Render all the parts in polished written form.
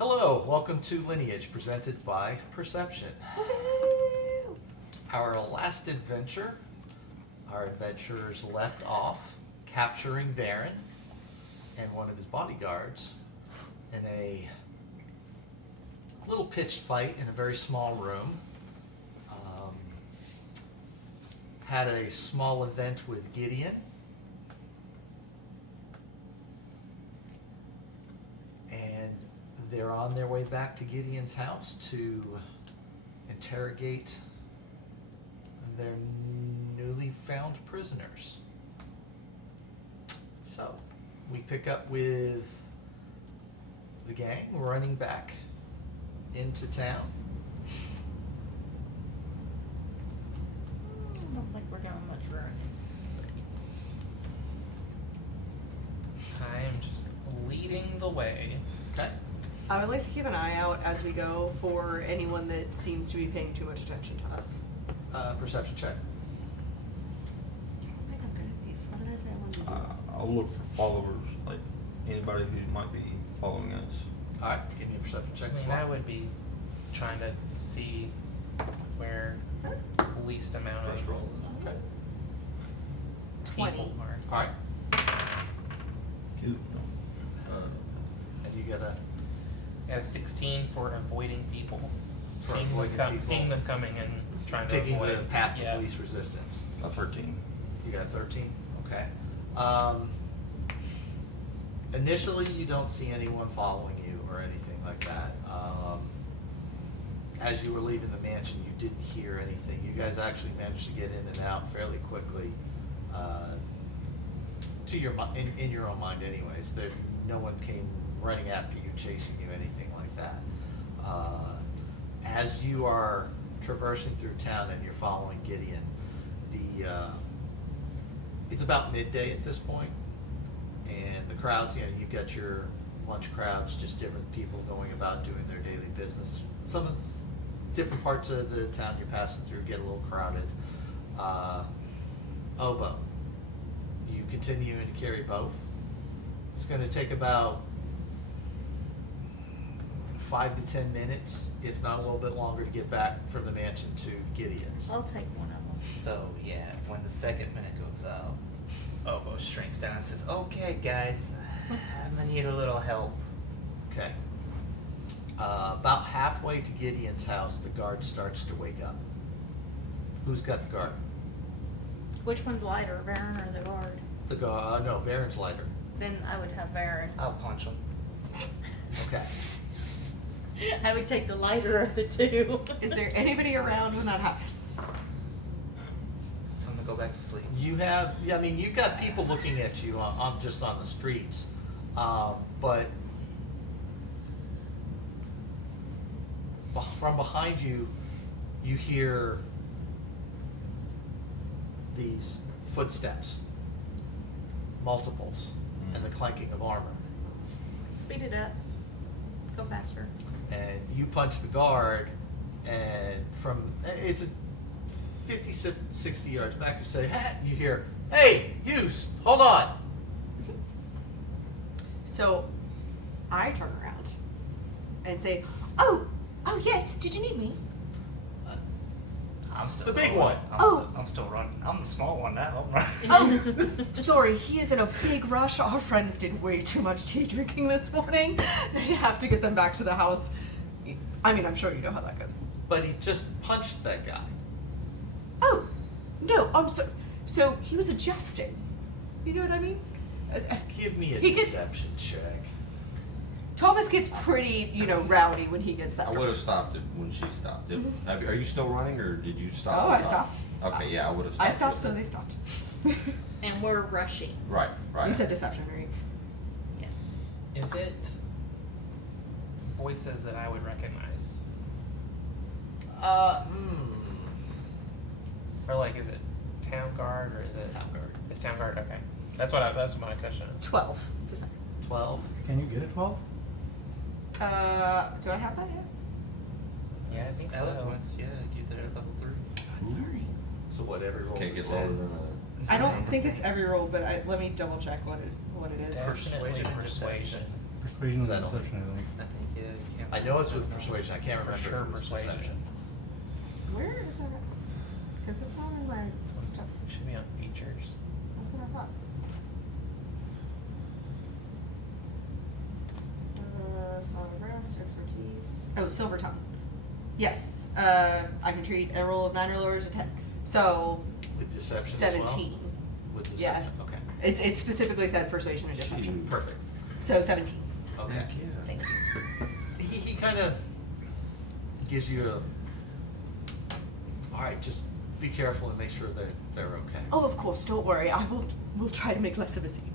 Hello, welcome to Lineage, presented by Perception. Woo-hoo! Our last adventure, our adventurers left off capturing Baron and one of his bodyguards in a little pitched fight in a very small room. Had a small event with Gideon. And they're on their way back to Gideon's house to interrogate their newly found prisoners. So, we pick up with the gang running back into town. I don't think we're doing much running. I am just leading the way. Okay. I would like to keep an eye out as we go for anyone that seems to be paying too much attention to us. Perception check. I don't think I'm good at these. What did I say I wanted to do? I'll look for followers, like anybody who might be following us. Alright, give me a perception check I as mean, well. I would be trying to see where least amount First of roll. Okay. 20. people are. Alright, Two. and you get a At a 16 for avoiding people. For Seeing avoiding them, people. seeing them coming and trying to picking avoid. the path Yeah. of least resistance. A 13. You got 13? Okay. Initially, you don't see anyone following you or anything like that. As you were leaving the mansion, you didn't hear anything. You guys actually managed to get in and out fairly quickly. To your in your own mind, anyways. There, no one came running after you, chasing you, anything like that. As you are traversing through town and you're following Gideon, it's about midday at this point, and the crowds, you've got your lunch crowds, just different people going about doing their daily business. Some of the different parts of the town you're passing through get a little crowded. Oboe, you continue to carry both. It's going to take about 5 to 10 minutes, if not a little bit longer, to get back from the mansion to Gideon's. I'll take one of them. So yeah, when the second minute goes out, Obo shrinks down and says, "Okay, guys, I'm gonna need a little help." Okay. About halfway to Gideon's house, the guard starts to wake up. Who's got the guard? Which one's lighter, Baron or the guard? The guard. No, Baron's lighter. Then I would have Baron. I'll punch him. Okay. I would take the lighter of the two. Is there anybody around when that happens? Just tell him to go back to sleep. You have, you've got people looking at you on just on the streets, but from behind you, you hear these footsteps, multiples, and the clanking of armor. Speed it up. Go faster. And you punch the guard, and it's a 50, 60 yards back, you say, "Hey," you hear, "Hey, you, hold on." So, I turn around and say, "Oh yes, did you need me?" I'm still The big rolling. one. I'm still running. I'm the small one now. Oh, sorry, he is in a big rush. Our friends did way too much tea drinking this morning. They have to get them back to the house. I mean, I'm sure you know how that goes. But he just punched that guy. Oh, no, I'm sorry. So he was adjusting. You know what I mean? Give me a He gets- deception check. Thomas gets pretty, rowdy when he gets that. I would have stopped it when she stopped. Are you still running, or did you stop? Oh, I stopped. Okay, yeah, I would have stopped. I stopped, so with they it. stopped. And we're rushing. Right. You said deception, right? Yes. Is it voices that I would recognize? Or like, is it town guard or is it Town guard. It's town guard. Okay, that's my question is. 12. Deception. 12. Can you get a 12? Do I have that yet? Yeah, I think so. Eloquence, yeah, you did it at level 3. I'm sorry. So what, every roll Can't get is lower 10? than I don't think it's every roll, but let me double check what it is. Definitely persuasion. Persuasion Is and that all? deception, I think. I think you can't. I know it's with persuasion. I can't For remember sure if it was persuasion. deception. Where is that? Because it's not in my stuff. It should be on features. That's what I thought. Song of Rest, expertise. Oh, Silver Tongue. Yes. I can treat a roll of 9 or lower as a 10. So With deception 17. as well? With Yeah. deception, okay. It specifically says persuasion and deception. Perfect. So 17. Okay. Heck yeah. Thanks. He kind of gives you a, all right, just be careful and make sure that they're okay. Oh, of course. Don't worry. We'll try to make less of a scene.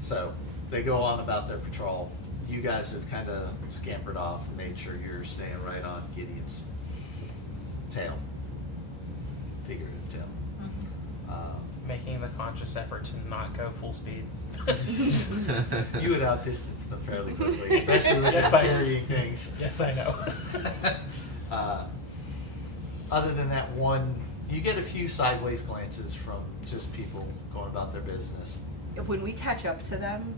So they go on about their patrol. You guys have kind of scampered off and made sure you're staying right on Gideon's tail, figurative tail. Making the conscious effort to not go full speed. You would outdistance them fairly quickly, especially with Yes, the I- carrying things. Yes, I know. Other than that one, you get a few sideways glances from just people going about their business. When we catch up to them,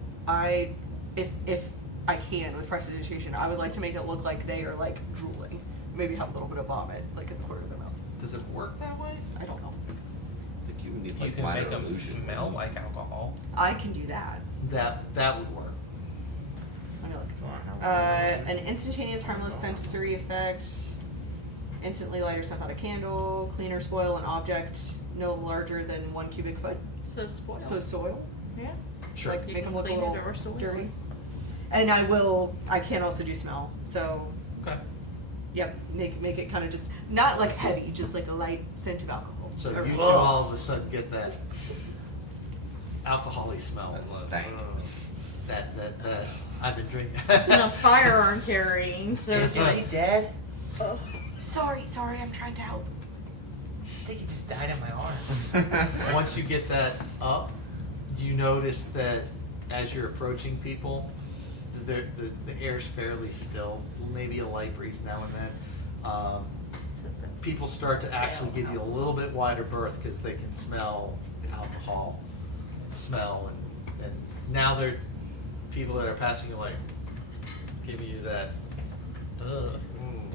if I can with prestidigitation, I would like to make it look like they are like drooling. Maybe have a little bit of vomit like in the corner of their mouths. Does it work that way? I don't know. I think you would need You like can minor make them illusion. smell like alcohol. I can do that. That would work. Let me look. An instantaneous harmless sensory effect. Instantly light or snuff out a candle. Clean or spoil an object no larger than 1 cubic foot. So spoiled. So soil. Yeah. Sure. Like You make can them look a clean it little or soil dirty. it. And I can also do smell. So Okay. yep, make it kind of just not like heavy, just like a light scent of alcohol. So Or- you two all of a sudden get that alcohol-y smell. That stank. That I've been drinking. And a firearm carrying, so Is he dead? Sorry, I'm trying to help. I think he just died in my arms. Once you get that up, you notice that as you're approaching people, the air's fairly still. Maybe a light breeze now and then. People start to actually give you a little bit wider berth because they can smell the alcohol smell, and now they're people that are passing you like giving you that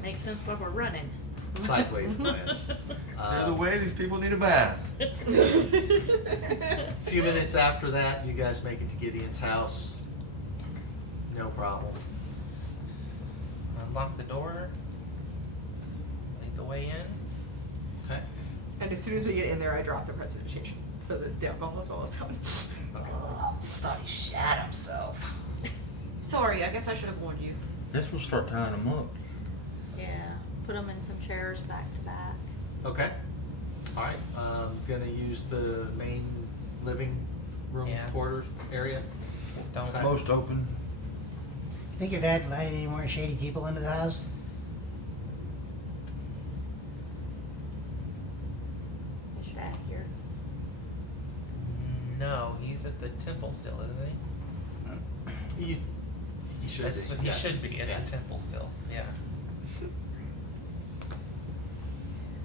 makes sense why we're running. sideways glance. Clear the way, these people need a bath. A few minutes after that, you guys make it to Gideon's house. No problem. Unlock the door. Lead the way in. Okay. And as soon as we get in there, I drop the prestidigitation so that the alcohol smell is gone. Okay. Oh, thought he shat himself. Sorry, I guess I should have warned you. Guess we'll start tying them up. Yeah, put them in some chairs back to back. Okay. All right. Gonna use the main living room Yeah. quarters area. Don't. Okay. Most open. Think your dad invited any more shady people into the house? I should add here. No, he's at the temple still, isn't he? He should That's- be. He Yeah. should be at Yeah. the temple still. Yeah.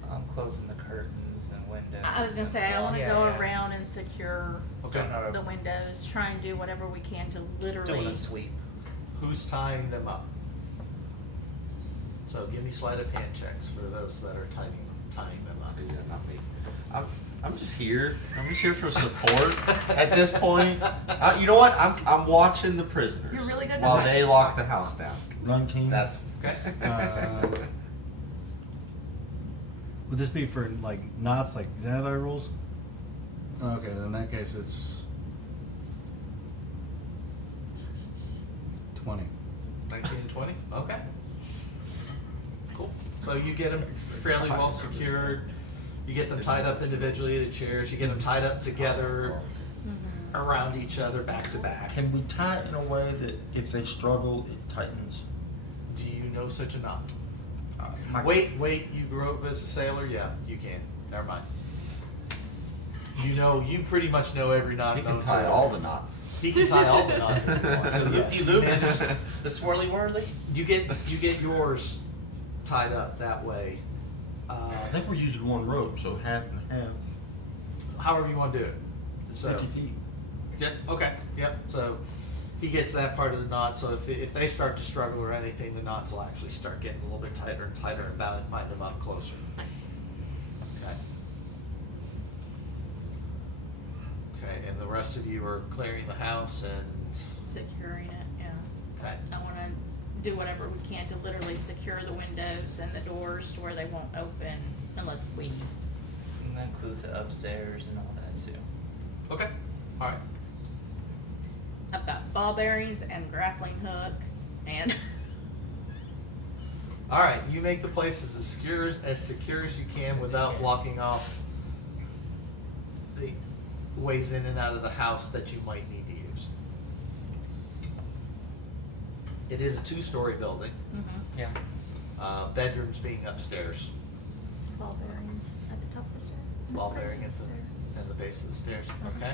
I'm closing the curtains and windows. I was gonna say, I wanna Yeah, go yeah. around and secure Okay. the windows, try and do whatever we can to Doing literally. a sweep. Who's tying them up? So give me sleight of hand checks for those that are tying them up. Yeah, not me. I'm just here. I'm just here for support at this point. You know what? I'm watching the prisoners. You're really good while at that. they lock the house down. Run team. That's Okay. Would this be for like knots, like Xanathar rules? Okay, then in that case it's 20. 19 and 20? Okay. Cool. So you get them fairly well secured. You get them tied up individually to chairs. You get them tied up together around each other, back to back. Can we tie it in a way that if they struggle, it tightens? Do you know such a knot? My- Wait, you grew up as a sailor? Yeah, you can. Never mind. You pretty much know every knot He can known tie to- all the knots. He can tie all the knots if he wants. So Loopy loops. The swirly whirly. you get yours tied up that way. I think we're using one rope, so half and half. however you want to do it. So, TTT. yep, okay, yep. So he gets that part of the knot. So if they start to struggle or anything, the knots will actually start getting a little bit tighter and tighter and bind them up closer. Nice. Okay. Okay, and the rest of you are clearing the house and Securing it, yeah. okay. I wanna do whatever we can to literally secure the windows and the doors to where they won't open unless we, And that includes the upstairs and all that too. Okay. All right. I've got ball bearings and grappling hook and All right. You make the place as secure as you can without blocking off the ways in and out of the house that you might need to use. It is a 2-story building. Yeah. Bedrooms being upstairs. ball bearings at the top of the stairs. Ball bearing at the base of the stairs. Okay.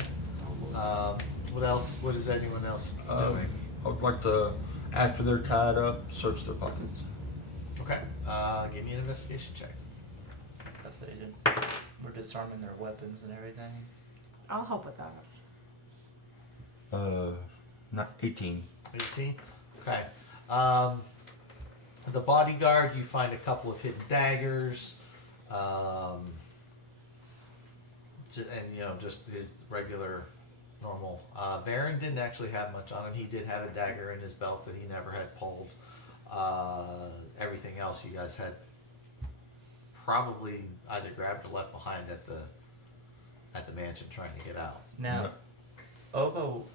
What else? What is anyone else doing? I would like to, after they're tied up, search their pockets. Okay. Give me an investigation check. That's what they did. We're disarming their weapons and everything. I'll help with that. Not 18. 18. Okay. The bodyguard, you find a couple of hidden daggers, and just his regular, normal. Varen didn't actually have much on him. He did have a dagger in his belt that he never had pulled. Everything else you guys had probably either grabbed or left behind at the mansion trying to get out. Now, Obo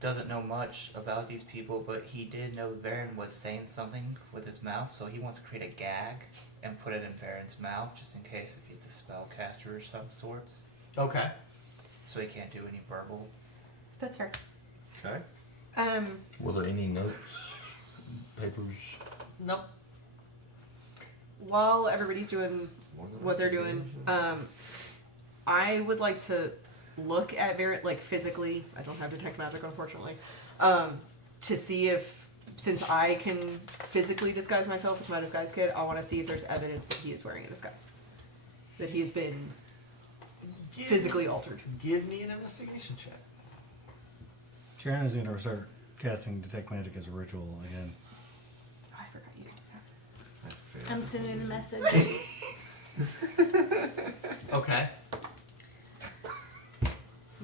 doesn't know much about these people, but he did know Varen was saying something with his mouth, so he wants to create a gag and put it in Varen's mouth, just in case if he's a spellcaster or some sorts, Okay. so he can't do any verbal. That's fair. Okay. Were there any notes, papers? Nope. While everybody's doing what they're doing, I would like to look at Barrett, like physically. I don't have detect magic, unfortunately. To see if, since I can physically disguise myself with my disguise kit, I want to see if there's evidence that he is wearing a disguise, that he has been physically altered. Give me an investigation check. Sharon's gonna start casting detect magic as a ritual again. Oh, I forgot you could do that. I'm sending a message. Okay.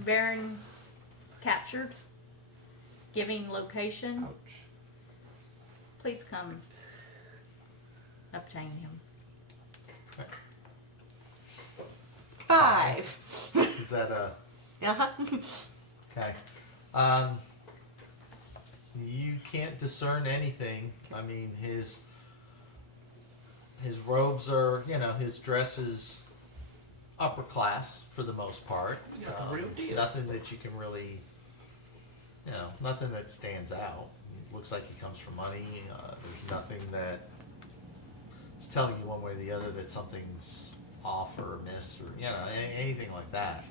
Varen captured. Giving location. Ouch. Please come obtain him. Okay. 5. Is that a Uh-huh. okay? You can't discern anything. I mean, his robes are, his dress is upper class for the most part. Yeah, the real deal. Nothing that you can really, nothing that stands out. It looks like he comes from money. There's nothing that is telling you one way or the other that something's off or amiss or anything like that.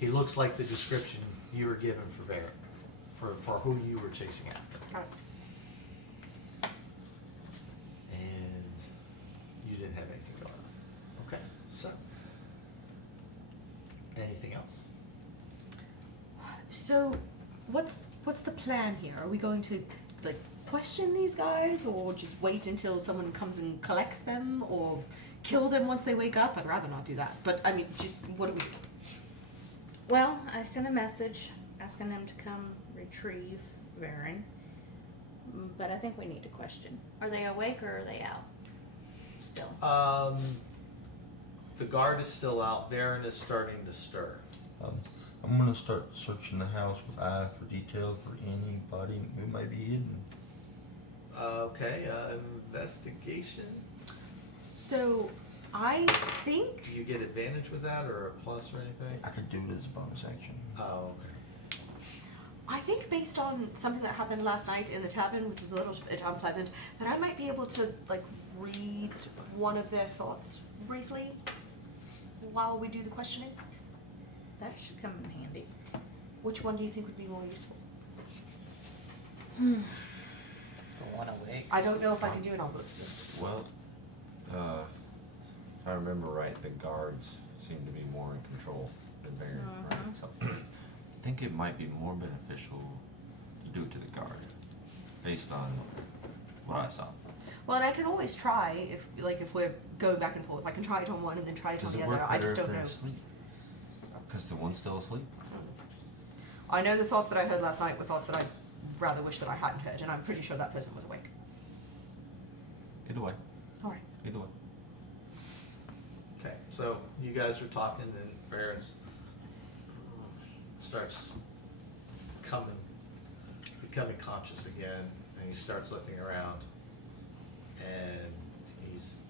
He looks like the description you were given for Barrett, for who you were chasing after. Got it. And you didn't have anything going on. Okay, so anything else? So, what's the plan here? Are we going to question these guys, or just wait until someone comes and collects them, or kill them once they wake up? I'd rather not do that. But I mean, just what do we do? Well, I sent a message asking them to come retrieve Varen. But I think we need to question. Are they awake or are they out? Still. The guard is still out. Varen is starting to stir. I'm gonna start searching the house with eye for detail for anybody who may be hidden. Okay, investigation. So, I think Do you get advantage with that or a plus or anything? I could do it as a bonus action. Oh, okay. based on something that happened last night in the tavern, which was a little bit unpleasant, that I might be able to read one of their thoughts briefly while we do the questioning. That should come in handy. Which one do you think would be more useful? The one awake. I don't know if I can do it on both of them. Well, if I remember right, the guards seem to be more in control than Baron. Mhm. So, I think it might be more beneficial to do it to the guard, based on what I saw. Well, and I can always try if we're going back and forth. I can try it on one and then try it on Does the it other. work I better just if don't they're know. asleep? Because the one's still asleep. I know the thoughts that I heard last night were thoughts that I rather wish that I hadn't heard, and I'm pretty sure that person was awake. Either way. All right. Either way. Okay, so you guys are talking, and Varen's starts becoming conscious again, and he starts looking around, and he's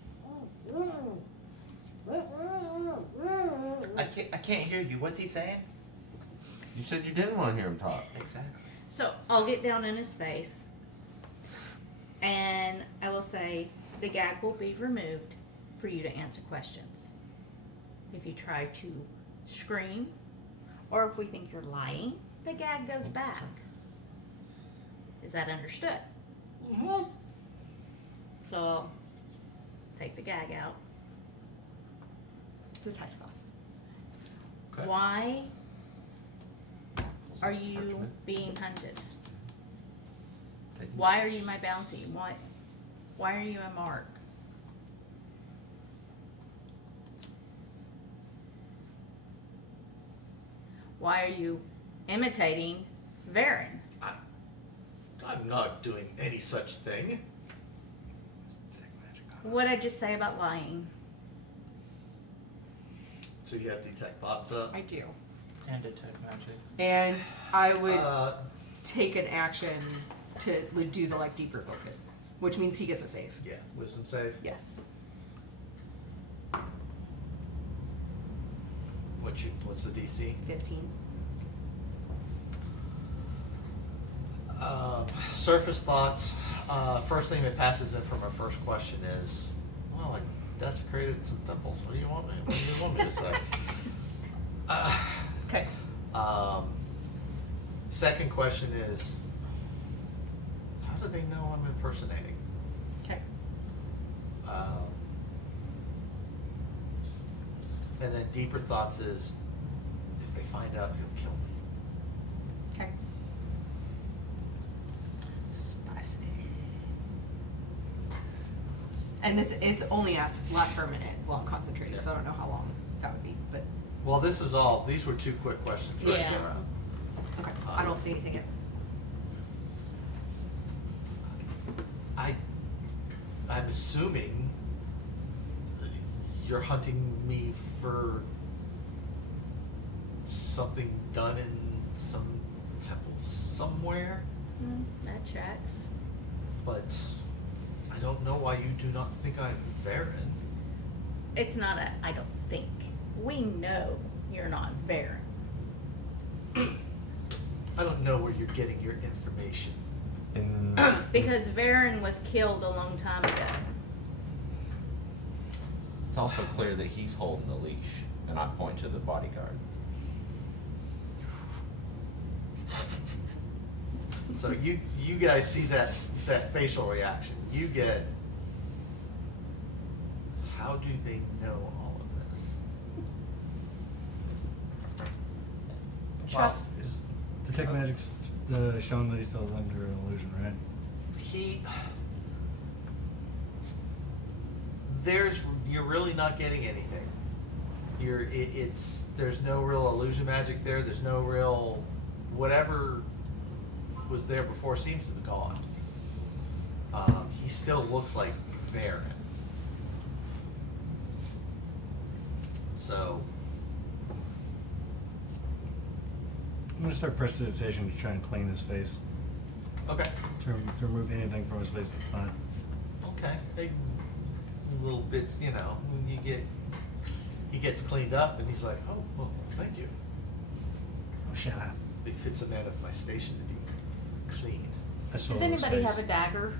I can't hear you. What's he saying? You said you didn't want to hear him talk. Exactly. So I'll get down in his face and I will say the gag will be removed for you to answer questions. If you try to scream or if we think you're lying, the gag goes back. Is that understood? Mm-hmm. So take the gag out. It's a tight box. okay. Why are you being hunted? Why are you my bounty? Why are you a mark? Why are you imitating Varen? I'm not doing any such thing. What did I just say about lying? So you have detect thoughts up. I do. And detect magic. And I would Uh, take an action to do the deeper focus, which means he gets a save. yeah, wisdom save. Yes. What's the DC? 15. Surface thoughts. First thing that passes in from our first question is, well, I desecrated some temples. What do you want me to say? Okay. Second question is, how do they know I'm impersonating? Okay. And then deeper thoughts is, if they find out, he'll kill me. Okay. Spicy. And it's only lasts for a minute while I'm concentrating, Yeah. so I don't know how long that would be, but Well, these were two quick questions, right? Yeah. Laura? okay. I don't see anything yet. I'm assuming that you're hunting me for something done in some temple somewhere, That tracks. but I don't know why you do not think I'm Varen. It's not I don't think. We know you're not Varen. I don't know where you're getting your information. in, Because Varen was killed a long time ago. It's also clear that he's holding the leash, and I point to the bodyguard. So you guys see that facial reaction. You get, how do they know all of this? Trust. Is detect magic's showing that he's still under an illusion, right? You're really not getting anything. There's no real illusion magic there. There's no real, whatever was there before seems to be gone. He still looks like Baron. So I'm gonna start prestidigitation to try and clean his face. okay. To remove anything from his face that's not. Okay, big little bits, when he gets cleaned up and he's like, oh, well, thank you. Oh, shut up. It fits a man of my station to be clean. I saw Does it on his anybody face. have a dagger?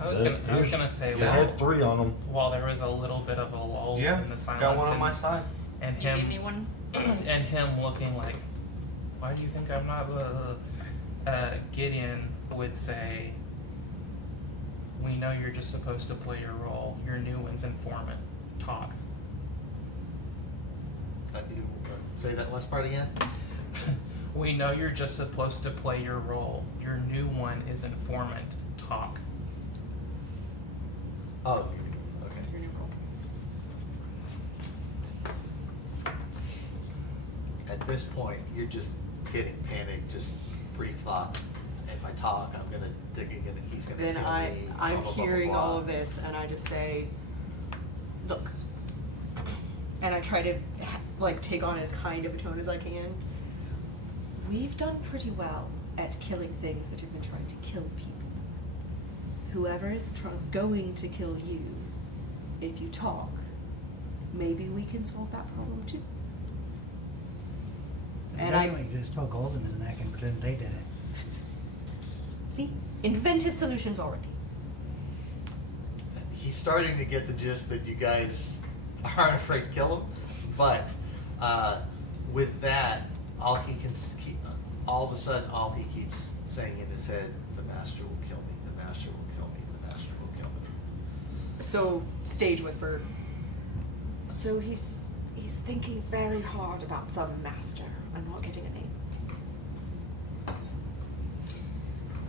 I was gonna say I had 3 on them. while there was a little bit of a lull Yeah, in the silence got one on and, my side. and You him give me one? and him looking like, why do you think I'm not Gideon would say, we know you're just supposed to play your role. You're new one's informant. Talk. Say that last part again. We know you're just supposed to play your role. Your new one is informant. Talk. Oh, okay. Your new role. At this point, you're just getting panicked. Just brief thoughts. If I talk, I'm gonna. He's gonna Then kill me. I'm blah, blah, blah, hearing blah, all blah. of this, and I just say, "Look," and I try to like take on as kind of a tone as I can. We've done pretty well at killing things that have been trying to kill people. Whoever is going to kill you, if you talk, maybe we can solve that problem too. And I Anyway, just poke holes in his neck and pretend they did it. see inventive solutions already. He's starting to get the gist that you guys aren't afraid to kill him, but with that, all he can keep, all of a sudden, all he keeps saying in his head, "The master will kill me. The master will kill me. The master will kill me." So stage whisper. So he's thinking very hard about some master. I'm not getting a name.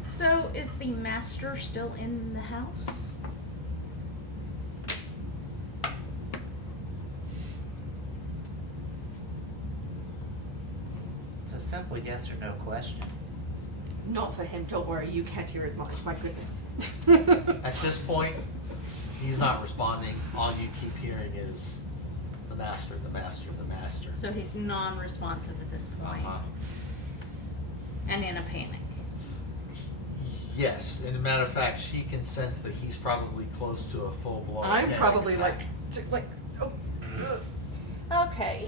So, is the master still in the house? It's a simple yes or no question. Not for him. Don't worry. You can't hear his mind. My goodness. At this point, he's not responding. All you keep hearing is the master, the master, the master. So he's non-responsive at this point, Uh-huh. and in a panic. Yes, and a matter of fact, she can sense that he's probably close to a full-blown I'm panic probably attack. oh. Okay,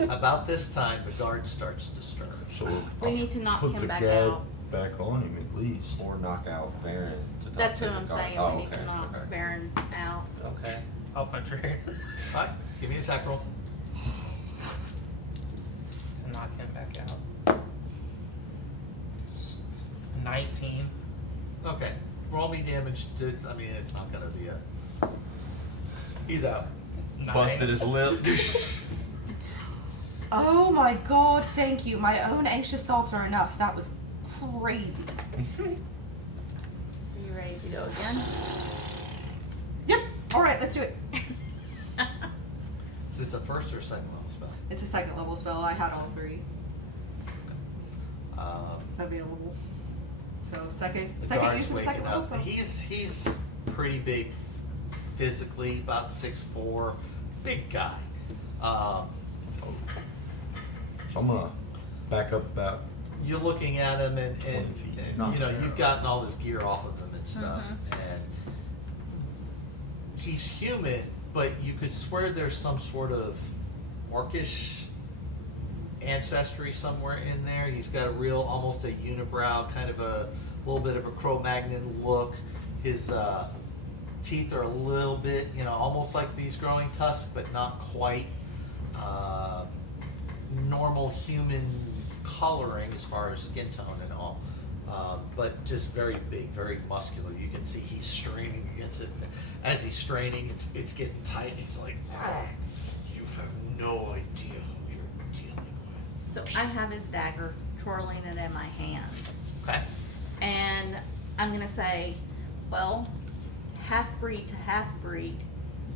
About this time, the guard starts to stir. So we need to knock put him the back gag out. back on him at least. Or knock out Baron to not That's take what the I'm guard. saying, Oh, we need to okay, knock okay. Baron out. Okay. I'll punch her head Alright, give me an attack roll. to knock him back out. 19. Okay, roll me damage. It's not gonna be a... He's out. 9. Busted his lip. Oh my God! Thank you. My own anxious thoughts are enough. That was crazy. Are you ready to go again? Yep. All right. Let's do it. Is this a first or second level spell? It's a second level spell. I had all three available. So second The use guard's of a waking second level up. spell. He's pretty big physically, about 6'4", big guy. So I'm gonna back up about You're looking at him and 20 feet. you know, you've gotten all this gear off of him and stuff, Mhm. and he's human, but you could swear there's some sort of orcish ancestry somewhere in there. He's got a real, almost a unibrow, kind of a little bit of a Cro-Magnon look. His teeth are a little bit, you know, almost like these growing tusks, but not quite. Normal human coloring as far as skin tone and all, but just very big, very muscular. You can see he's straining against it. As he's straining, it's getting tight. He's like, you have no idea who you're dealing with. So I have his dagger, twirling it in my hand. Okay. And I'm gonna say, well, half-breed to half-breed,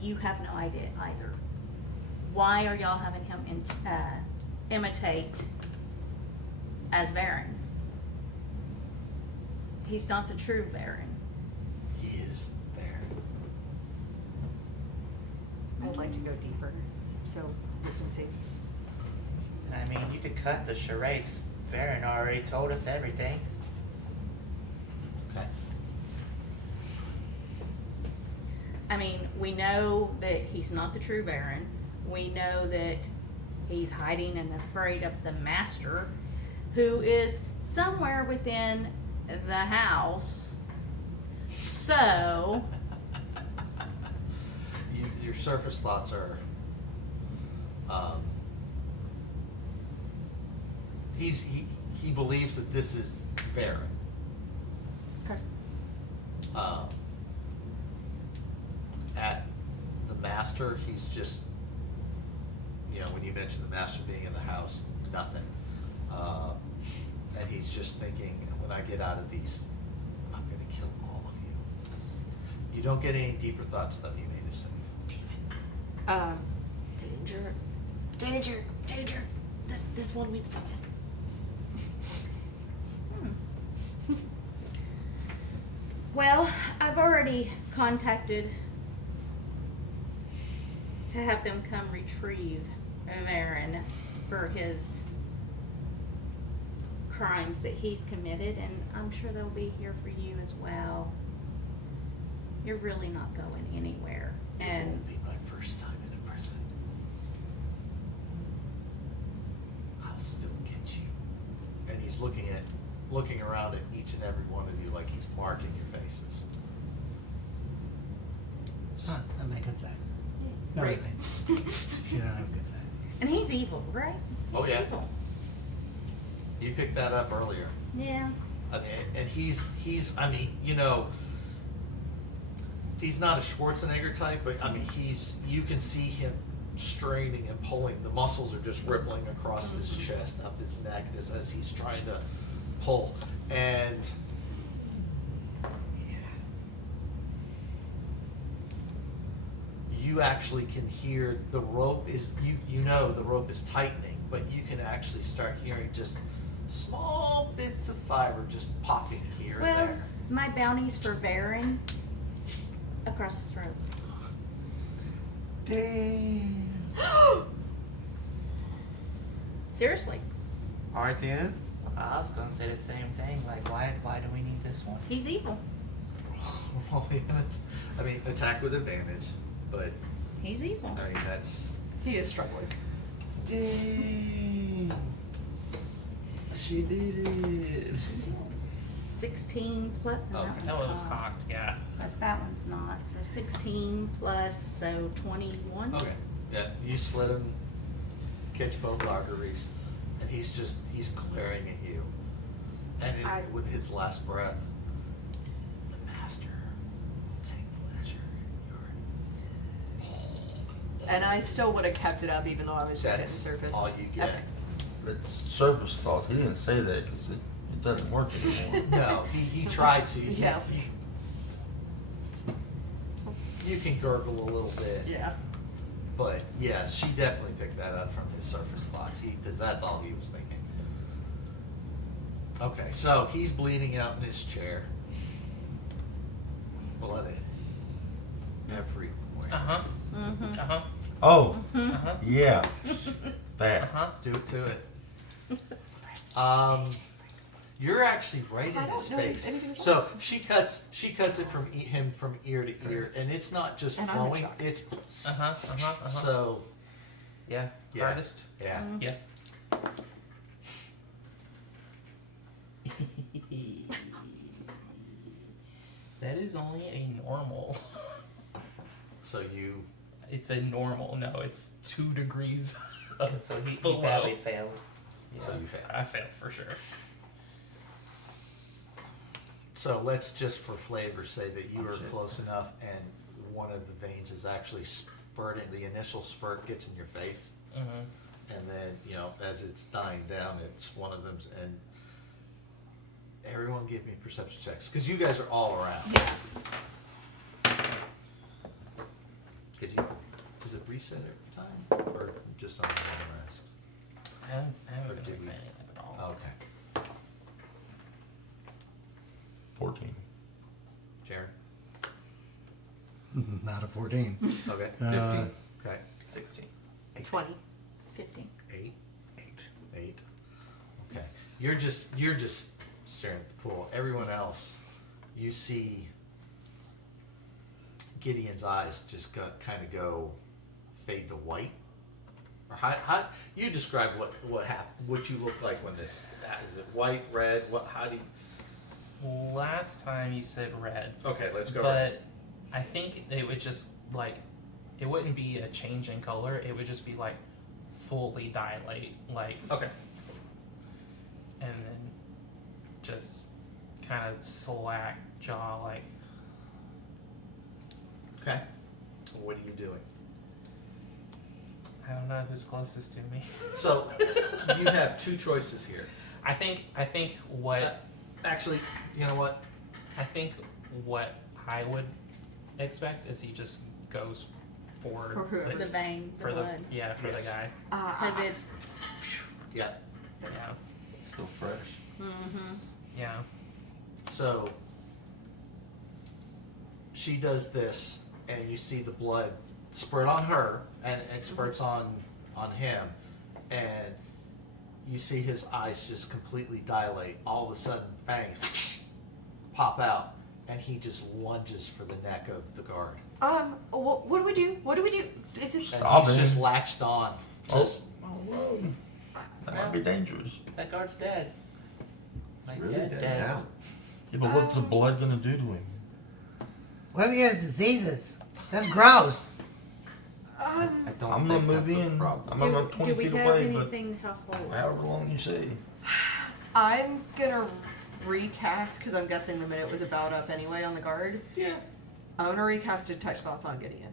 you have no idea either. Why are y'all having him imitate as Baron? He's not the true Baron. He is there. I'd like to go deeper. So wisdom save. I mean, you could cut the charades. Baron already told us everything. Okay. I mean, we know that he's not the true Baron. We know that he's hiding and afraid of the master, who is somewhere within the house. So, Your surface thoughts are, he believes that this is Varen. Okay. At the master, he's just, when you mentioned the master being in the house, nothing. And he's just thinking, when I get out of these, I'm going to kill all of you. You don't get any deeper thoughts, though. He made a save. Danger. Danger. Danger. This one means business. Well, I've already contacted to have them come retrieve Aaron for his crimes that he's committed, and I'm sure they'll be here for you as well. You're really not going anywhere. It And won't be my first time in a prison. I'll still get you. And he's looking around at each and every one of you like he's marking your faces. Huh, that makes good side. No, Right. she don't have a good side. and he's evil, right? Oh, He's yeah. evil. You picked that up earlier. Yeah. I mean, and he's I mean, he's not a Schwarzenegger type, but I mean, you can see him straining and pulling. The muscles are just rippling across his chest, up his neck, just as he's trying to pull. And you actually can hear the rope is, the rope is tightening, but you can actually start hearing just small bits of fiber just popping here and Well, there. my bounty's for Baron across the throat. Damn. Seriously, Alright then. I was gonna say the same thing. Like, why do we need this one? he's evil. Well, I mean, attack with advantage, but He's evil. I mean that's. He is struggling. Dang. She did it. 16 plus. no, Okay. that That one's one was cocked. cocked, yeah. But that one's not. So 16 plus, so 21. Okay. Yeah, you slit him, catch both arteries, and he's glaring at you. And with his last breath, the master will take pleasure in your. And I still would have kept it up even though I was just hitting That's surface. all you get. Okay. It's surface thought. He didn't say that because it doesn't work anymore. No, he tried to. Yeah. You can gurgle a little bit. Yeah. But yes, she definitely picked that up from his surface thoughts. Because that's all he was thinking. Okay, so he's bleeding out in his chair. Blooded. Everywhere. Uh-huh. Mm-hmm. Uh-huh. Oh, Uh-huh. yeah. That. Uh-huh. Do it to it. You're actually right I in his don't know if face. anything's So she cuts it from him from ear to ear, and it's not just And I'm in flowing. shock. It's Uh-huh. Uh-huh. Uh-huh. so Yeah. Yeah. Hardest. yeah. Yeah. That is only a normal. So you It's a normal. No, it's 2 degrees. And so he below. badly failed. Yeah. so you fail. I failed for sure. So let's just for flavor say that you Oh, are shit. close enough, and one of the veins is actually spurting. The initial spurt gets in your face, Mm-hmm. and then as it's dying down, it's one of them's. And everyone, give me perception checks because you guys are all around. Yeah. Does it reset every time, or just on the long rest? I haven't Or been did we- examining it at all. Okay, 14. Jared. Not a 14. Okay, 15. Okay, 16. 20. 15. 8. Okay, you're just staring at the pool. Everyone else, you see Gideon's eyes just kind of go fade to white. Or how you describe what happened? What you look like when this? Is it white, red? How do you? Last time you said red. Okay, let's go. But I think it would just it wouldn't be a change in color. It would just be fully dilate, Okay. and then just kind of slack jaw, Okay. What are you doing? I I don't know who's closest to me. So you have two choices here. I think what Actually, you know what? I think what I would expect is he just goes for For whoever. The vein, the for the blood. yeah for Yes. the guy. Because it's. Yeah. Yeah, Still fresh. Mm-hmm. yeah. So she does this, and you see the blood spurt on her, and it spurts on him, and you see his eyes just completely dilate. All of a sudden, fangs pop out, and he just lunges for the neck of the guard. What do we do? What do we do? Is this? And Stop he's him. just latched on. Just Oh, that might be dangerous. That guard's dead. Like, Really dead, dead now. Yeah, but what's the blood gonna do to him? What if he has diseases? That's gross. I don't I'm think gonna move that's a in. problem. I'm Do, about 20 do we feet have away, but anything to hold? however long you say. I'm gonna recast because I'm guessing the minute was about up anyway on the guard. Yeah. I'm gonna recast a touch thoughts on Gideon.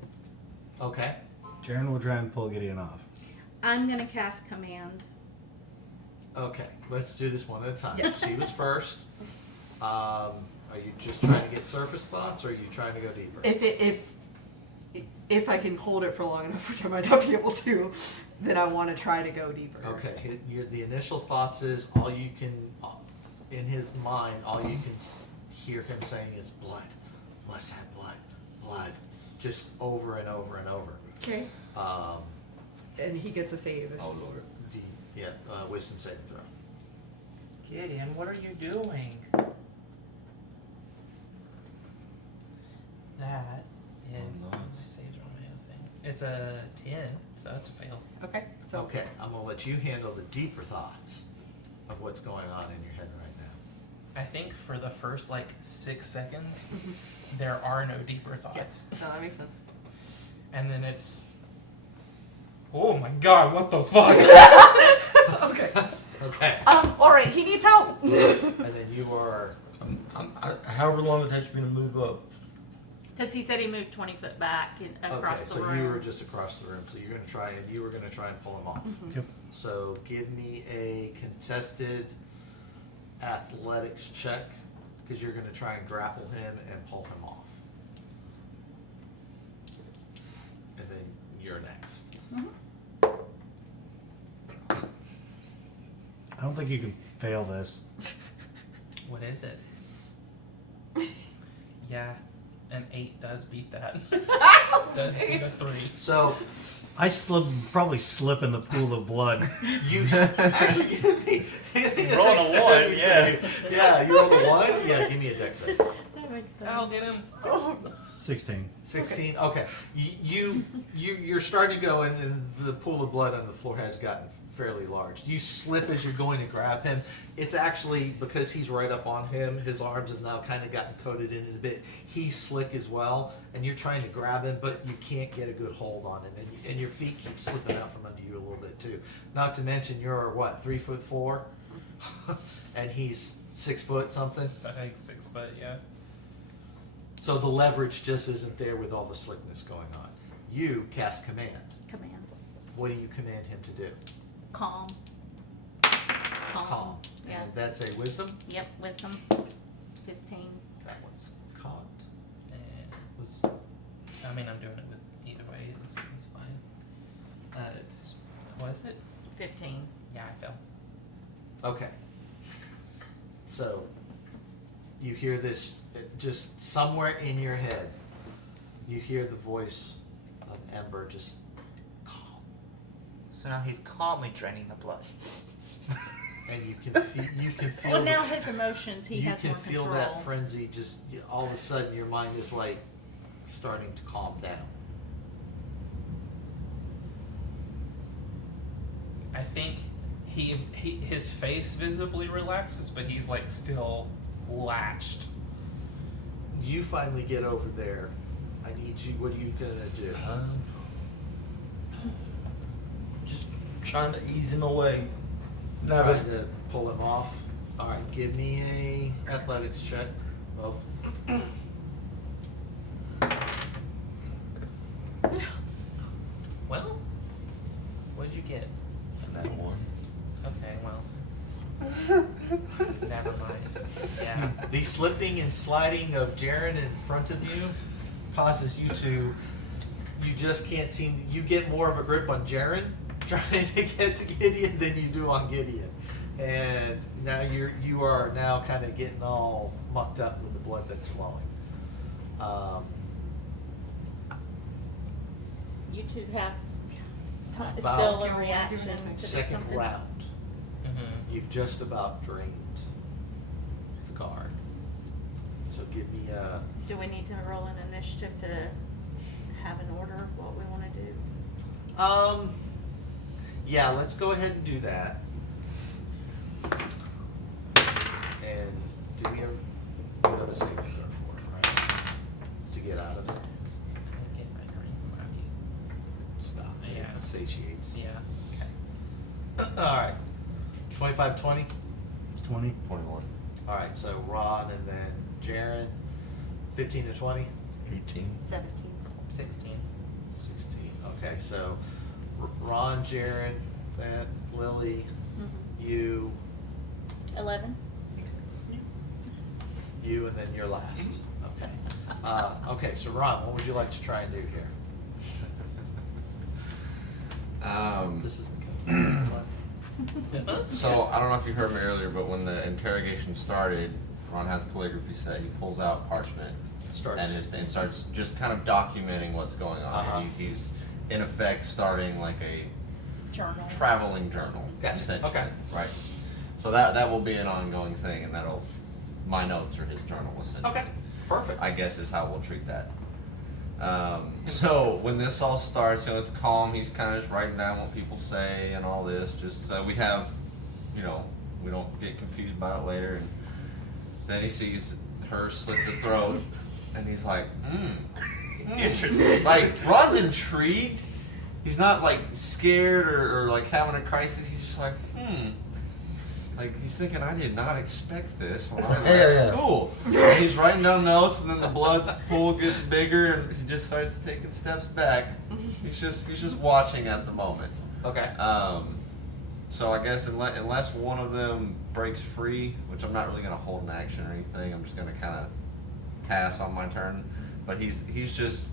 Okay. Jaren will try and pull Gideon off. I'm gonna cast command. Okay. Let's do this one at a time. Yeah. She was first. Are you just trying to get surface thoughts, or are you trying to go deeper? If I can hold it for long enough, which I might not be able to, then I want to try to go deeper. Okay, the initial thoughts is all you can, in his mind, all you can hear him saying is blood, must have blood, blood, just over and over and over. Okay. Um, And he gets a save. oh Lord, wisdom saving throw. Gideon, what are you doing? That is Oh, my nice. sage on my own thing. It's a 10, so that's a fail. Okay. So. Okay, I'm gonna let you handle the deeper thoughts of what's going on in your head right now. I think for the first like 6 seconds, there are no deeper thoughts, Yes. No, that makes sense. and then it's, oh my god, what the fuck? Okay. Okay, All right. He needs help. and then you are. However long it takes me to move up. Because he said he moved 20 foot back across Okay, the so room. you were just across the room, so you're gonna try and you were gonna try and pull him off. Yep. So give me a contested athletics check, because you're gonna try and grapple him and pull him off. And then you're next. I don't think you can fail this. What is it? Yeah, an 8 does beat that. Does beat a 3. So I probably slip in the pool of blood. you actually give me Roll a 1, yeah. Yeah, you rolled a 1? Yeah, give me a dex save. That makes sense. I'll get him. 16. 16. Okay. You're starting to go, and the pool of blood on the floor has gotten fairly large. You slip as you're going to grab him. It's actually because he's right up on him. His arms have now kind of gotten coated in it a bit. He's slick as well, and you're trying to grab him, but you can't get a good hold on him, and your feet keep slipping out from under you a little bit too. Not to mention you're what, 3'4", and he's 6 foot something. I think 6 foot, yeah. So the leverage just isn't there with all the slickness going on. You cast command. Command. What do you command him to do? Calm. Calm. Yeah. And that's a wisdom? Yep, wisdom. 15. That one's caught. And Was I mean, I'm doing it with either way. It's fine. It's what is it? 15. Yeah, I fell. okay. So you hear this just somewhere in your head. You hear the voice of Ember just calm, So now he's calmly draining the blood. and you can feel Well, the- now his emotions, he you has can more feel control. that frenzy. Just all of a sudden, your mind is like starting to calm down. I think his face visibly relaxes, but he's like still latched. You finally get over there. I need you. What are you gonna do? Just trying to ease him away. No, Trying but to pull him off. All right, give me a athletics check, both. Well, Never mind. Yeah. The slipping and sliding of Jaren in front of you causes you just can't seem, you get more of a grip on Jaren trying to get to Gideon than you do on Gideon. And now you are now kind of getting all mucked up with the blood that's flowing. You two have About still Yeah, a we're reaction doing it to next Second something. round, Mm-hmm. you've just about drained the guard. So give me a, Do we need to roll an initiative to have an order of what we want to do? yeah, let's go ahead and do that. And do we ever, you know the saving throw for it, right? To get out of it. Get my drinks around you. Stop. Yeah. It satiates. Yeah. Okay. Alright. 25, 20? 20. 21. Alright, so Ron and then Jaren. 15 to 20? 18. 17. 16. 16. Okay, so Ron, Jaren, then Lily, you, 11? you, and then you're last. Okay. Okay, so Ron, what would you like to try and do here? This is becoming fun. So I don't know if you heard me earlier, but when the interrogation started, Ron has calligraphy set. He pulls out parchment Starts. and starts just kind of documenting what's going on. Uh-huh. He's in effect starting like a Journal. traveling journal, Gotcha. essentially. Okay. Right. So that will be an ongoing thing, and my notes are his journal, essentially. Okay, perfect. I guess is how we'll treat that. So when this all starts, it's calm. He's kind of just writing down what people say and all this, just so we have, we don't get confused about it later. And then he sees her slit the throat, and he's like, interesting. Like, Ron's intrigued. He's not like scared or like having a crisis. He's just like, Like, he's thinking, I did not expect this when I was at school. And he's writing down notes, and then the blood pool gets bigger, and he just starts taking steps back. He's just watching at the moment. Okay. So I guess unless one of them breaks free, which I'm not really going to hold an action or anything, I'm just going to kind of pass on my turn. But he's just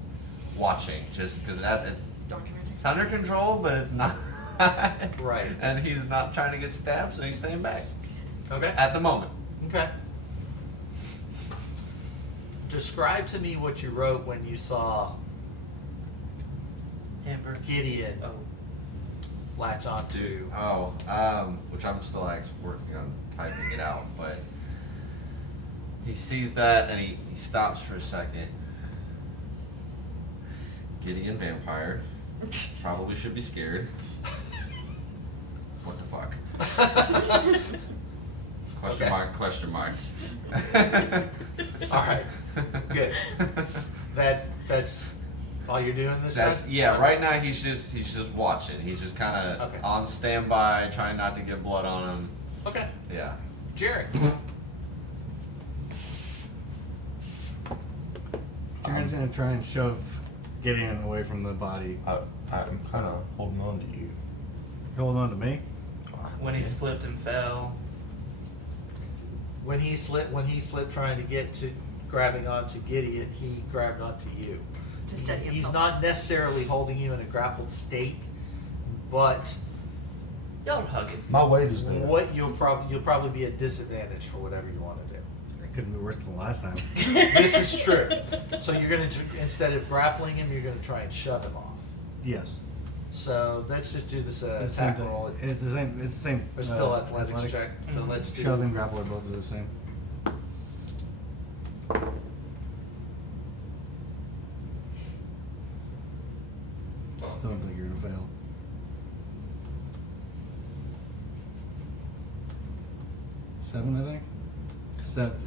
watching, just because it's under control, but it's not. Right. And he's not trying to get stabbed, so he's staying back Okay. at the moment. Okay. Describe to me what you wrote when you saw Amber. Gideon Oh. latch onto. Which I'm still actually working on typing it out, but he sees that and he stops for a second. Gideon vampire. Probably should be scared. What the fuck? Question mark, question mark. Alright. Good. That's all you're doing this time? Yeah, right now he's just watching. He's just kinda Okay. on standby, trying not to get blood on him. Okay. Yeah. Jared. Jaren's gonna try and shove Gideon away from the body. I'm kind of holding on to you. You hold on to me? When he slipped and fell. When he slipped trying to get to grabbing onto Gideon, he grabbed onto you. To steady He's himself. not necessarily holding you in a grappled state, but Don't hug him. My weight is there. what you'll probably be at disadvantage for whatever you want to do. That couldn't be worse than last time. This is true. So you're gonna instead of grappling him, you're gonna try and shove him off. Yes. So let's just do this It's the same attack thing. roll. It's the same. It's the same. Or still athletics check. So let's do. Shove and grapple are both the same. Still don't think you're gonna fail. 7, I think.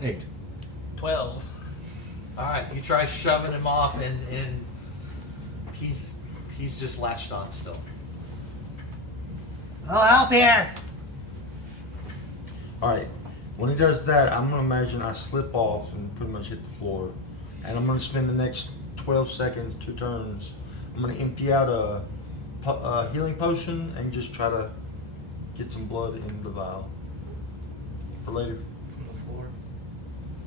8. 12. All right, you try shoving him off, and he's just latched on still. Oh, help here! Alright, when he does that, I'm going to imagine I slip off and pretty much hit the floor. And I'm going to spend the next 12 seconds, 2 turns. I'm going to empty out a healing potion and just try to get some blood in the vial. for later. from the floor.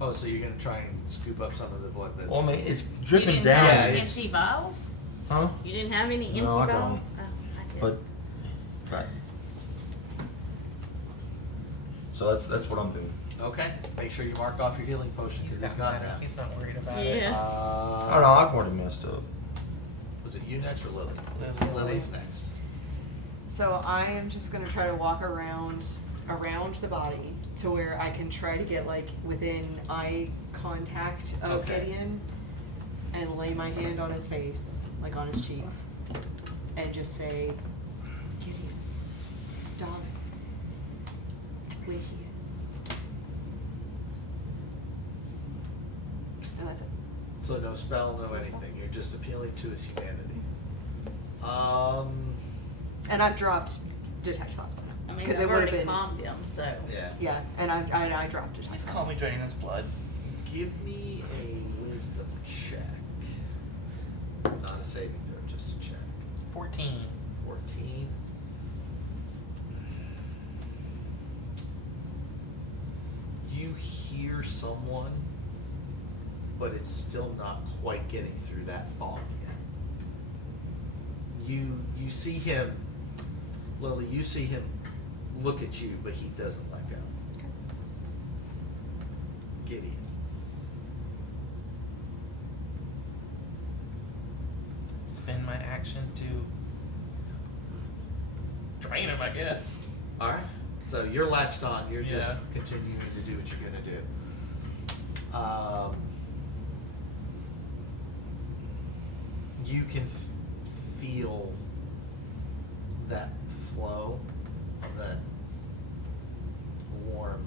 Oh, so you're gonna try and scoop up some of the blood that's... Well, I mean, it's You dripping didn't down. have Yeah, any it's- empty vials? Huh? You didn't have any empty No, I don't. vials? Oh, I did. But, right. So that's what I'm doing. Okay, make sure you mark off your healing potion, because he's gone now. He's not worried about it. Yeah. I don't know, I've already messed up. Was it you next or Lily? Lily's Lily's next. So I am just gonna try to walk around the body to where I can try to get like within eye contact of Okay. Gideon and lay my hand on his face, like on his cheek, and just say, Gideon, darling, we're here. And that's it. So no spell, no anything, you're just appealing to his humanity. And I've dropped detect thoughts on him. I mean, Because I've it would have already been calmed him, so. Yeah. Yeah, and I dropped detect He's thoughts. calmly draining his blood. Give me a wisdom check. Not a saving throw, just a check. 14. 14. You hear someone, but it's still not quite getting through that fog yet. You see him, Lily, you see him look at you, but he doesn't let go. Okay. Gideon. Spend my action to drain him, I guess. Alright, so you're latched on, you're just Yeah. continuing to do what you're gonna do. You can feel that flow of that warm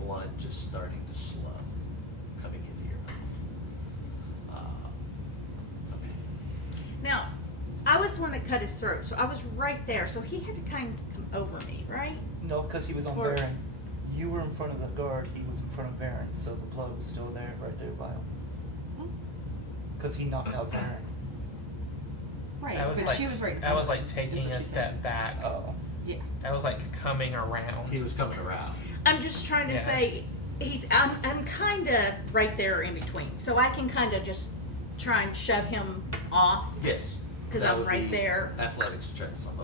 blood just starting to slow, coming into your mouth. Okay. Now, I was the one that cut his throat, so I was right there, so he had to kind of come over me, right? No, because he was on Or- Varen. You were in front of the guard, he was in front of Varen, so the blood was still there, right there by him. Because he knocked out Varen. Right, I was but like, she was right. in I was front like of him, is taking what a she step said. back. Oh. Yeah. I was like coming around. He was coming around. I'm just trying to Yeah. say, I'm kind of right there in between, so I can kind of just try and shove him off. Yes. 'Cause that I'm would right be there. Athletics checks on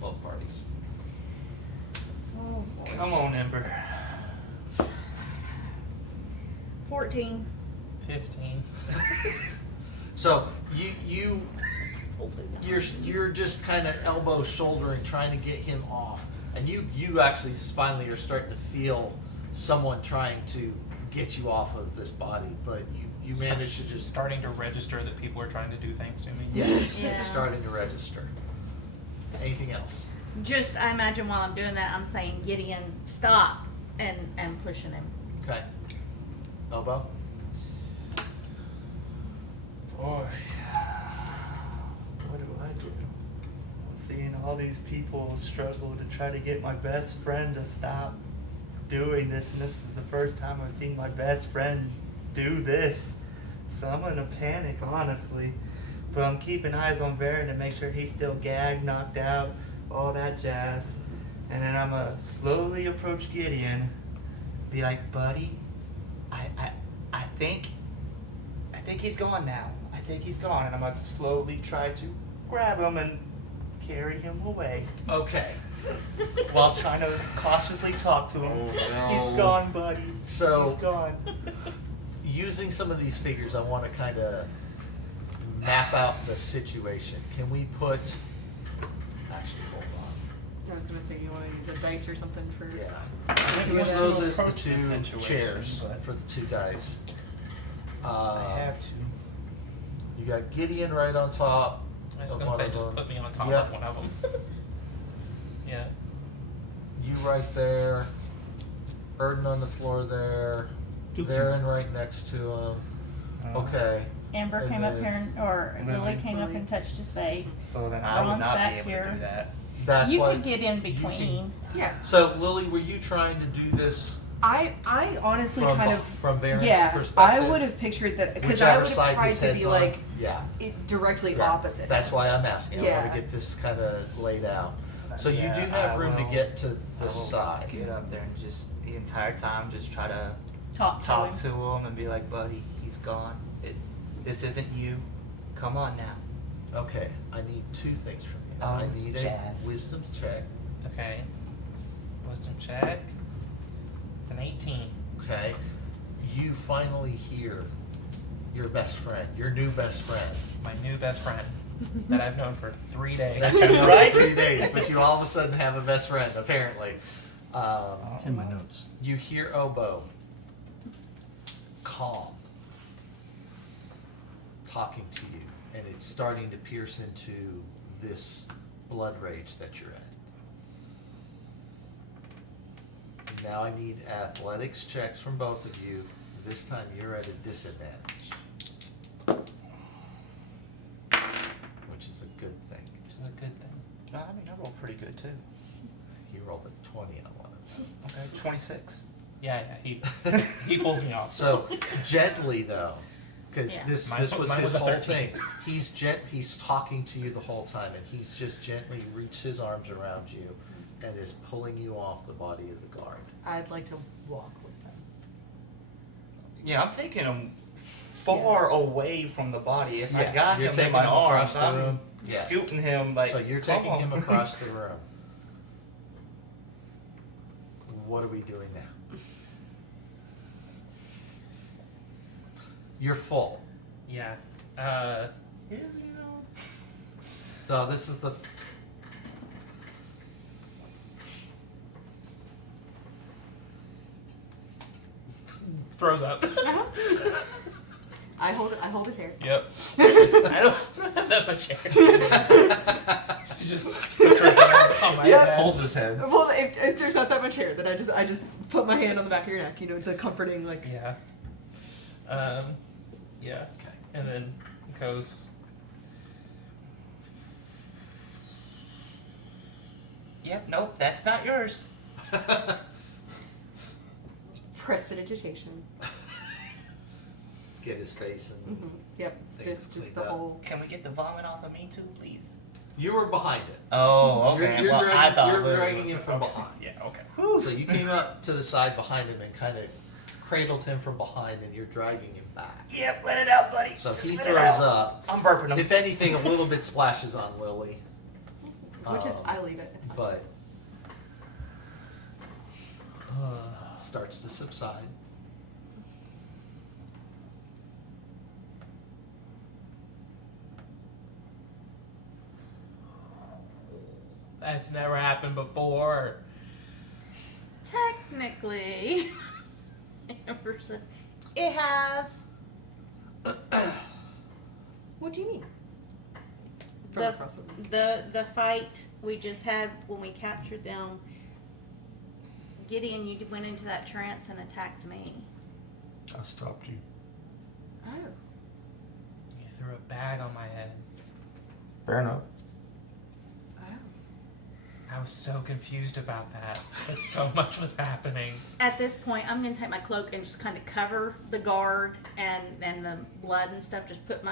both parties. Oh, boy. Come on, Ember. 14. 15. So you're just kind of elbow shouldering, trying to get him off, and you actually finally are starting to feel someone trying to get you off of this body, but you manage to just Starting to register that people are trying to do things to me. yes, Yeah. it's starting to register. Anything else? Just, I imagine while I'm doing that, I'm saying, Gideon, stop, and pushing him. Okay. Elbow. Boy. What do I do? I'm seeing all these people struggle to try to get my best friend to stop doing this, and this is the first time I've seen my best friend do this. So I'm gonna panic, honestly. But I'm keeping eyes on Varen to make sure he's still gagged, knocked out, all that jazz. And then I'm gonna slowly approach Gideon, be like, buddy, I think he's gone now. I think he's gone. And I'm gonna slowly try to grab him and carry him away Okay. while trying to cautiously talk to him. Oh, no. He's gone, buddy. So- He's gone. Using some of these figures, I want to kind of map out the situation. Can we put? Actually, hold on. I was gonna say, you wanna use a dice or something for? Yeah. Maybe Use I those should as the approach this two situation, chairs but- for the two guys. I have to. You got Gideon right on top. I was of gonna one say, of just them. put me on top Yeah. of one of them. Yeah. You right there. Burden on the floor there. Varen right next to him. Okay. Amber And came up then- here, or Lily. Lily came up and touched his face. So then I would Ron's not back be able here. to do that. That's You why could get in you can- between. Yeah. So Lily, were you trying to do this I honestly kind of from Varen's yeah. perspective. I would have pictured that because I whichever would have side tried his to be head's on, like yeah. directly Yeah. opposite. That's why I'm asking. I want Yeah. to get this kind of laid out. So you Yeah, do have I room to will- get to I this will side. Get up there and just the entire time just try to Talk to him and be like, buddy, he's gone. This isn't you. Come on now. Okay, I need two things from you. I need Jazz. a wisdom check. Okay. Wisdom check. It's an 18. Okay, you finally hear your best friend, your new best friend. My new best friend that I've known for 3 days. That's right, 3 days, but you all of a sudden have a best friend, apparently. It's in my notes. You hear Oboe calm, talking to you, and it's starting to pierce into this blood rage that you're in. Now I need athletics checks from both of you. This time you're at a disadvantage, which is a good thing. Which is a good thing. No, I mean, I rolled pretty good too. You rolled a 20 on one of them. Okay, 26. Yeah, he pulls me off. So gently though, because Yeah. this Mine was was his a whole 13. thing. He's talking to you the whole time, and he's just gently reached his arms around you, and is pulling you off the body of the guard. I'd like to walk with them. Yeah, I'm taking him far away from the body. If I Yeah, got you're him in taking my him across arms, the I'm room. Yeah. scooting him like. So you're come taking him on. across the room. What are we doing now? You're full. Yeah. Is he though? So this is the. Throws up. I hold his hair. Yep. I don't have that much hair. She just puts her hand on my Yeah. head. Holds his head. Well, if there's not that much hair, then I just put my hand on the back of your neck. You know, the comforting like. Yeah. Yeah. Okay. And then goes. Yep, nope, that's not yours. Prestidigitation. Get his face and. Mm-hmm. Yep. Things It's just cleaned the up. whole. Can we get the vomit off of me too, please? You were behind it. Oh, okay. You're well, dragging, I thought you're literally dragging him was- from okay. behind. Yeah, okay. So you came up to the side behind him and kind of cradled him from behind, and you're dragging him back. Yep, let it out, buddy. So Just he let it throws out. up. I'm burping him. If anything, a little bit splashes on Lily. Which is, Um, I leave it. It's fine. But it starts to subside. That's never happened before. Technically, Amber says, it has. What do you mean? From The, across the room. the fight we just had when we captured them, Gideon, you went into that trance and attacked me. I stopped you. Oh. You threw a bag on my head. Fair enough. Oh. I was so confused about that. 'Cause so much was happening. At this point, I'm going to take my cloak and just kind of cover the guard and the blood and stuff. Just put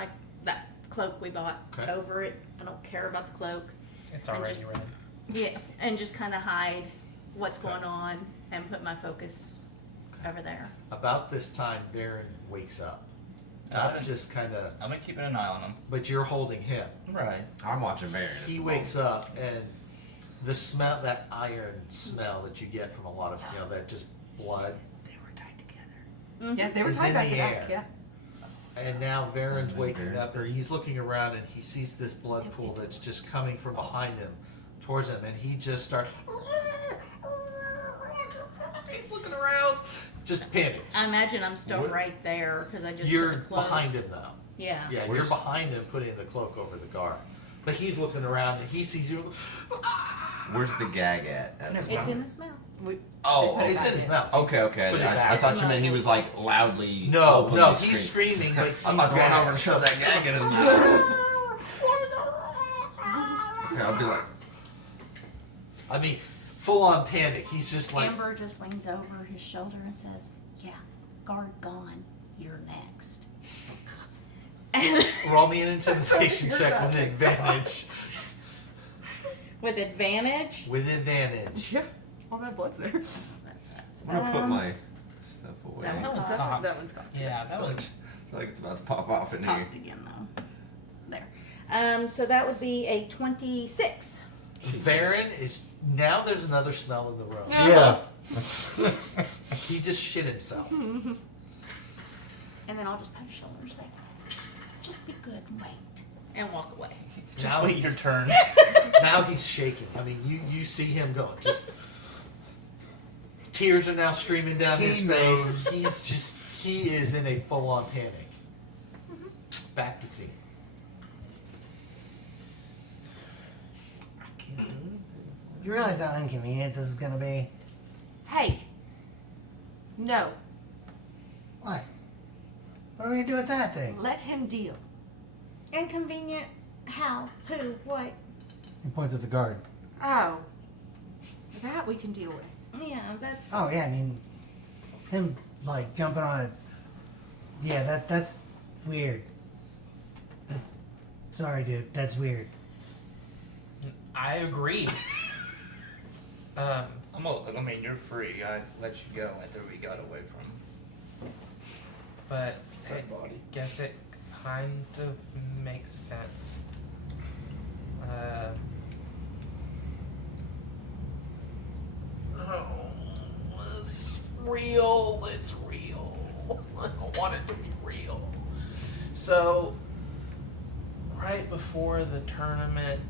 that cloak we bought Okay. over it. I don't care about the cloak. It's And already just- red. Yeah, and just kind of hide what's going on and put my focus over there. About this time, Varen wakes up. Got Not it. just kind of, I'm gonna keep an eye on him. but you're holding him. Right. I'm watching Marion. He wakes up, and the smell, that iron smell that you get from a lot of, that just blood. They were tied together. Yeah, they were It's tied in back the to air. back. Yeah. And now Varen's waking up, and he's looking around, and he sees this blood pool that's just coming from behind him towards him, and he just starts. He's looking around, just panicked. I imagine I'm still What? right there because I just You're put the cloak. behind him though. Yeah. Yeah, you're behind him, putting the cloak over the guard. But he's looking around, and he sees you. Where's the gag at? It's in his mouth. We, Oh, they put it It's back in his mouth. Okay, okay. Put it I back. thought you meant he was like loudly. No, openly no, he's screaming, but I'm he's not going gagged. over and shove that gag in his mouth. Okay, I'll be like, I mean, full on panic. He's just like, Amber just leans over his shoulder and says, "Yeah, guard gone. You're next." And roll me an intimidation check with advantage. with advantage. With advantage. Yeah. All that blood's there. That's I'm gonna put my stuff away. that I one one's cocked. cocked. That one's gone. Yeah, that feel one. like, it's about to pop off in here. Cocked again though. There. So that would be a 26. Varen is now. There's another smell in the room. Yeah. He just shit himself. And then I'll just pat his shoulder and say, just be good and wait. And walk away. Just Now wait he's- your turn. Now he's shaking. I mean, you see him going. Just tears are now streaming down He his knows. face. He is in a full on panic. Back to sea. You realize how inconvenient this is gonna be? Hey. No. What? What are we gonna do with that thing? Let him deal. Inconvenient? How? Who? What? He points at the guard. Oh. That we can deal with. Yeah, that's. Oh yeah, I mean, him like jumping on it. Yeah, that's weird. Sorry, dude, that's weird. I agree. I mean, you're free. I let you go after we got away from. But Sad I body. guess it kind of makes sense. It's real. It's real. I don't want it to be real. So, right before the tournament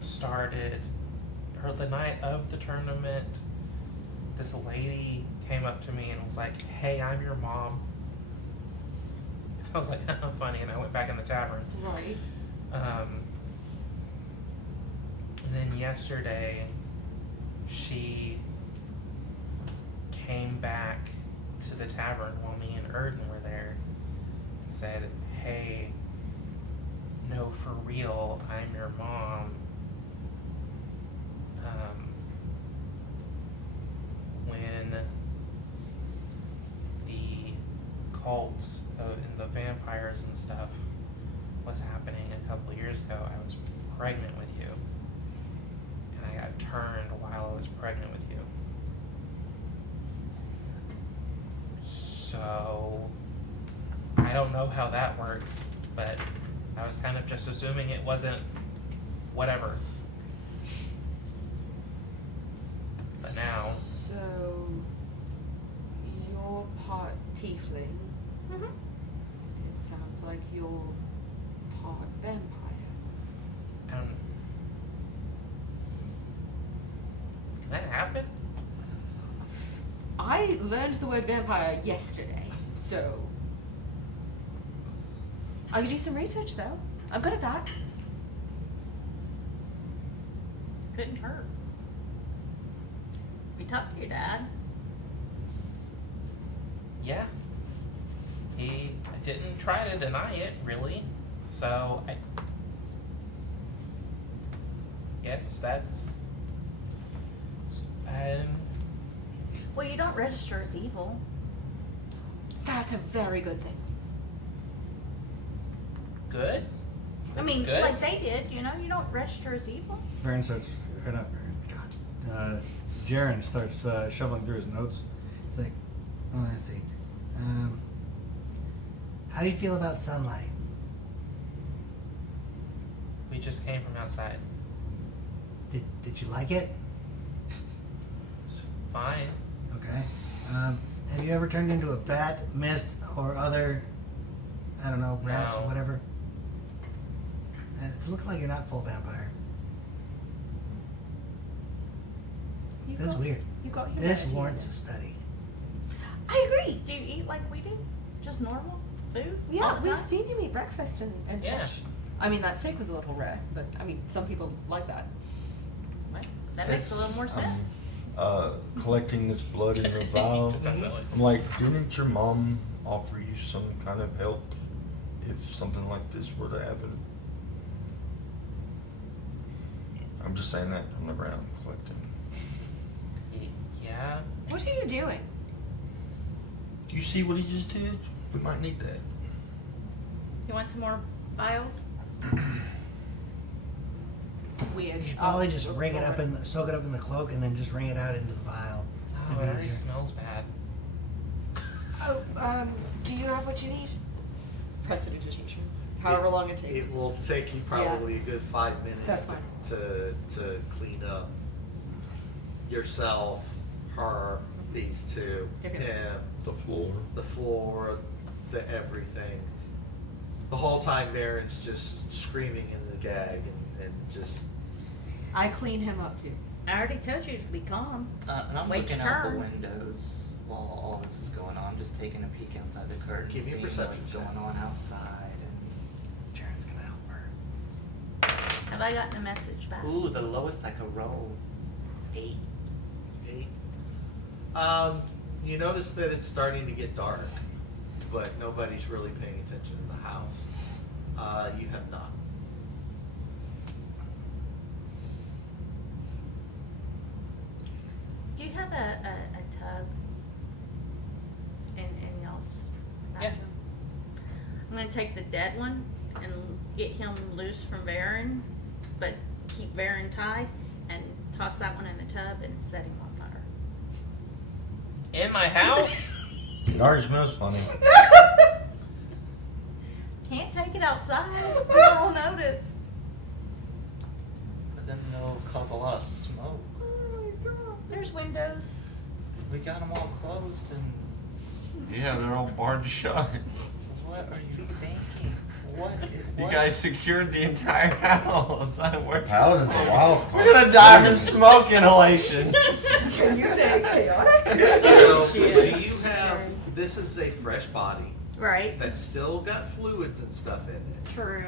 started, or the night of the tournament, this lady came up to me and was like, "Hey, I'm your mom." I was like, funny, and I went back in the tavern. Right. And then yesterday, she came back to the tavern while me and Erden were there and said, "Hey, no, for real, I'm your mom. When the cults and the vampires and stuff was happening a couple years ago, I was pregnant with you. And I got turned while I was pregnant with you. So, I don't know how that works, but I was kind of just assuming it wasn't whatever. But now, So, you're part tiefling. Mhm. It sounds like you're part vampire. Can that happen? I learned the word vampire yesterday, so I could do some research though. I'm good at that. Couldn't hurt. We talked to your dad. Yeah. He didn't try to deny it, really. So, I guess that's. Well, you don't register as evil. That's a very good thing. Good? I mean, good. like they did, you know, you don't register as evil. Varen starts, or not Varen, God. Jaren starts shoveling through his notes. It's like, oh, let's see. How do you feel about sunlight? We just came from outside. Did you like it? It's fine. Okay. Have you ever turned into a bat, mist, or other, I don't know, rats No. or whatever? It looks like you're not full vampire. You That's got- weird. You got This humanity. warrants a study. I agree. Do you eat like we do? Just normal food? all Yeah, the we've time? seen you eat breakfast and Yeah. such. I mean, that steak was a little rare, but I mean, some people like that. Well, that makes a little more sense. Collecting this blood in the vial. Just sounds silly. I'm like, didn't your mom offer you some kind of help if something like this were to happen? I'm just saying that. I'm never out collecting. are you doing? Do you see what he just did? We might need that. You want some more vials? Weird. You should probably just ring it up and soak it up in the cloak, and then just ring it out into the vial. Oh, It'd it be already easier. smells bad. Oh, do you have what you need? Prestidigitation. However long it takes. It will take you probably a good 5 That's minutes fine. to clean up yourself, her, these two, Okay. him, The floor. the floor, the everything. The whole time Varen's just screaming in the gag and just I clean him up too. I already told you to be calm. And I'm Wait looking your out the turn. windows while all this is going on, just taking a peek outside the curtain, Give me a seeing perception what's check. going on outside. And Jaren's gonna help her. Have I gotten a message back? Ooh, the lowest I could roll. 8. 8. You notice that it's starting to get dark, but nobody's really paying attention in the house. You have not. Do you have a tub in y'all's Yeah. bathroom? I'm gonna take the dead one and get him loose from Varen, but keep Varen tied and toss that one in the tub and set him on fire. In my house? It already smells funny. Can't take it outside. We all notice. But then it'll cause a lot of smoke. Oh my god. There's windows. We got them all closed and Yeah, they're all barred shut. what are you thinking? What? You what? guys secured the entire house. We're Paladin's a wild card. gonna die from smoke inhalation. Can you say chaotic? So, do Shit. you have? This is a fresh body Right. that's still got fluids and stuff in it. True.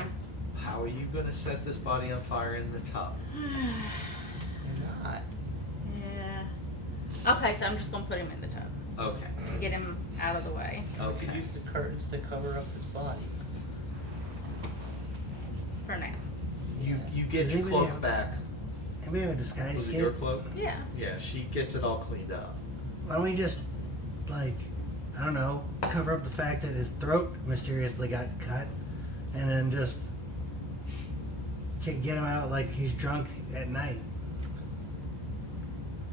How are you going to set this body on fire in the tub? You're not. Yeah. Okay, so I'm just gonna put him in the tub. Okay. Get him out of the way You could Okay. use the curtains to cover up his body. for now. You get Does your anybody cloak have- back. And we have a disguise Was it your kit. cloak? Yeah. Yeah, she gets it all cleaned up. Why don't we just, like, I don't know, cover up the fact that his throat mysteriously got cut, and then just get him out like he's drunk at night.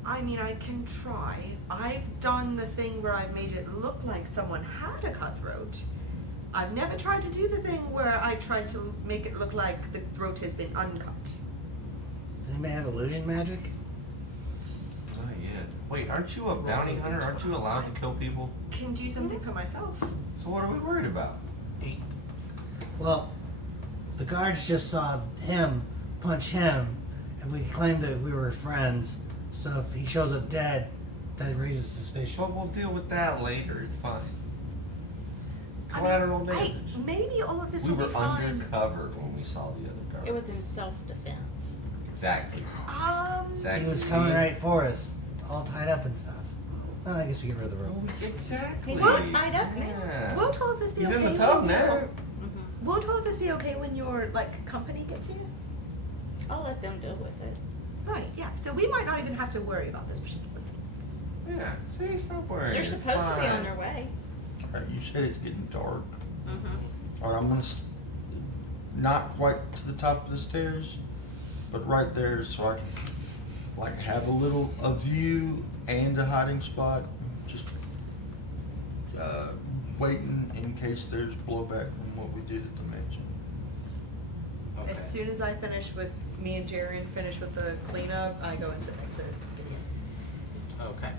I mean, I can try. I've done the thing where I've made it look like someone had a cutthroat. I've never tried to do the thing where I tried to make it look like the throat has been uncut. Does anybody have illusion magic? Not yet. Wait, aren't you a bounty hunter? Aren't you allowed to kill people? Can do something for myself. So what are we worried about? 8. Well, the guards just saw him punch him, and we claimed that we were friends. So if he shows up dead, that raises suspicion. But we'll deal with that later. It's fine. Collateral damage. Maybe all of this We will were be fine. undercover when we saw the other guards. It was in self-defense. Exactly. He was coming right for us, all tied up and stuff. Well, I guess we get rid of the rope. Exactly. He's all tied up now. Yeah. Won't all of this be He's okay? in the tub when now. your- Won't all of this be okay when your company gets here? I'll let them deal with it. Right. Yeah. So we might not even have to worry about this particular thing. Yeah. See, stop worrying. They're It's supposed to be fine. on their way. Alright, you said it's getting dark. Mm-hmm. Alright, I'm gonna not quite to the top of the stairs, but right there, so I can have a view and a hiding spot. Just waiting in case there's blowback from what we did at the mansion. Okay. As soon as I finish with me and Jaren finish with the cleanup, I go and sit next to Gideon. Okay.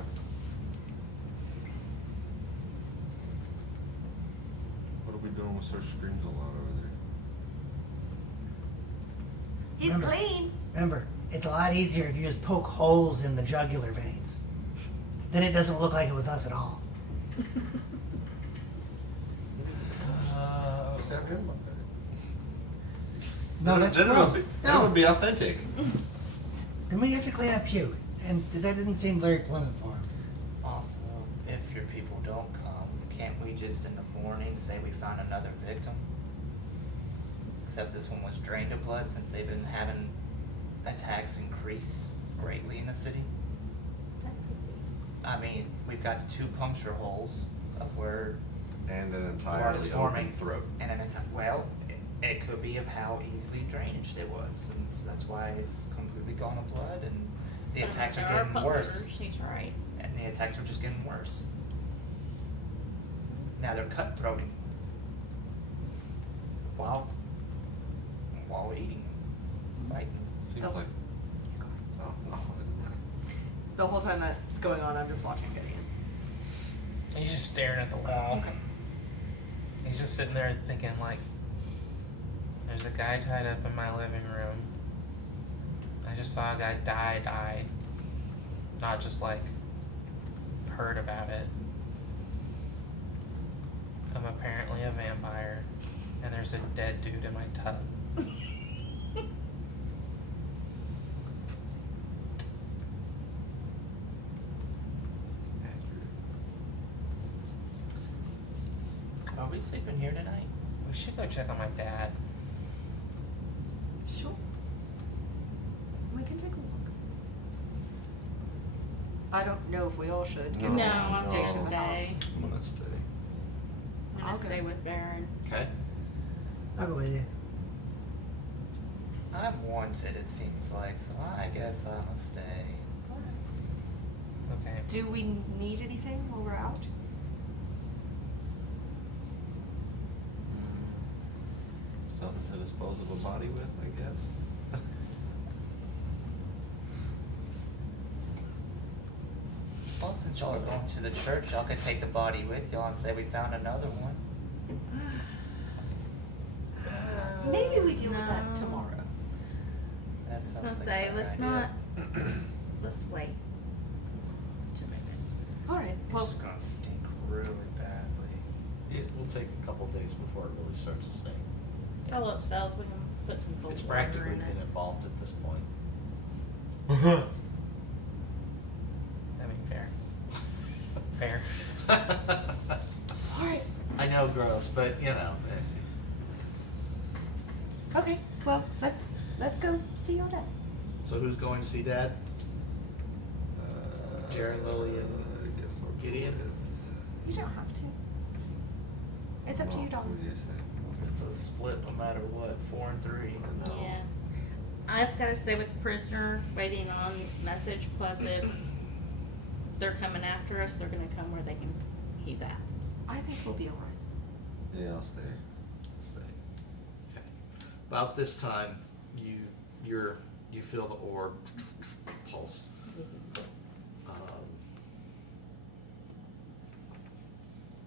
What are we doing with Sir Screams a lot over there? He's Remember- clean. Remember, it's a lot easier if you just poke holes in the jugular veins. Then it doesn't look like it was us at all. Stab him like that. No, that's then gross. Then it No, would be authentic. then we have to clean up puke, and that didn't seem very pleasant for him. Also, if your people don't come, can't we just in the morning say we found another victim? Except this one was drained of blood since they've been having attacks increase greatly in the city. That could be. I mean, we've got 2 puncture holes of where And an blood is entirely forming, open throat. and then it's well, it could be of how easily drainaged it was, and so that's why it's completely gone of blood, and the attacks are There are getting worse, punctures, he's right. and the attacks are just getting worse. Now they're cutthroating while eating, biting. Seems Oh. like. Oh, no. The whole time that's going on, I'm just watching Gideon. He's just staring at the wall. He's just sitting there thinking like, there's a guy tied up in my living room. I just saw a guy die. Not just like heard about it. I'm apparently a vampire, and there's a dead dude in my tub. Are we sleeping here tonight? We should go check on my dad. Sure. We can take a look. I don't know if we all should. No. Given No, the I'm state gonna of the stay. house. I'm gonna stay. I'm gonna Okay. stay with Baron. Okay. I'll go with you. I'm wanted, it seems like, so I guess I'm gonna stay. Okay. Do we need anything while we're out? Something to dispose of a body with, I guess. Well, since y'all are going to the church, y'all could take the body with y'all and say we found another one. Maybe we deal with that No. tomorrow. That I was sounds gonna like say, a let's good idea. not, let's wait to move it. All right. It's Well, just gonna stink really badly. It will take a couple days before it really starts to stink. All else fails, we can put some cold It's water practically in been it. embalmed at this point. I mean, fair. Fair. all right. I know, gross, but you know. Okay. Well, let's go see your dad. So who's going to see Dad? Jaren, Lily, and I guess I'll go Gideon? with- You don't have to. It's up to you, Well, Dom. what do you say? It's a split no matter what, 4 and 3. Yeah. I've gotta stay with the prisoner, waiting on message, plus if they're coming after us, they're gonna come where he's at. I think we'll be all right. Yeah, I'll stay. Stay. Okay. About this time, you feel the orb pulse.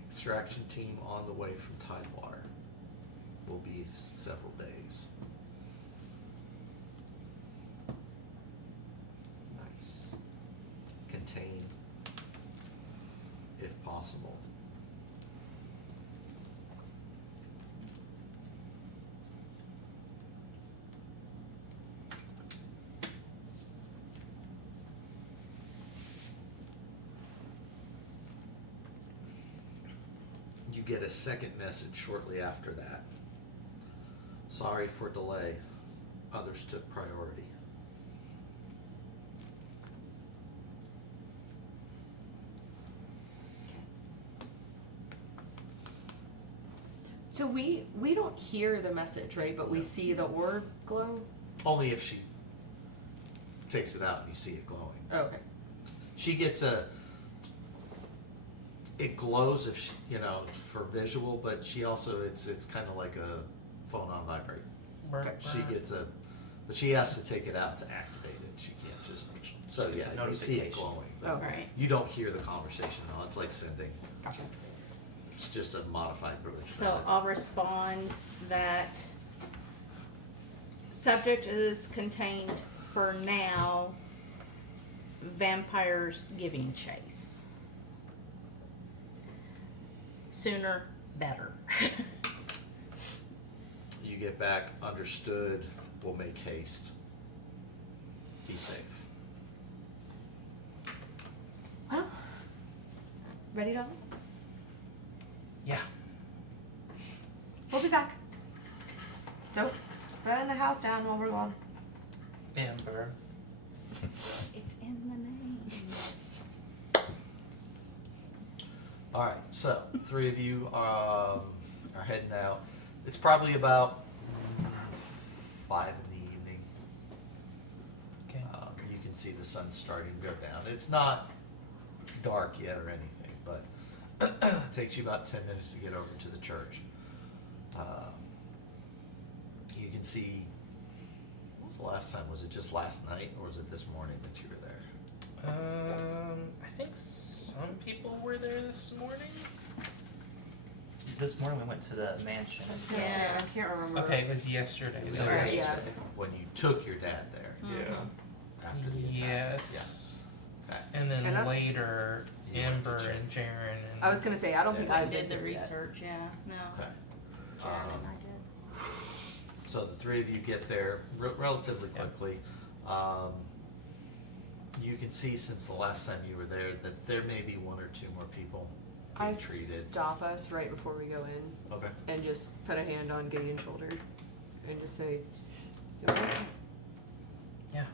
Extraction team on the way from Tidewater. Will be several days. Nice. Contain, if possible. You get a second message shortly after that. Sorry for delay. Others took priority. So we don't hear the message, right? But we see the orb glow. Only if she takes it out and you see it glowing. Oh, okay. She gets it glows if she, for visual, but she also it's kind of like a phone on vibrate. She gets but she has to take it out to activate it. She can't just. So She yeah, gets a you see it notification. glowing. But Oh, Right. You don't hear the conversation. No, it's like sending. Gotcha. It's just a modified version. So of it. I'll respond that subject is contained for now, vampires giving chase. Sooner, better. You get back, understood, we'll make haste. Be safe. Well, ready, Dom? Yeah. We'll be back. Don't burn the house down while we're gone. Amber. It's in the name. All right, so 3 of you are heading out. It's probably about 5 in the evening. Okay. You can see the sun starting to go down. It's not dark yet or anything, but it takes you about 10 minutes to get over to the church. You can see, when was the last time? Was it just last night or was it this morning that you were there? I think some people were there this morning. This morning we went to the mansion. Yeah. I can't remember. Okay, it was yesterday. It was So- Alright, yesterday, yeah. when you took your dad there Yeah. after the attack. Yes. Yeah. Okay. And then And I- later, You went to Amber check. and Jaren and I was gonna say I don't think I I've did been the there yet. research, yeah, no. Okay. Jan Um, and I did. So the 3 of you get there relatively quickly. You can see since the last time you were there that there may be 1 or 2 more people being I treated. stop us right before we go in Okay. and just put a hand on Gideon's shoulder and just say, "You okay?" yeah.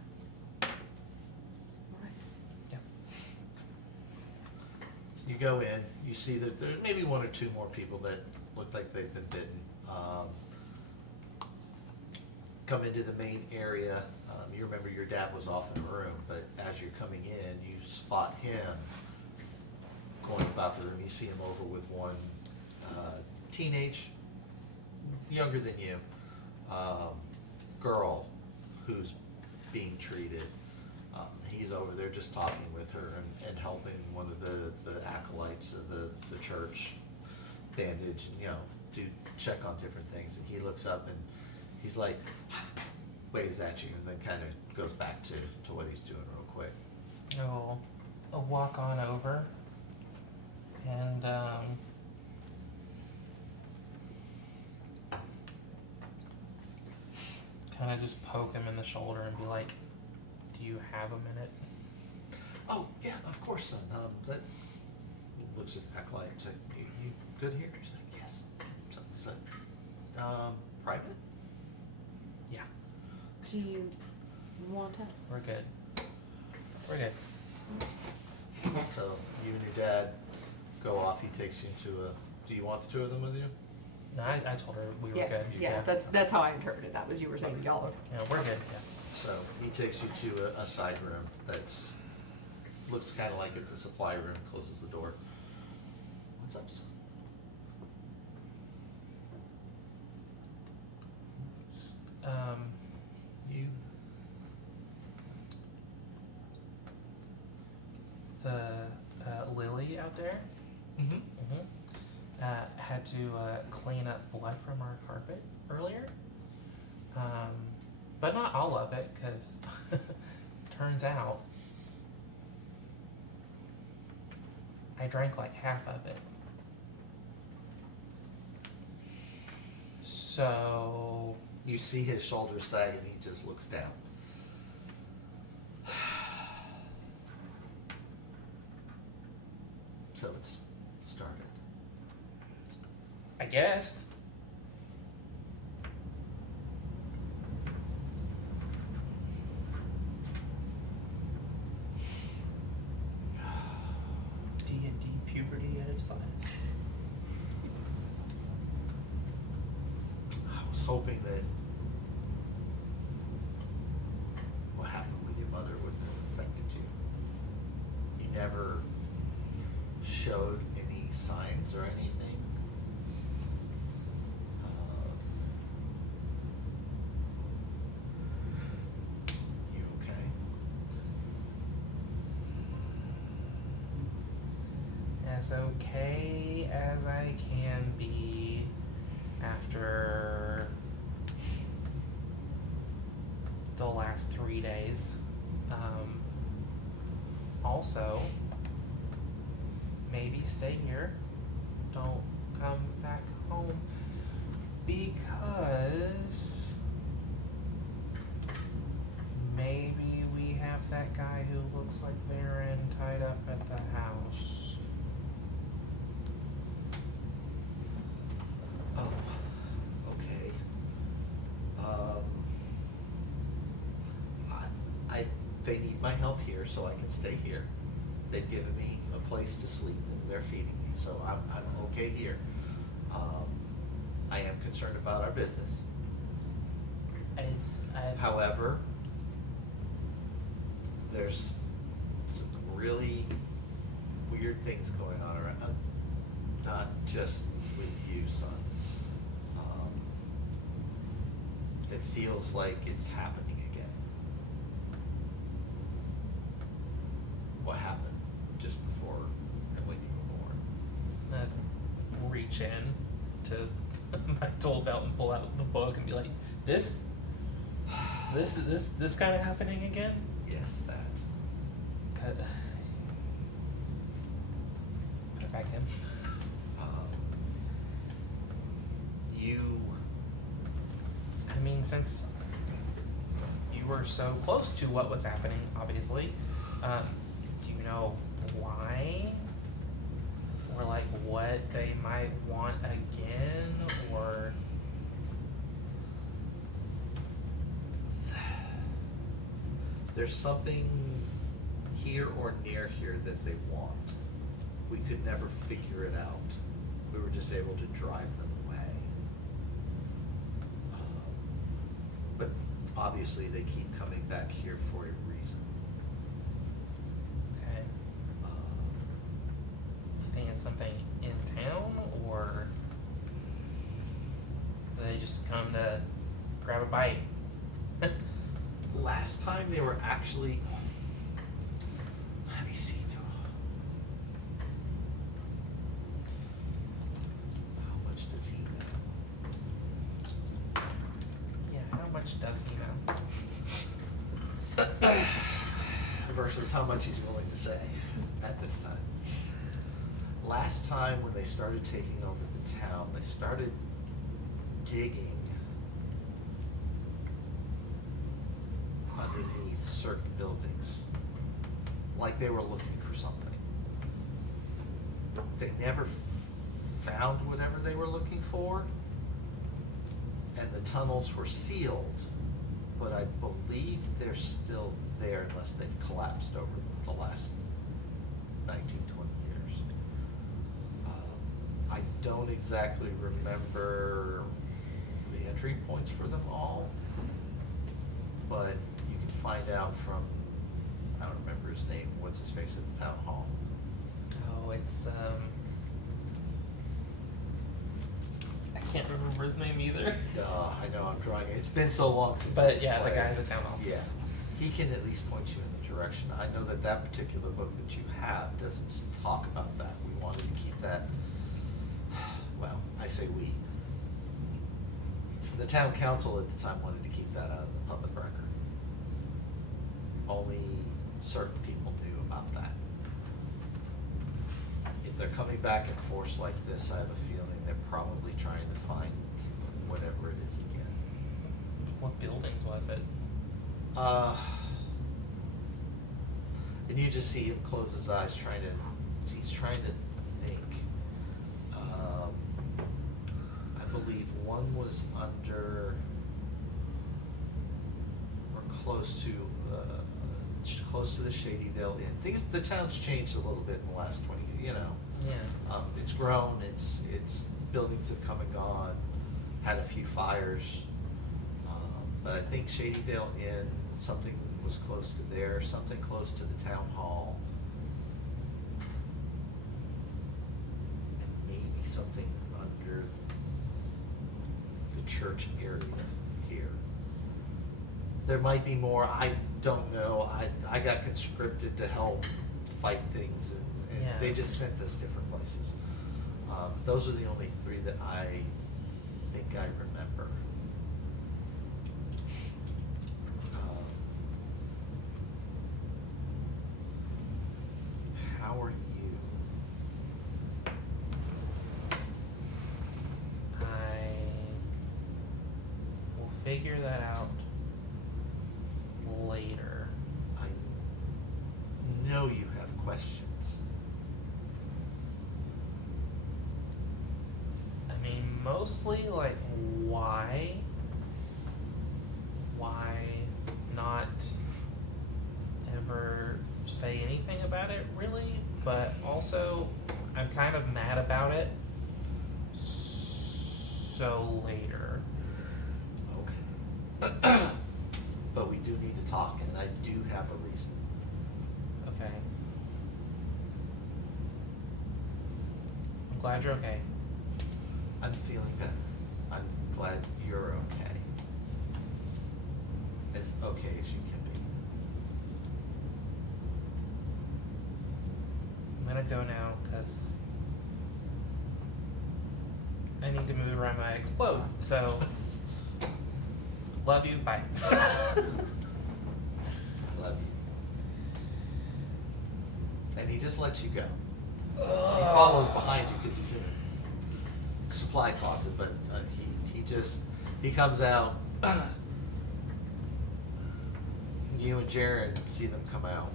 You go in, you see that there's maybe 1 or 2 more people that look like they've been bitten. Come into the main area. You remember your dad was off in a room, but as you're coming in, you spot him going about the room. You see him over with 1 teenage, younger than you, girl who's being treated. He's over there just talking with her and helping one of the acolytes of the church bandage and, do check on different things. And he looks up and he's like, waves at you and then kind of goes back to what he's doing real quick. I'll walk on over and kind of just poke him in the shoulder and be like, "Do you have a minute?" Oh, yeah, of course, son. That looks at Acolyte and said, you good here? She's like, yes. So he's like, private? Yeah, Do you want us? we're good. We're good. So you and your dad go off. He takes you into a. Do you want the 2 of them with you? No, I told her we were Yeah, good. yeah, that's how I interpreted that. Was you were saying y'all are. Yeah, we're good. Yeah. So he takes you to a side room that's looks kind of like it's a supply room. Closes the door. What's up, son? You. The Lily out there Mm-hmm. had to clean up blood from our carpet earlier, but not all of it, because turns out I drank like half of it. So You see his shoulders sag and he just looks down. So it's started. I guess. D&D puberty at its finest. I was hoping that what happened with your mother wouldn't have affected you. You never showed any signs or anything. You okay? As okay as I can be after the last 3 days. Also, maybe stay here. Don't come back home because maybe we have that guy who looks like Varen tied up at the house. Oh, okay. They need my help here, so I can stay here. They've given me a place to sleep, and they're feeding me, so I'm okay here. I am concerned about our business. However, there's some really weird things going on around, not just with you, son. It feels like it's happening again. What happened just before and when you were born? I'd reach in to my tool belt and pull out the book and be like, this kind of happening again? Yes, that. Put it back in. I mean, since you were so close to what was happening, obviously, do you know why? Or like what they might want again? Or There's something here or near here that they want. We could never figure it out. We were just able to drive them away. But obviously they keep coming back here for a reason. okay, do you think it's something in town, or do they just come to grab a bite? Last time they were actually, let me see, how much does he know? Yeah, how much does he know? Versus how much he's willing to say at this time. Last time when they started taking over the town, they started digging underneath certain buildings, like they were looking for something. They never found whatever they were looking for, and the tunnels were sealed, but I believe they're still there unless they've collapsed over the last 19, 20 years. I don't exactly remember the entry points for them all, but you can find out from, I don't remember his name, what's his face at the town hall. Oh, it's I can't remember his name either. I know I'm drawing it. It's been so long since. But we've yeah, the played. guy at the town hall. Yeah, he can at least point you in the direction. I know that that particular book that you have doesn't talk about that. We wanted to keep that, well, I say we. The town council at the time wanted to keep that out of the public record. Only certain people knew about that. If they're coming back in force like this, I have a feeling they're probably trying to find whatever it is again. What buildings was it? And you just see him close his eyes, he's trying to think. I believe one was under, or close to the Shadyville Inn. The town's changed a little bit in the last 20 years, you know. Yeah. It's grown, it's buildings have come and gone, had a few fires. But I think Shadyville Inn, something was close to there, something close to the town hall. And maybe something under the church area here. There might be more, I don't know. I got conscripted to help fight things, and Yeah. they just sent us different places. Those are the only three that I think I remember. How are you? I will figure that out later. I know you have questions. I mean, mostly like why not ever say anything about it, really? but also I'm kind of mad about it. So later. Okay. But we do need to talk, and I do have a reason. Okay. I'm glad you're okay. I'm feeling good. I'm glad you're okay. As okay as you can be. I'm gonna go now because I need to move around my explode. So, love you. Bye. Love you. And he just lets you go. He follows behind you because he's in a supply closet, but he comes out. You and Jaren see them come out,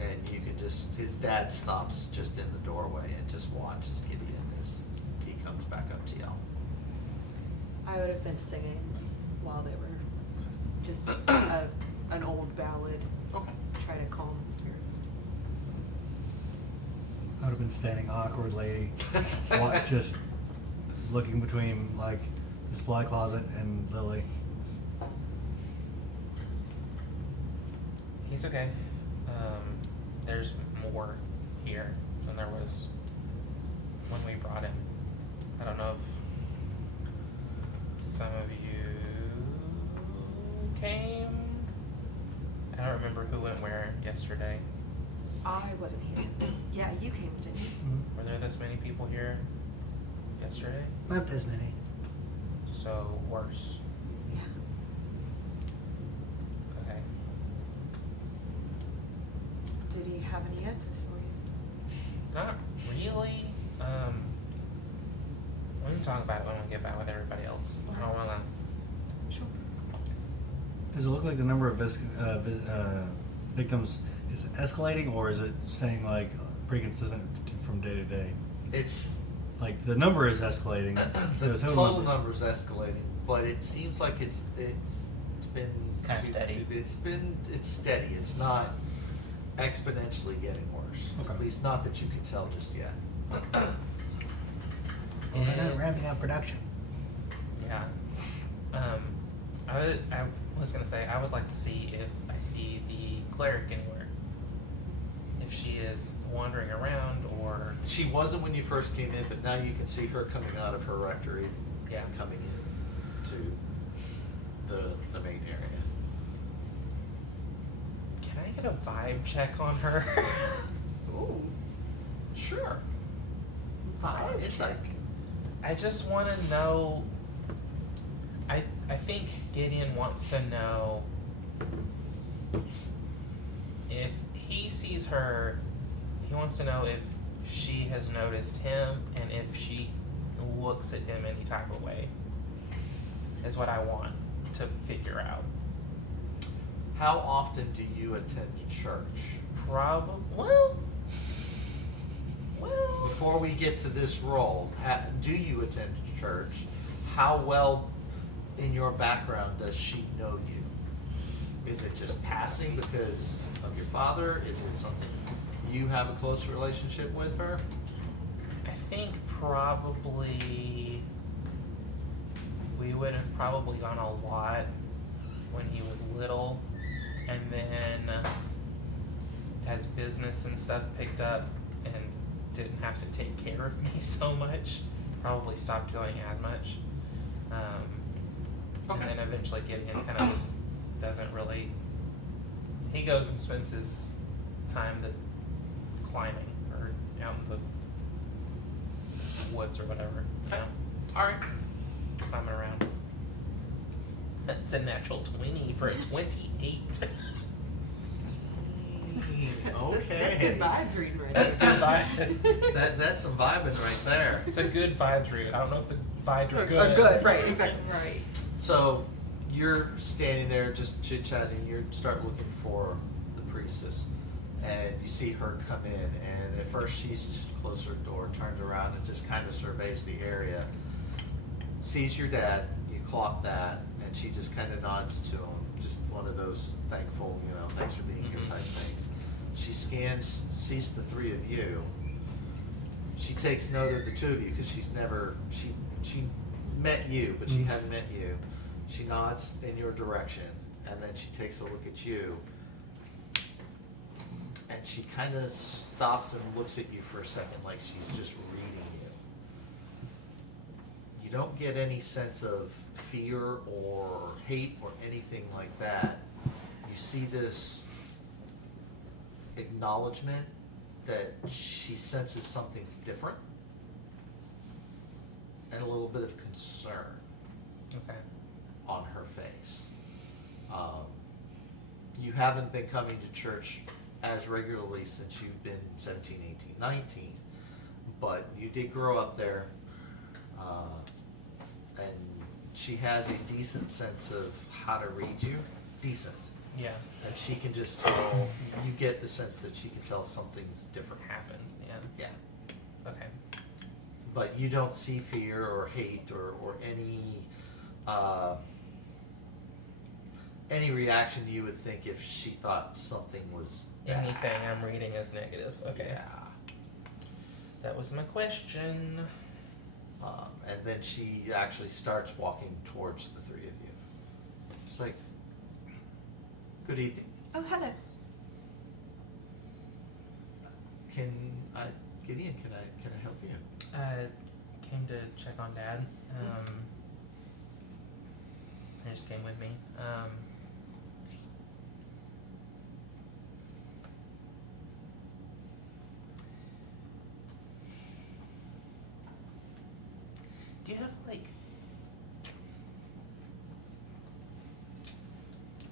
and you can just, his dad stops just in the doorway and just watches Gideon as he comes back up to y'all. I would have been singing while they were just an old ballad. Okay. Try to calm spirits. I would have been standing awkwardly, just looking between like the supply closet and Lily. He's okay. There's more here than there was when we brought him. I don't know if some of you came. I don't remember who went where yesterday. I wasn't here. Yeah, you came, didn't you? Were there this many people here yesterday? Not as many. So worse. Yeah. Okay. Did he have any answers for you? Not really. We can talk about it when we get back with everybody else. I don't wanna. Sure. Does it look like the number of victims is escalating, or is it staying like pretty consistent from day to day? It's Like the number is escalating. the total number's escalating, but it seems like it's been Kinda steady. It's steady. It's not exponentially getting worse. Okay. At least not that you can tell just yet. Well, they're not ramping up production. Yeah. I was gonna say I would like to see if I see the cleric anywhere. If she is wandering around or She wasn't when you first came in, but now you can see her coming out of her rectory Yeah. and coming in to the main area. can I get a vibe check on her? Ooh, sure. It's like I just want to know. I think Gideon wants to know if he sees her. He wants to know if she has noticed him and if she looks at him any type of way. Is what I want to figure out. how often do you attend church? Probably. Well. Before we get to this role, do you attend church? How well in your background does she know you? Is it just passing because of your father? Is it something you have a close relationship with her? I think probably we would have probably gone a lot when he was little, and then as business and stuff picked up and didn't have to take care of me so much, probably stopped going as much. And then eventually Gideon kind of just doesn't really. He goes and spends his time climbing or out in the woods or whatever. You Okay. know, All right. climbing around. That's a natural 20 for a 28. Okay. That's good vibes reading right That's there. good vibe. That's some vibing right there. It's a good vibes read. I don't know if the vibes are good. Good, right, exactly. Right. So you're standing there just chit-chatting. You start looking for the priestess, and you see her come in. And at first she's just close her door, turns around, and just kind of surveys the area. Sees your dad. You clock that, and she just kind of nods to him. Just one of those thankful, thanks for being here type things. She scans, sees the three of you. She takes note of the two of you because she met you, but she hadn't met you. She nods in your direction, and then she takes a look at you, and she kind of stops and looks at you for a second, like she's just reading you. You don't get any sense of fear or hate or anything like that. You see this acknowledgement that she senses something's different, and a little bit of concern Okay. on her face. You haven't been coming to church as regularly since you've been 17, 18, 19, but you did grow up there, and she has a decent sense of how to read you. Decent. Yeah. And she can just tell, you get the sense that she can tell something's different. Happened. Yeah. Yeah. Okay. But you don't see fear or hate or any reaction you would think if she thought something was bad. Anything I'm reading is negative. Okay. Yeah. That was my question. And then she actually starts walking towards the three of you. She's like, "Good evening. Oh, hello. Gideon, can I help you?" Came to check on Dad. He just came with me. Do you have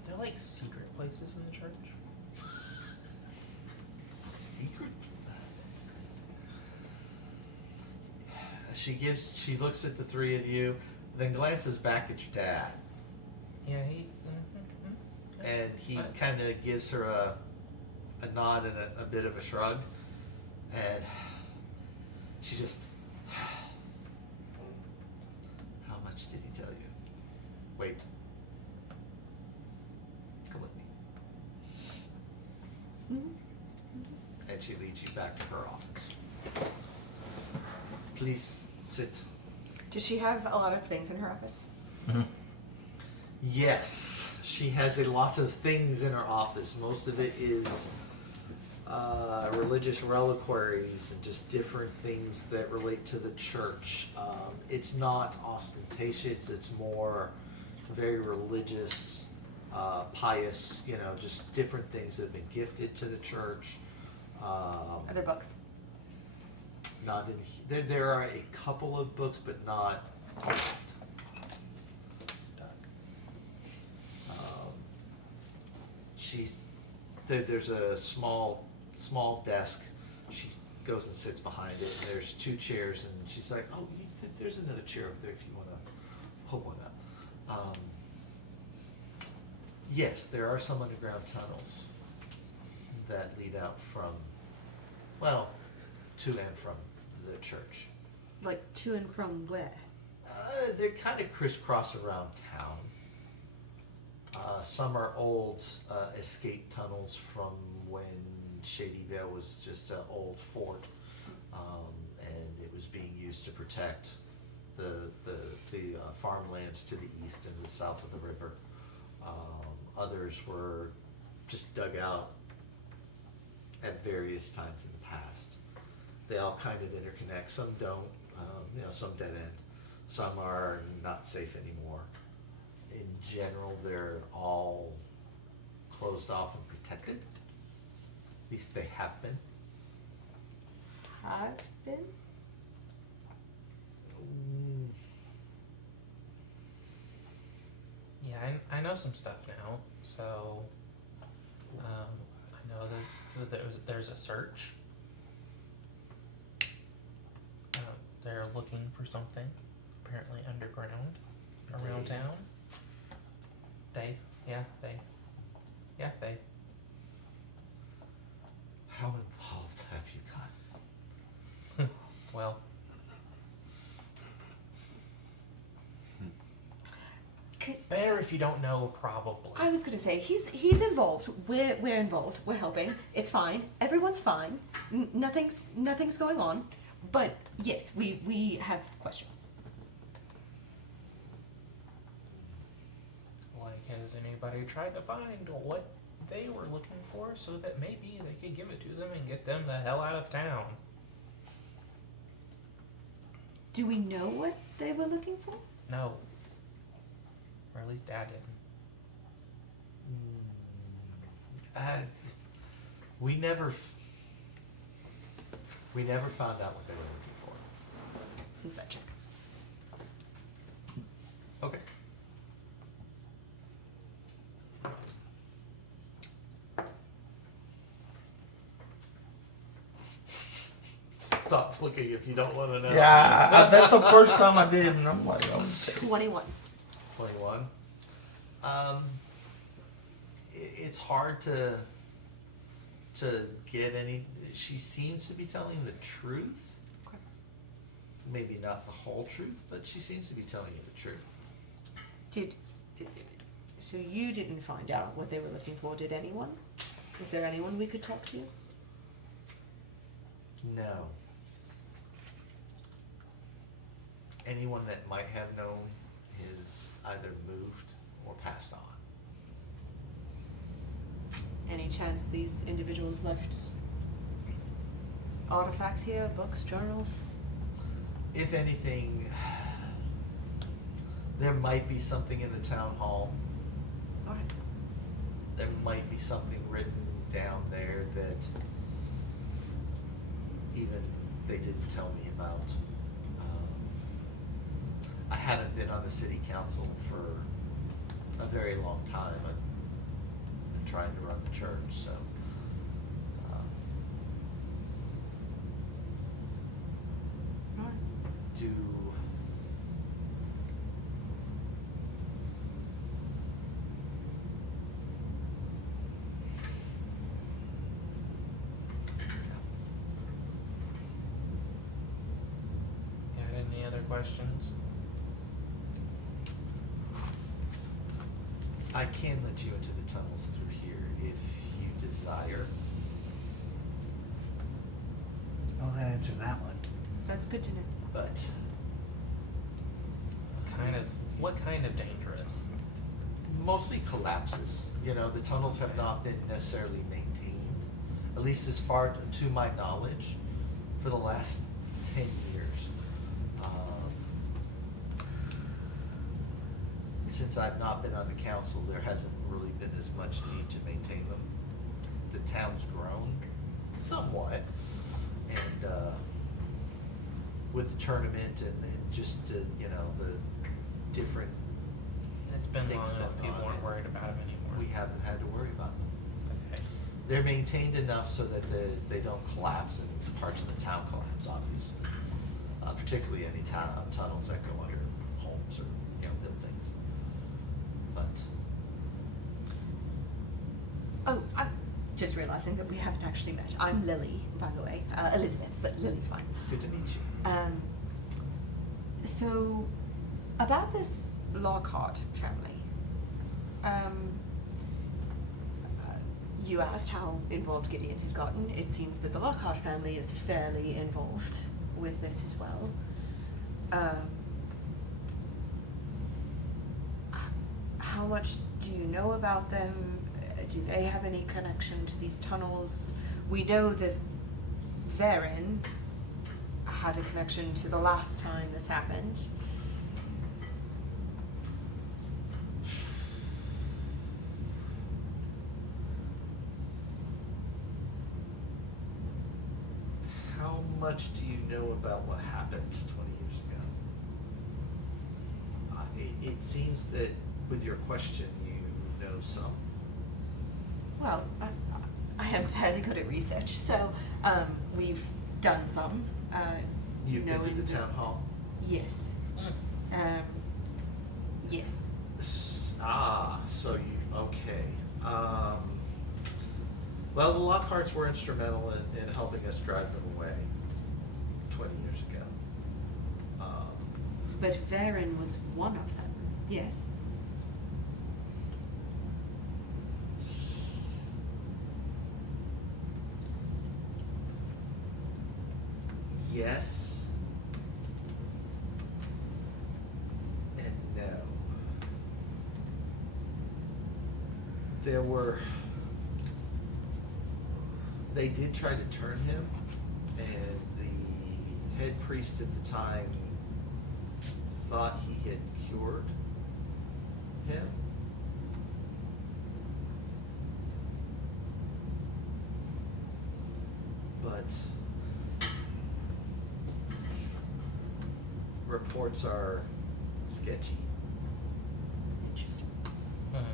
there are secret places in the church? Secret? She looks at the three of you, then glances back at your dad, Yeah, he's. and he What? kind of gives her a nod and a bit of a shrug, and she just, "How much did he tell you? Wait. Come with me." And she leads you back to her office. "Please sit." Does she have a lot of things in her office? Yes, she has a lot of things in her office. Most of it is religious reliquaries and just different things that relate to the church. It's not ostentatious, it's more very religious, pious, just different things that have been gifted to the church. Are there books? Not in there are a couple of books, but not a lot. Stuck. There's a small desk. She goes and sits behind it, and there's two chairs, and she's like, "Oh, there's another chair over there if you want to pull one up." Yes, there are some underground tunnels that lead out to and from the church. Like to and from where? They're kind of crisscross around town. Some are old escape tunnels from when Shady Vale was just an old fort, and it was being used to protect the farmlands to the east and the south of the river. Others were just dug out at various times in the past. They all kind of interconnect. Some don't. Some dead end. Some are not safe anymore. In general, they're all closed off and protected. At least they have been. Have been? Yeah, I know some stuff now. So, I know that there's a search. They're looking for something, apparently underground, around town. They. How involved have you gotten? Well, better if you don't know, probably. I was gonna say he's involved. We're involved. We're helping. It's fine. Everyone's fine. Nothing's going on. But yes, we have questions. Like, has anybody tried to find what they were looking for so that maybe they could give it to them and get them the hell out of town? Do we know what they were looking for? No. Or at least Dad didn't. We never found out what they were looking for. Inside check. Okay. Stop looking if you don't want to know. Yeah, that's the first time I did, and I'm like, 21. 21. It's hard to get any. She seems to be telling the truth. Okay. Maybe not the whole truth, but she seems to be telling you the truth. So you didn't find out what they were looking for, did anyone? Is there anyone we could talk to? No. Anyone that might have known is either moved or passed on. Any chance these individuals left artifacts here, books, journals? If anything, there might be something in the town hall. Alright. There might be something written down there that even they didn't tell me about. I haven't been on the city council for a very long time. I'm trying to run the church, so. Alright. Do You had any other questions? I can let you into the tunnels through here if you desire. Oh, that answers that one. That's good to know. But What kind of dangerous? mostly collapses. You know, the tunnels have not been necessarily maintained, at least as far to my knowledge, for the last 10 years. Since I've not been on the council, there hasn't really been as much need to maintain them. The town's grown somewhat, and with the tournament and just the different, It's been Things long enough, going people on, aren't and worried about them anymore. we haven't had to worry about them. Okay. They're maintained enough so that they don't collapse, and parts of the town collapse, obviously. Particularly any tunnels that go under homes or buildings. But Oh, I'm just realizing that we haven't actually met. I'm Lily, by the way. Elizabeth, but Lily's fine. good to meet you. So, about this Lockhart family, you asked how involved Gideon had gotten. It seems that the Lockhart family is fairly involved with this as well. How much do you know about them? Do they have any connection to these tunnels? We know that Varen had a connection to the last time this happened. How much do you know about what happened 20 years ago? It seems that with your question, you know some. Well, I am fairly good at research, so we've done some. You've been to in the town hall? Yes. Yes. So you, okay. Well, the Lockharts were instrumental in helping us drive them away 20 years ago. But Varen was one of them. Yes. yes and no. They did try to turn him, and the head priest at the time thought he had cured him. But reports are sketchy. Interesting. Hmm.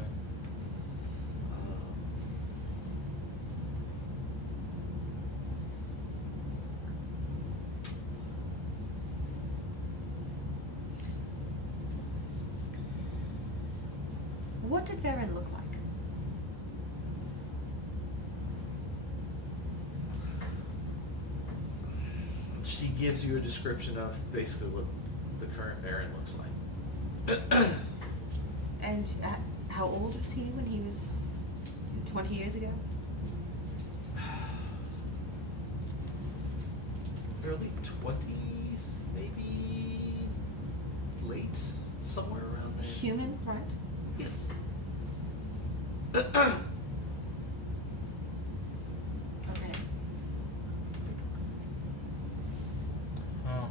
What did Varen look like? She gives you a description of basically what the current Baron looks like. And how old was he when he was 20 years ago? Early 20s, maybe late, somewhere around there. Human, right? Yes. Okay. Oh.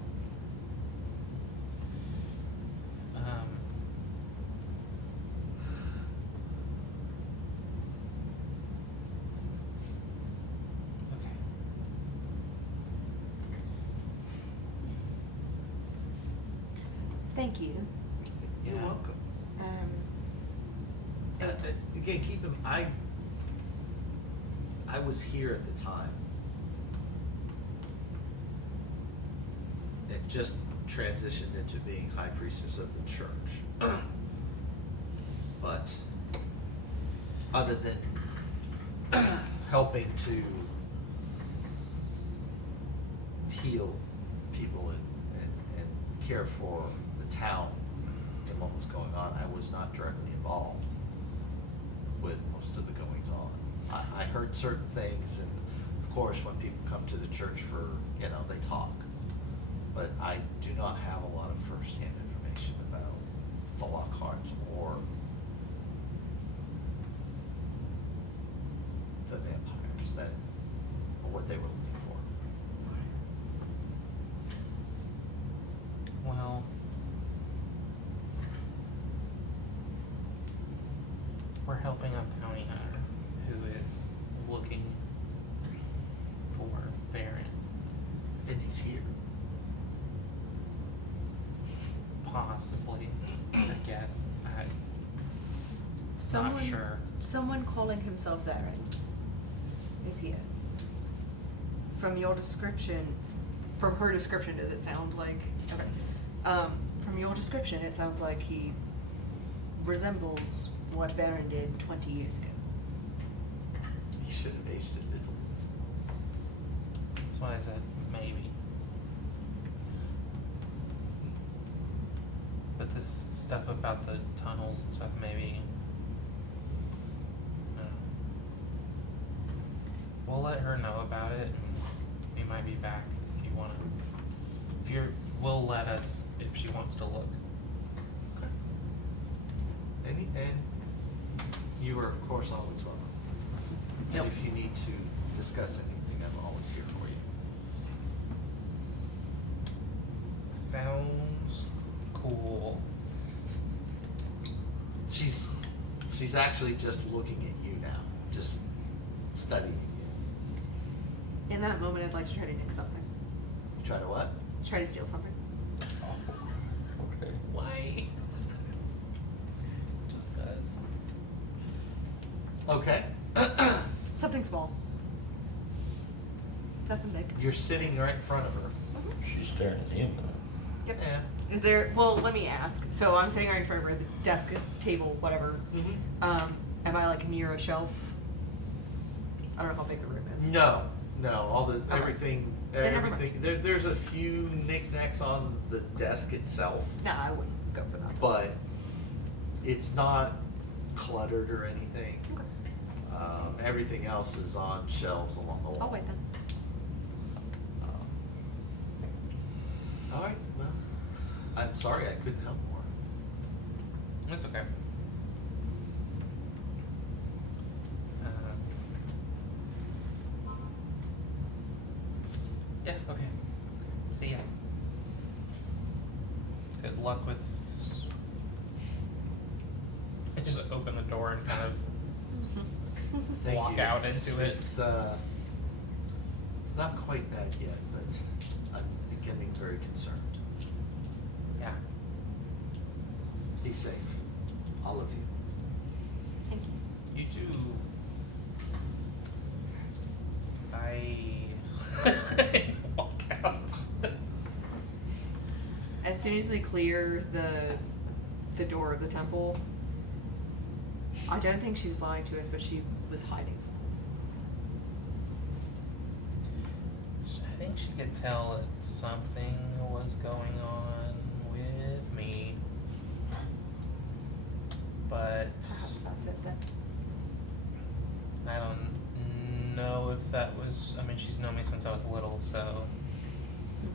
Okay. Thank you. You're Yeah. welcome. Um, Again, keep in I was here at the time. It just transitioned into being high priestess of the church. But other than helping to heal people and care for the town and what was going on, I was not directly involved with most of the goings on. I heard certain things, and of course when people come to the church for, they talk. But I do not have a lot of first-hand information about the Lockharts or the vampires or what they were looking for. Well, we're helping a bounty hunter who is looking for Varen. And he's here. Possibly, I guess. I'm someone, not sure. Someone calling himself Varen is here. From your description, from her description, does it sound like? Okay. From your description, it sounds like he resembles what Varen did 20 years ago. He should have aged a little bit. That's why I said maybe. But this stuff about the tunnels and stuff, maybe. I don't know. We'll let her know about it, and we might be back if you wanna. We'll let us if she wants to look. Okay. And you are of course always welcome. Yep. And if you need to discuss anything, I'm always here for you. Sounds cool. She's actually just looking at you now, just studying you. In that moment, I'd like to try to nick something. You try to what? Try to steal something. Okay. Why? Just cause. Okay. Something small. Nothing big. You're sitting right in front of her. She's staring at him though. Yep. Yeah. Is there? Well, let me ask. So I'm sitting right in front of her. The desk is table, whatever. Mm-hmm. Am I like near a shelf? I don't know how big the room is. No, all the Okay. everything. Then never Everything. There's a few knickknacks on the desk itself, No, I wouldn't go for that. but it's not cluttered or anything. Okay. Everything else is on shelves along the wall. I'll wait then. I'm sorry I couldn't help more. It's okay. Yeah, okay. See ya. Good luck with. I just open the door and kind of Thank walk you. out It's- into it. It's not quite bad yet, but I'm becoming very concerned. Yeah. Be safe, all of you. Thank you. You too. I walk out. As soon as we clear the door of the temple, I don't think she was lying to us, but she was hiding something. I think she could tell that something was going on with me. But Perhaps that's it then. I don't know if that was. I mean, she's known me since I was little, so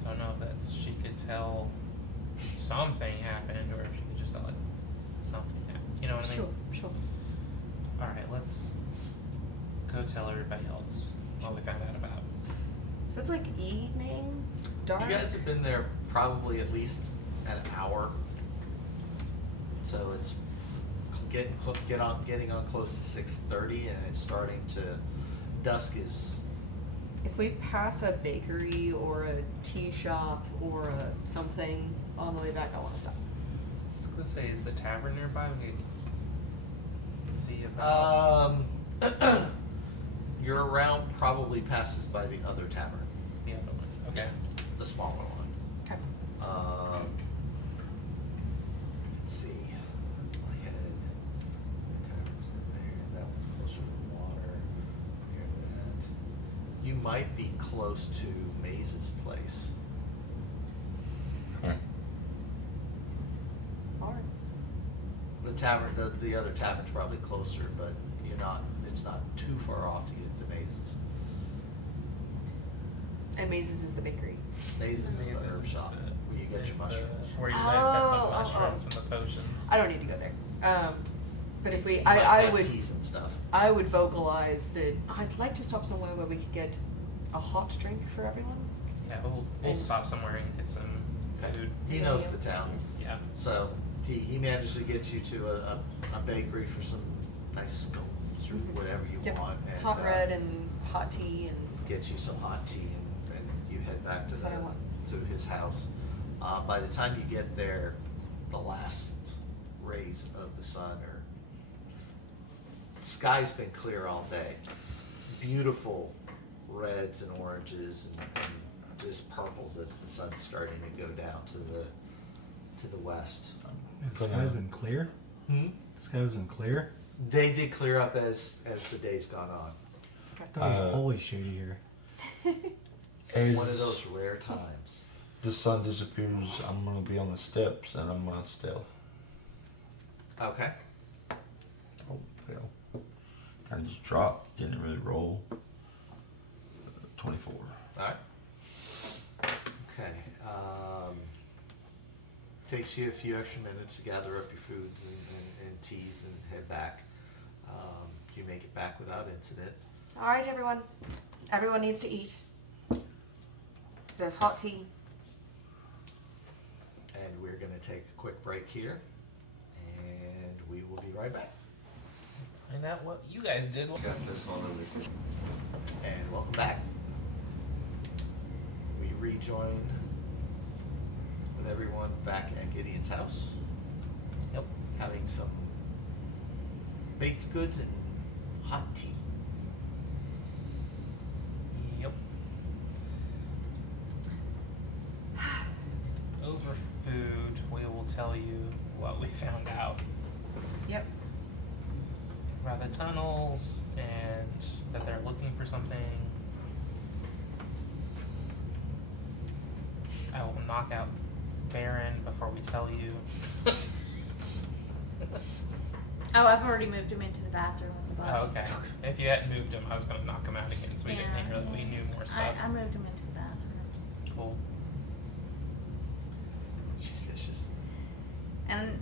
I don't know if that's. She could tell something happened, or if she could just tell like something happened. You know what I mean? Sure. All right, let's go tell everybody else what we found out about. So it's like evening, dark. You guys have been there probably at least an hour, so it's getting on close to 6:30, and it's starting to dusk is. If we pass a bakery or a tea shop or something on the way back, I want to stop. I was gonna say, is the tavern nearby? We could see about Your route probably passes by the other tavern, the other one. Okay. the smaller one. Okay. Let's see. My head. The tavern's in there. That one's closer to the water. Near that. You might be close to Maze's place. All right. The tavern, the other tavern's probably closer, but you're not. It's not too far off to get to Maze's. And Maze's is the bakery. Maze's is Maze's the herb is shop the- where you get is your the- mushrooms. Where you guys got Oh, the mushrooms and the potions. I don't need to go there. But if we, You might I have would, teas and stuff. I would vocalize that I'd like to stop somewhere where we could get a hot drink for everyone. Yeah, we'll And- stop somewhere and get some food. He knows the town. Yeah. So he managed to get you to a bakery for some nice scones or whatever you Yep. want, and Hot bread and hot tea and get you some hot tea, and you head back to That's what I want. to his house. By the time you get there, the last rays of the sun are. The sky's been clear all day. Beautiful reds and oranges and just purples as the sun's starting to go down to the west. The sky's been clear. Hmm? The sky's been clear. They did clear up as the day's gone on. I thought it was always shady here. As One of those rare times. the sun disappears, I'm gonna be on the steps and I'm gonna stealth. Okay. Oh, well. I just dropped, didn't really roll. 24. All right. Okay. Takes you a few extra minutes to gather up your foods and teas and head back. You make it back without incident. All right, everyone. Everyone needs to eat. There's hot tea. And we're going to take a quick break here. And we will be right back. Find out what you guys did. Got this one over here. And welcome back. We rejoin with everyone back at Gideon's house. Yep. Having some baked goods and hot tea. Yep. Over food, we will tell you what we found out Yep. about the tunnels and that they're looking for something. I will knock out Baron before we tell you. Oh, I've already moved him into the bathroom with the body. Oh, okay. If you hadn't moved him, I was going to knock him out again, so we didn't Yeah. hear that we knew more stuff. I moved him into the bathroom. Cool. She's vicious.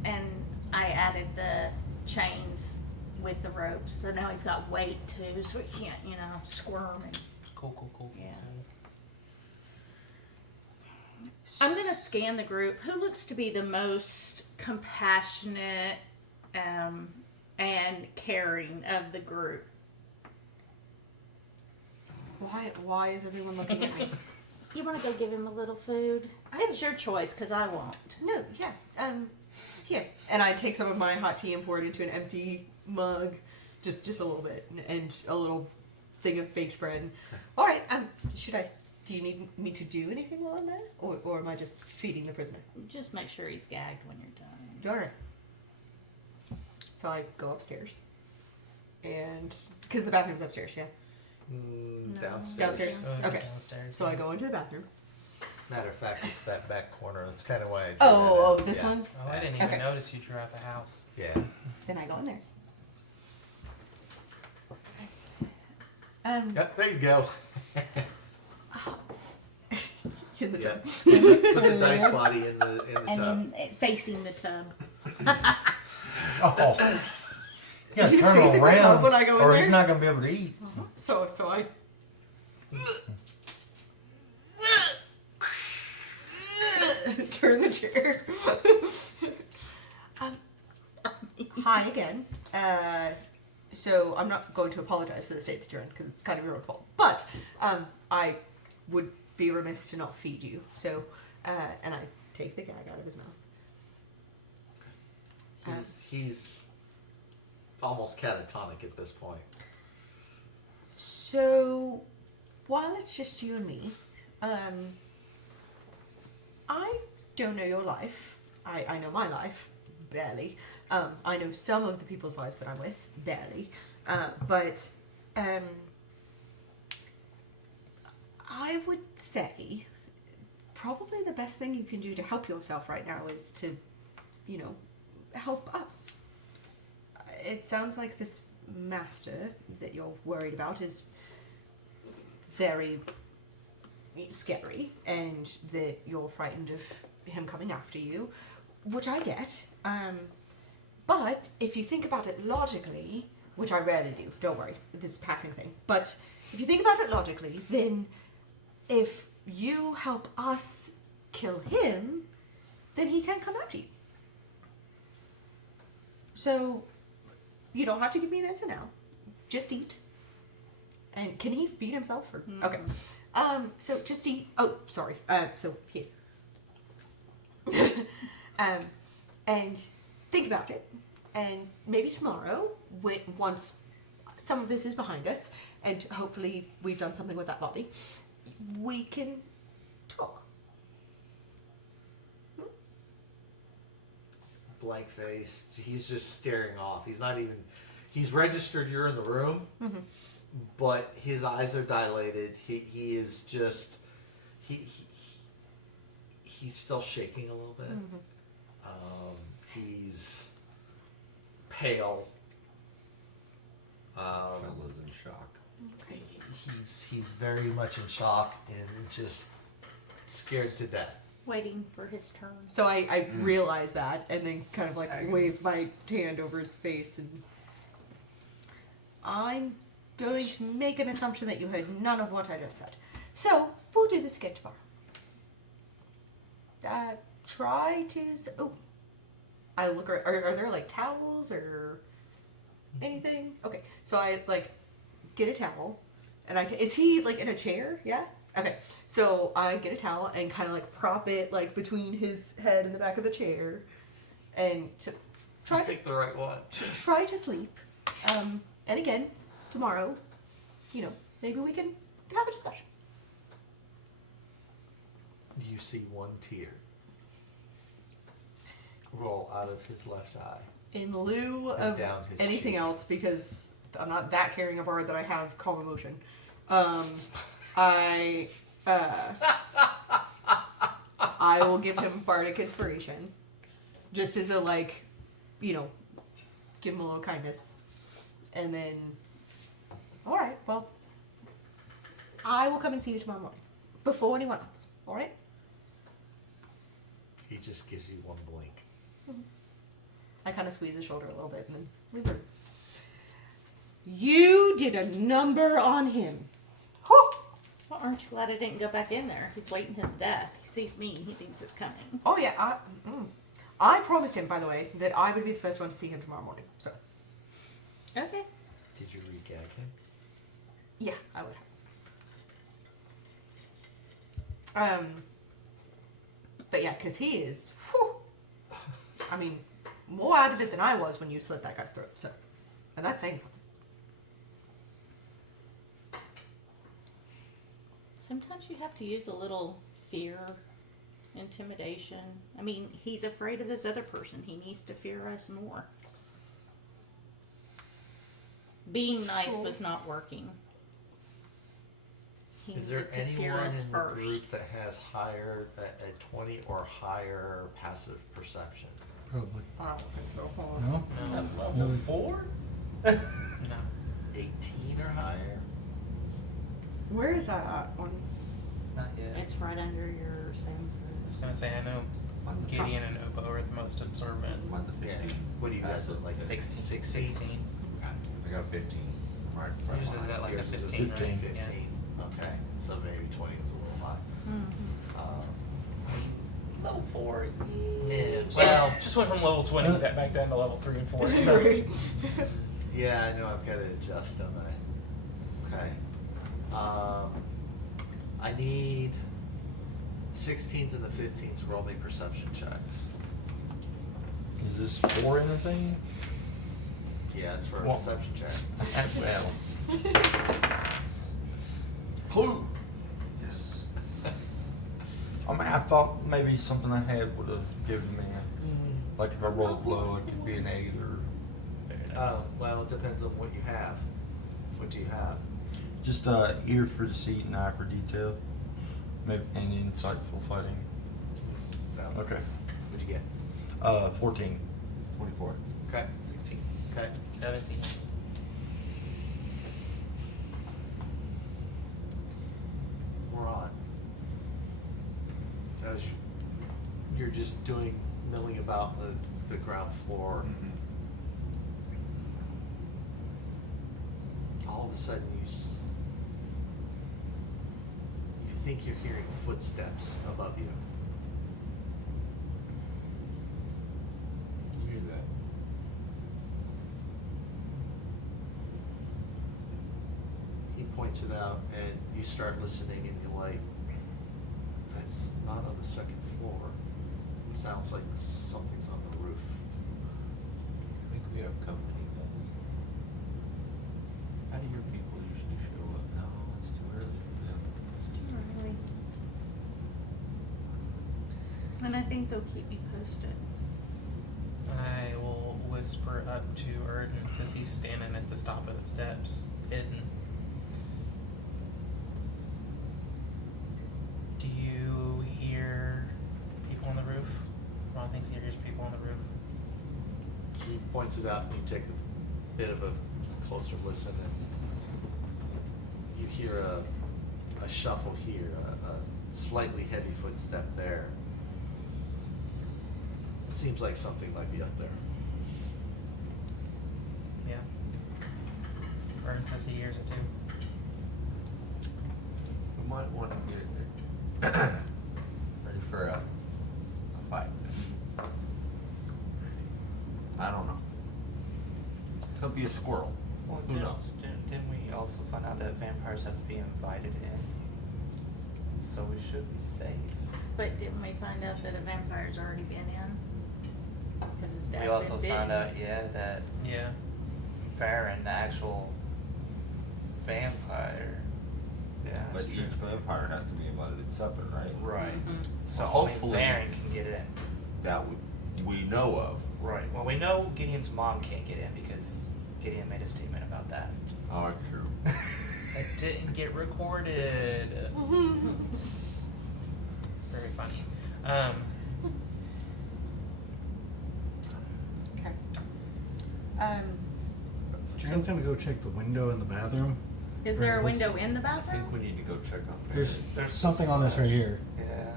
And I added the chains with the ropes, so now he's got weight too, so he can't, squirm and Cool. Yeah. I'm gonna scan the group. Who looks to be the most compassionate and caring of the group? Why is everyone looking at me? You want to go give him a little food? It's your choice, because I won't. No, yeah. Here. And I take some of my hot tea and pour it into an empty mug, just a little bit, and a little thing of baked bread. All right. Do you need me to do anything while I'm there, or am I just feeding the prisoner? Just make sure he's gagged when you're done. All right. So I go upstairs, and because the bathroom's upstairs, yeah. Downstairs. Downstairs. Okay. Downstairs. So I go into the bathroom. Matter of fact, it's that back corner. That's kind of why I drew Oh, that out. this Yeah. one. Oh, I didn't even Okay. notice you drew out the house. Yeah. Then I go in there. Yep, there you go. In the Yeah. tub. Put the dice body in the And tub. then facing the tub. Oh. Yeah, He's turn facing the tub around, when I go in or there? he's not gonna be able to eat. So I. Turn the chair. Hi again. So I'm not going to apologize for the state that you're in because it's kind of your own fault. But I would be remiss to not feed you. So, and I take the gag out of his mouth. He's almost catatonic at this point. So, while it's just you and me, I don't know your life. I know my life, barely. I know some of the people's lives that I'm with, barely. But I would say probably the best thing you can do to help yourself right now is to, help us. It sounds like this master that you're worried about is very scary, and that you're frightened of him coming after you, which I get. But if you think about it logically, which I rarely do, don't worry, this is a passing thing, but if you think about it logically, then if you help us kill him, then he can't come after you. So, you don't have to give me an answer now. Just eat. And can he feed himself? Or? Mm-hmm. Okay. So just eat. Oh, sorry. So here. And think about it. And maybe tomorrow, once some of this is behind us, and hopefully we've done something with that body, we can talk. Blank face. He's just staring off. He's not even. He's registered you're in the room, but his eyes are dilated. He is just. He's still shaking a little bit. He's pale. Fella's in shock. He's very much in shock and just scared to death. Waiting for his turn. So I realize that, and then kind of like wave my hand over his face, and I'm going to make an assumption that you heard none of what I just said. So we'll do this again tomorrow. Try to. I look. Are there like towels or anything? Okay, so I like get a towel, and is he like in a chair? Yeah. Okay, so I get a towel and kind of like prop it like between his head and the back of the chair, and to try I picked the right one. try to sleep. And again, tomorrow, maybe we can have a discussion. You see one tear roll out of his left eye. In lieu And of down his anything cheek. else, because I'm not that caring a bard that I have calm emotion. I will give him bardic inspiration, just as a give him a little kindness, and then, all right, well, I will come and see you tomorrow morning, before anyone else. All right? He just gives you one blink. I kind of squeeze his shoulder a little bit and then leave her. You did a number on him. Whew. Well, aren't you glad I didn't go back in there? He's waiting his death. He sees me. He thinks it's coming. Oh yeah, I promised him, by the way, that I would be the first one to see him tomorrow morning. So Okay. Did you re-gag him? yeah, I would have. But yeah, because he is, whew, I mean, more out of it than I was when you slit that guy's throat. So, and that's saying something. Sometimes you have to use a little fear, intimidation. I mean, he's afraid of this other person. He needs to fear us more. Being nice Sure. was not working. He Is there needed to fear anyone us in the first. group that has higher a 20 or higher passive perception? Probably. I don't think so. Hold on. No? No. At level No. 4? No. 18 or higher? Where is that at? On Not yet. It's right under your same. I was gonna say, I know Mine's a- Gideon and Obo are the most observant. Mine's a Yeah. 15. What do you guys look like? 16. 16? 16. I got 15. Right. Yours is at like a Yours is 15, right? 15. Yeah. Okay, so maybe 20 was a little high. Mm-hmm. Level 4. Yeah. Well, Well, just went from level 20 back down to level 3 and 4. So. yeah, I know I've got to adjust on that. Okay. I need 16s and the 15s roll me perception checks. Is this for anything? Yeah, it's for a Well- perception check. Well. Who? Yes. I mean, I thought maybe something I had would have given me like if I rolled low, it could be an 8 or Very nice. Oh, well, it depends on what you have. What do you have? just ear for deceit and eye for detail, maybe and insightful fighting. No. Okay. What'd you get? 14. 24. Okay. 16. Okay. 17. We're on. As you're just milling about the ground floor. All of a sudden you think you're hearing footsteps above you. You hear that? He points it out and you start listening and you're like, that's not on the second floor. It sounds like something's on the roof. I think we have company, but how do your people usually show up? No, it's too early for them. It's too early. And I think they'll keep me posted. I will whisper up to Erden because he's standing at the top of the steps, hidden. Do you hear people on the roof? Ron thinks he hears people on the roof. He points it out and you take a bit of a closer listen and you hear a shuffle here, a slightly heavy footstep there. It seems like something might be up there. Yeah. Erden says he hears it too. We might want to get ready for a fight. I don't know. Could be a squirrel. Well, Who knows? Didn't we also find out that vampires have to be invited in? So we should be safe. But didn't we find out that a vampire's already been in? Because his dad's We also been found bitten. out, yeah, that Yeah. Farron, the actual vampire. Yeah. But that's each true. vampire has to be invited separate, right? Right. Mhm. So Well, only hopefully- Farron can get in. That we know of. Right. Well, we know Gideon's mom can't get in because Gideon made a statement about that. Oh, true. It didn't get recorded. It's very funny. Okay. Jan's gonna go check the window in the bathroom. Is there a Or what's- window in the I think bathroom? we need to go check on There's There's something on this right here. Yeah.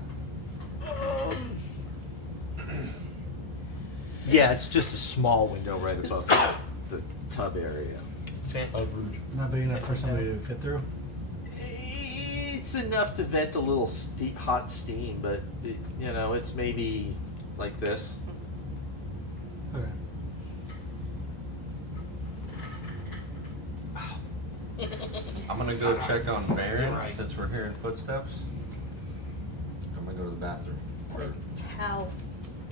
Yeah, it's just a small window right above the tub area. Not big enough for somebody to fit through. It's enough to vent a little hot steam, but it's maybe like this. Okay. I'm gonna go check on Baron You're right. since we're hearing footsteps. I'm gonna go to the bathroom. Put a towel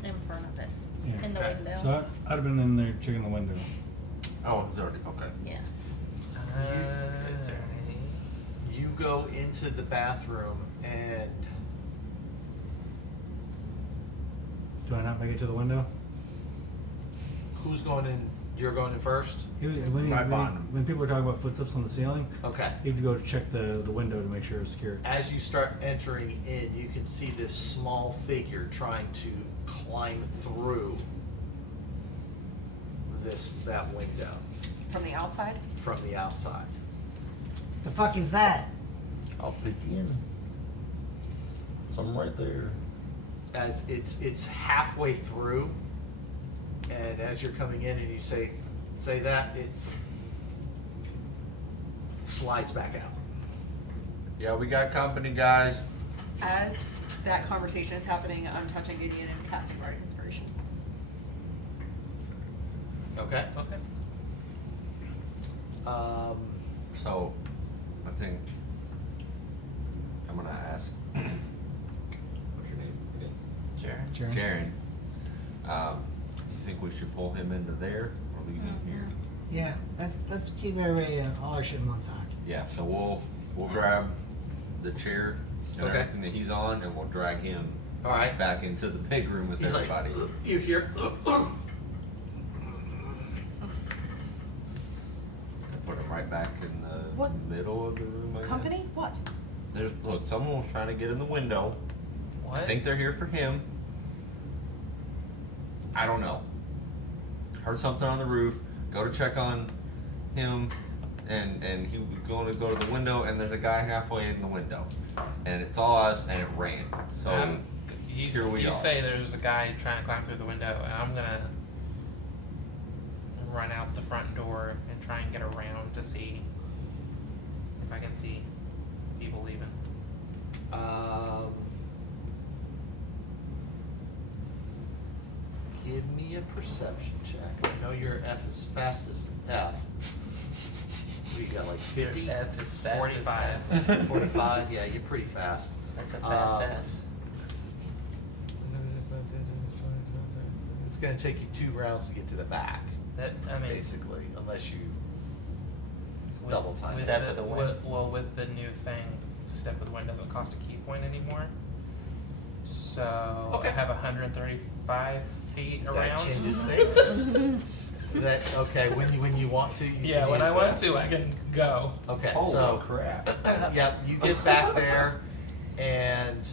in front of it, Yeah. in the Okay. window. So I'd have been in there checking the window. Oh, it's already okay. Yeah. You go into the bathroom and Do I not make it to the window? who's going in? You're going in first? When people were talking about footsteps on the ceiling, Okay. you have to go to check the window to make sure it's secure. As you start entering in, you can see this small figure trying to climb through that window From the outside? from the outside. The fuck is that? I'll take you in. Something right there. As it's halfway through, and as you're coming in and you say that, it slides back out. Yeah, we got company, guys. As that conversation is happening, I'm touching Gideon and casting Bardic Inspiration. Okay. Okay. So, I think I'm gonna ask. What's your name again? Jaren. Jaren. You think we should pull him into there or leave him here? Yeah, let's keep everybody all our shit in one sock. Yeah. So we'll grab the chair and Okay. everything that he's on, and we'll drag him All right. back into the big room with He's everybody. like, you hear? And put him right back in the What? middle of the room. I guess. Company? What? Look, someone was trying to get in the window. What? I think they're here for him. I don't know. Heard something on the roof. Go to check on him, and he was going to go to the window, and there's a guy halfway in the window, and it's all us, and it ran. So here we you are. say there's a guy trying to climb through the window, and I'm gonna run out the front door and try and get around to see if I can see people leaving. Give me a perception check. I know your F is fast as F. We got like 50, F is fast 45. as 45. Yeah, you're pretty fast. That's a fast Um, F. It's going to take you 2 rounds to get to the back, That I mean, basically, unless you with, double time. with Step of the wind. Well, with the new thing, step of the wind doesn't cost a key point anymore. So Okay. I have 135 feet that around. changes things. Okay, when you want to. You Yeah, can when use I want that. to, I can go. Okay, Holy so crap. yeah, you get back there, and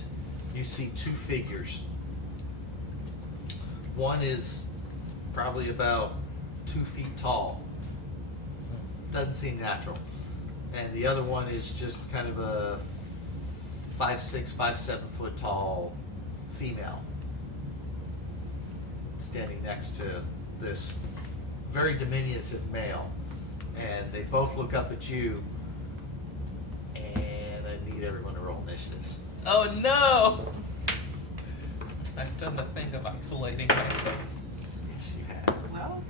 you see 2 figures. One is probably about 2 feet tall. Doesn't seem natural. And the other one is just kind of a 5'6", 5'7" foot tall female standing next to this very diminutive male. And they both look up at you, and I need everyone to roll initiatives. Oh no! I've done the thing of isolating myself. Yes, you have. Well,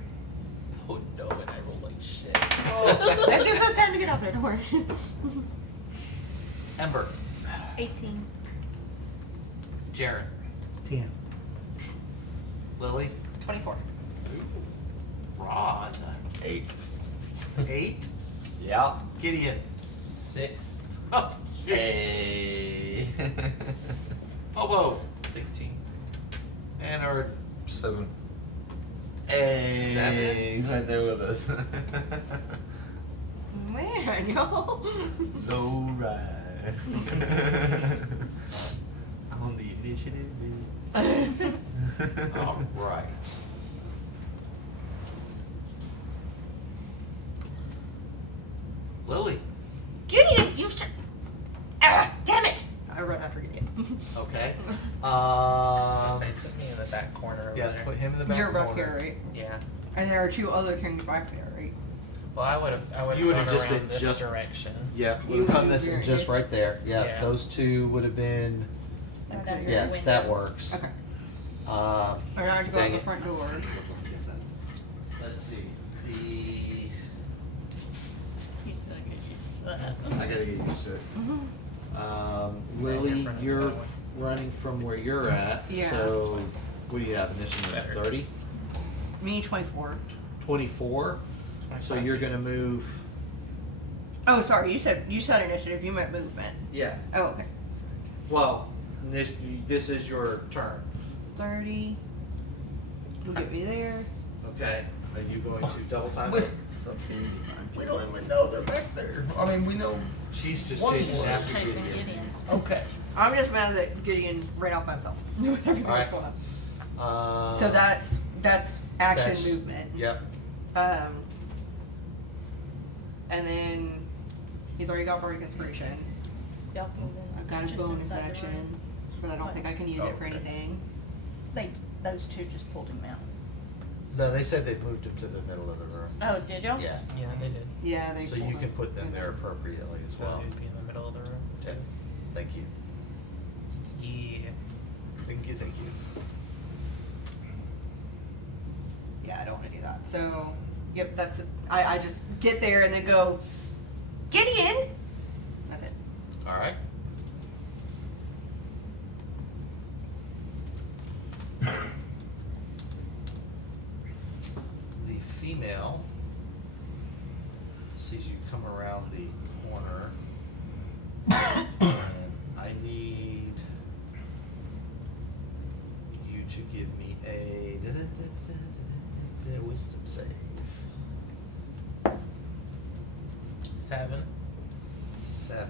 Oh no, and I roll like shit. that gives us time to get out there, don't worry. Ember, 18. Jaren, 10. Lily, 24. Ron, 8. 8, Yeah. Gideon. 6. Oh, shit. Hey. Hobo, 16. and our 7. Hey. 7. He's right there with us. Man, y'all. No ride. On the initiative. all right. Lily, Gideon, you should. Ah, damn it! I run after Gideon. okay. They put me in the back corner over Yeah, there. put him in the back You're back corner. here, right? Yeah. And there are 2 other kings back there, right? Well, I would have You would've gone just around been this just- direction. Yeah, You would have come would this be and just right there. Yeah, Yeah. those 2 would have been. Right under the Yeah, window. that works. Okay. Um, Alright, I have to go out dang the it. front door. Let's see. The He's gonna get used to that. I gotta get used to it. Mm-hmm. Lily, you're running from where you're at. Yeah. So, what do you have? Initiative Better. 30? Me, 24. 24. So 25 you're feet. gonna move. Oh, sorry, you said initiative, you meant movement. Yeah. Oh, okay. Well, this is your turn. 30. You'll get me there. Okay. Are you going to double time? But we don't even know they're back there. I mean, we know. She's just One chasing more. after Chasing Gideon. Gideon. Okay. I'm just mad that Gideon ran off by himself. With everything Alright. that's going on. Uh, So that's action that's- movement. Yep. And then he's already got bardic inspiration. Y'all can move in I've got his just bonus inside the action, room. but I don't think I can use it for Okay. anything. Those 2 just pulled him out. No, they said they moved him to the middle of the room. Oh, did y'all? Yeah. Yeah, they did. Yeah, they. So pulled you can him. put them there appropriately as So well. he'd be in the middle of the room. Okay. Thank you. Yeah. Thank you. Thank you. Yeah, I don't want to do that. So, yep, that's it. I just get there and then go, Gideon! That's it. All right. The female sees you come around the corner, and I need you to give me a wisdom save. 7. 7.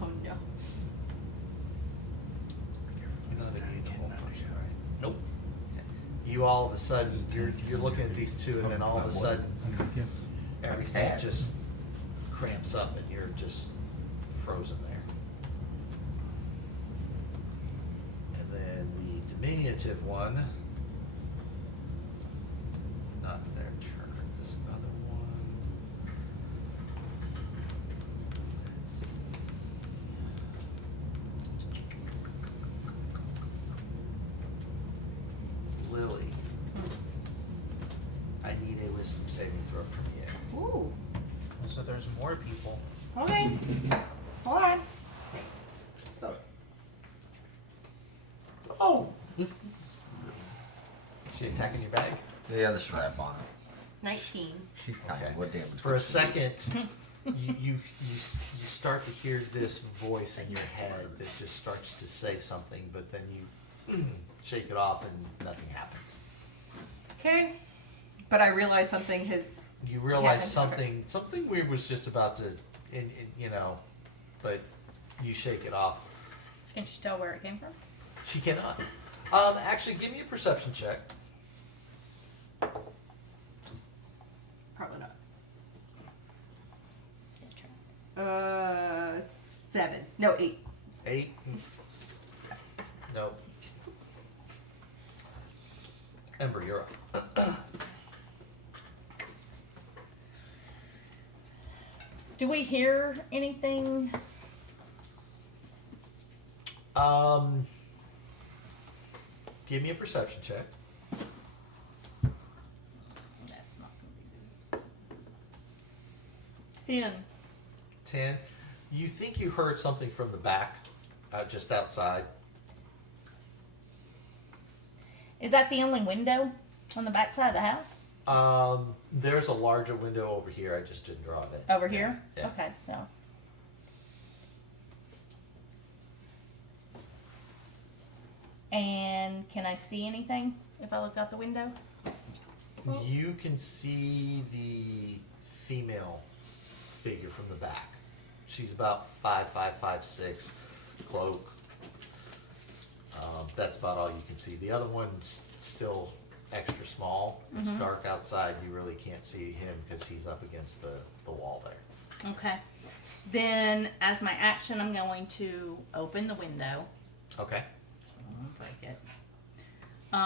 Oh no. You're not immune to whole person, right? Nope. You all of a sudden, you're looking at these 2, and then all of a sudden, Underneath you. everything just cramps up, and you're just frozen there. And then the diminutive one, not their turn. This other one. Let's see. Lily, I need a wisdom saving throw from you. Ooh. So there's more people. Okay. Hold on. Oh! Is she attacking your bag? Yeah, the strap on her. 19. She's tiny. Okay. What damage? For a second, you start to hear this voice in your head that just starts to say something, but then you shake it off and nothing happens. Okay. But I realize something has. You realize happened. something weird was just about to, but you shake it off. Can you tell where it came from? She cannot. Actually, give me a perception check. Probably not. 7. No, 8. 8. Nope. Ember, you're up. Do we hear anything? Give me a perception check. That's not gonna be good. 10. 10. You think you heard something from the back, just outside. Is that the only window on the back side of the house? There's a larger window over here. I just didn't draw it. Over here? Yeah. Okay, so. And can I see anything if I look out the window? You can see the female figure from the back. She's about 5'6", cloak. That's about all you can see. The other one's still extra small. It's dark outside. You really can't see him because he's up against the wall there. Okay. Then, as my action, I'm going to open the window. Okay. I'll break it. See,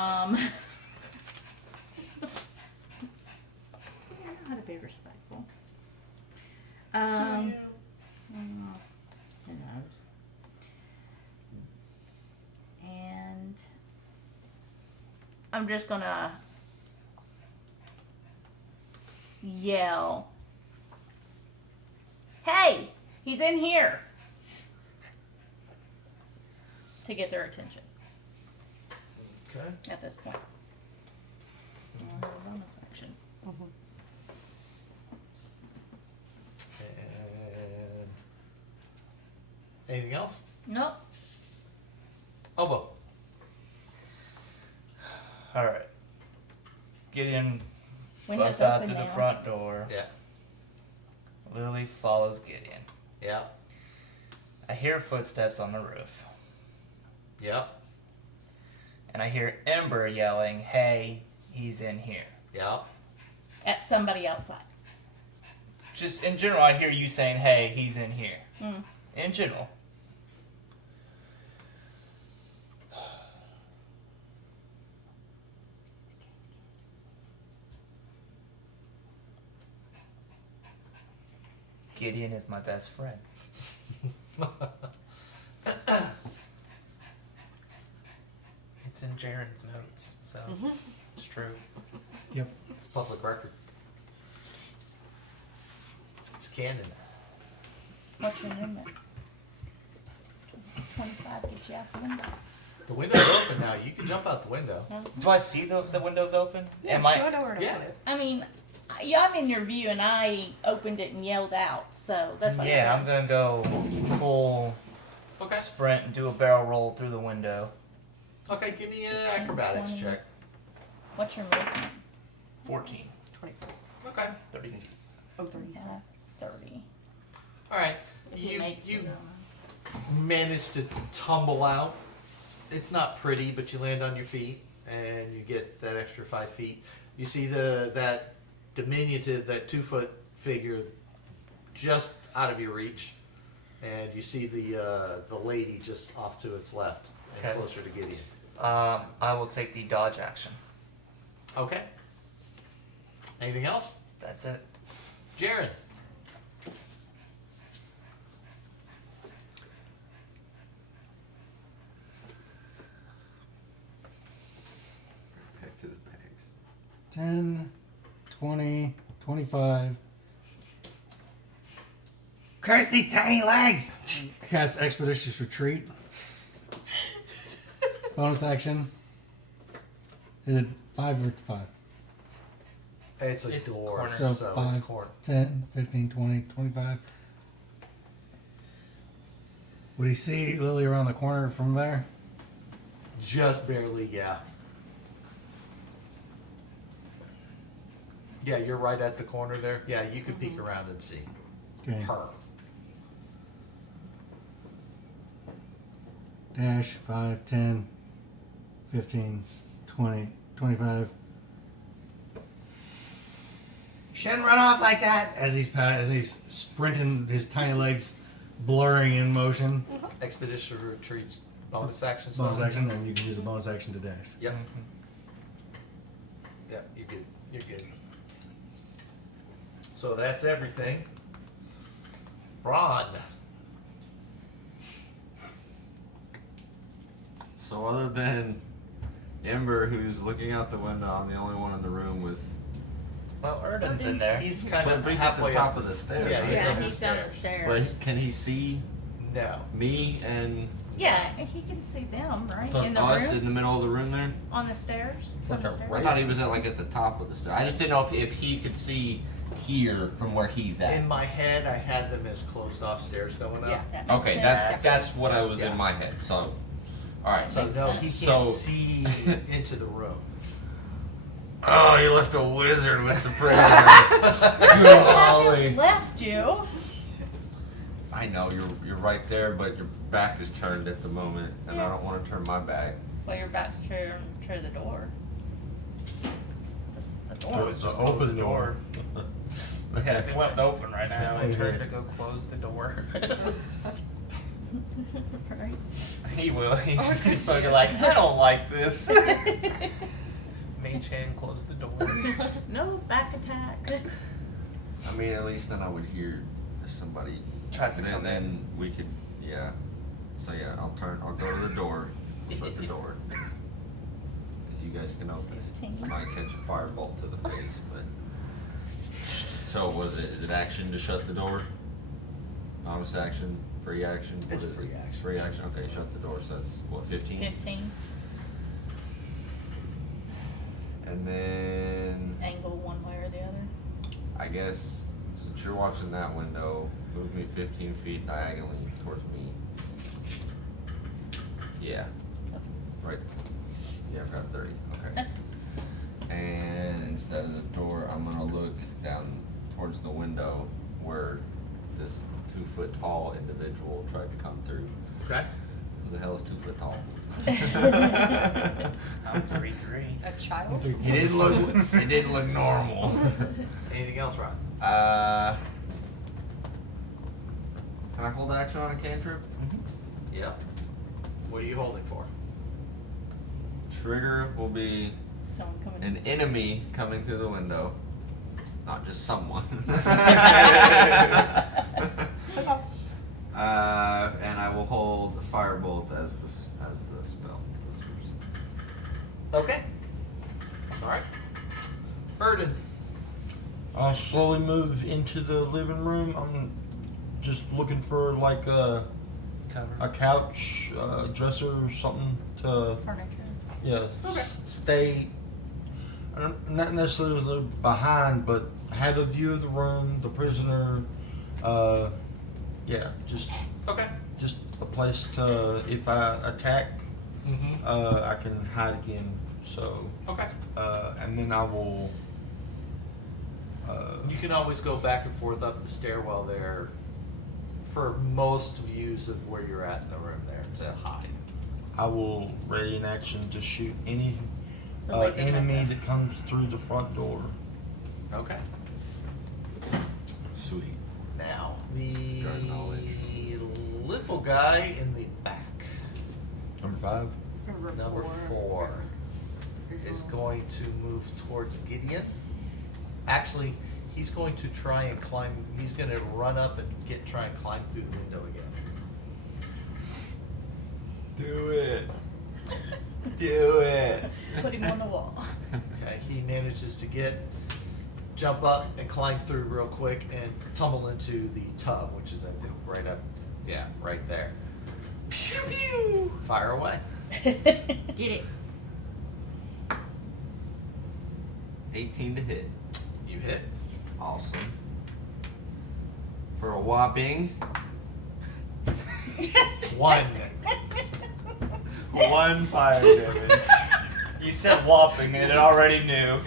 I know how to be respectful. Mm, who knows? And I'm just gonna yell, "Hey, he's in here!" to get their attention Okay. at this point. Bonus action. And anything else? Nope. Oboe. Alright. Gideon Window's busts out open through the now. front door. Yeah. Literally follows Gideon. Yeah. I hear footsteps on the roof. Yeah. And I hear Ember yelling, "Hey, he's in here." Yeah. At somebody outside. Just in general, I hear you saying, "Hey, he's in here." Mm. In general. Gideon is my best friend. It's in Jaren's notes, so it's true. Yep. It's public record. It's canon. What's your limit? 25 gets you out the window. The window's open now. You can jump out the window. Do I see the windows open? Yeah, Am I? show it where to Yeah. put it. I mean, yeah, I'm in your view, and I opened it and yelled out, so that's what Yeah, I'm I'm gonna go full Okay. sprint and do a barrel roll through the window. Okay, give me an acrobatics 20. check. What's your movement? 14. 24. Okay. 30 feet. Oh, 30. Yeah, 30. All right. If he makes You it. manage to tumble out. It's not pretty, but you land on your feet and you get that extra 5 feet. You see that diminutive, that 2-foot figure just out of your reach, and you see the lady just off to its left and Okay. closer to Gideon. I will take the dodge action. Okay. Anything else? That's it. Jaren. Back to the pegs. 10, 20, 25. Curse these tiny legs! Cast Expeditious Retreat. Bonus action. Is it 5 or 5? It's a It's door, corner. So so 5, it's corner. 10, 15, 20, 25. Would he see Lily around the corner from there? Just barely, yeah. Yeah, you're right at the corner there. Yeah, you could peek around and see Okay. her. Dash 5, 10, 15, 20, 25. You shouldn't run off like that! As he's sprinting, his tiny legs blurring in motion. Expedition retreats bonus actions. Bonus action, and you can use a bonus action to dash. Yep. Yep, you're good. You're good. So that's everything. Ron. So other than Ember, who's looking out the window, I'm the only one in the room with. Well, Erden's in there. He's kind But of he's at the halfway top up of the stairs, Yeah, right? he's Yeah, up the he's down the stairs. stairs. But can he see No. me and Yeah, and he can see them, right? In the us room? in the middle of the room there? On the stairs? Like On the a stairs? I thought he was at the top of the stairs. I just didn't know if he could see here from where he's at. In my head, I had them as closed off stairs going up. Yeah. That makes Okay, sense. that's what I was Yeah. in my head. So, all right. So Makes no, sense. he can't So- see into the room. Oh, you left a wizard with the predator. I Golly. haven't left you. I know you're right there, but your back is turned at the moment, and I Yeah. don't want to turn my back. Well, your back's to the door. The door. was just close the door. That's It's left open right now. my My turn turn to go close the door. Right? He will. He's could fucking you? like, I don't like this. Mage hand, close the door. No back attack. I mean, at least then I would hear if somebody Tries to then, come then we could, yeah. So yeah, I'll go to the door, shut the door. Cause you guys can open it. 15. Might catch a firebolt to the face, but. So is it action to shut the door? Bonus action, free action? What It's a is it? free action. Free action, okay, shut the door, so that's what, 15? 15. And then, Angle one way or the other. I guess, since you're watching that window, move me 15 feet diagonally towards me. Yeah. Right. Yeah, I've got 30. Okay. And instead of the door, I'm gonna look down towards the window where this 2 foot tall individual tried to come through. Okay. Who the hell is 2 foot tall? I'm 3'3". A child? It didn't look normal. Anything else, Ron? Can I hold action on a cantrip? Yeah. What are you holding for? Trigger will be Someone coming an enemy coming through the window, not just someone. And I will hold the firebolt as the spell. Okay. Alright. Burden. I'll slowly move into the living room. I'm just looking for like a couch, dresser, or something to furniture. stay. Not necessarily behind, but have a view of the room, the prisoner. Okay. Just a place to, if I attack, Mm-hmm. I can hide again. So, Okay. and then I will. You can always go back and forth up the stairwell there for most views of where you're at in the room there to hide. I will ready in action to shoot any So like the enemy front that comes through the front door. Okay. Sweet. Now, the Guard knowledge. little guy in the back, Number 5. number 4, is going to move towards Gideon. Actually, he's going to try and climb. He's going to run up and try and climb through the window again. Do it. Do it. Put him on the wall. Okay, he manages to jump up and climb through real quick and tumble into the tub, which is I think right up, yeah, right there. Pew pew. Fire away. Get it. 18 to hit. You hit. Awesome. For a whopping 1. 1 fire damage. You said whopping and it already knew.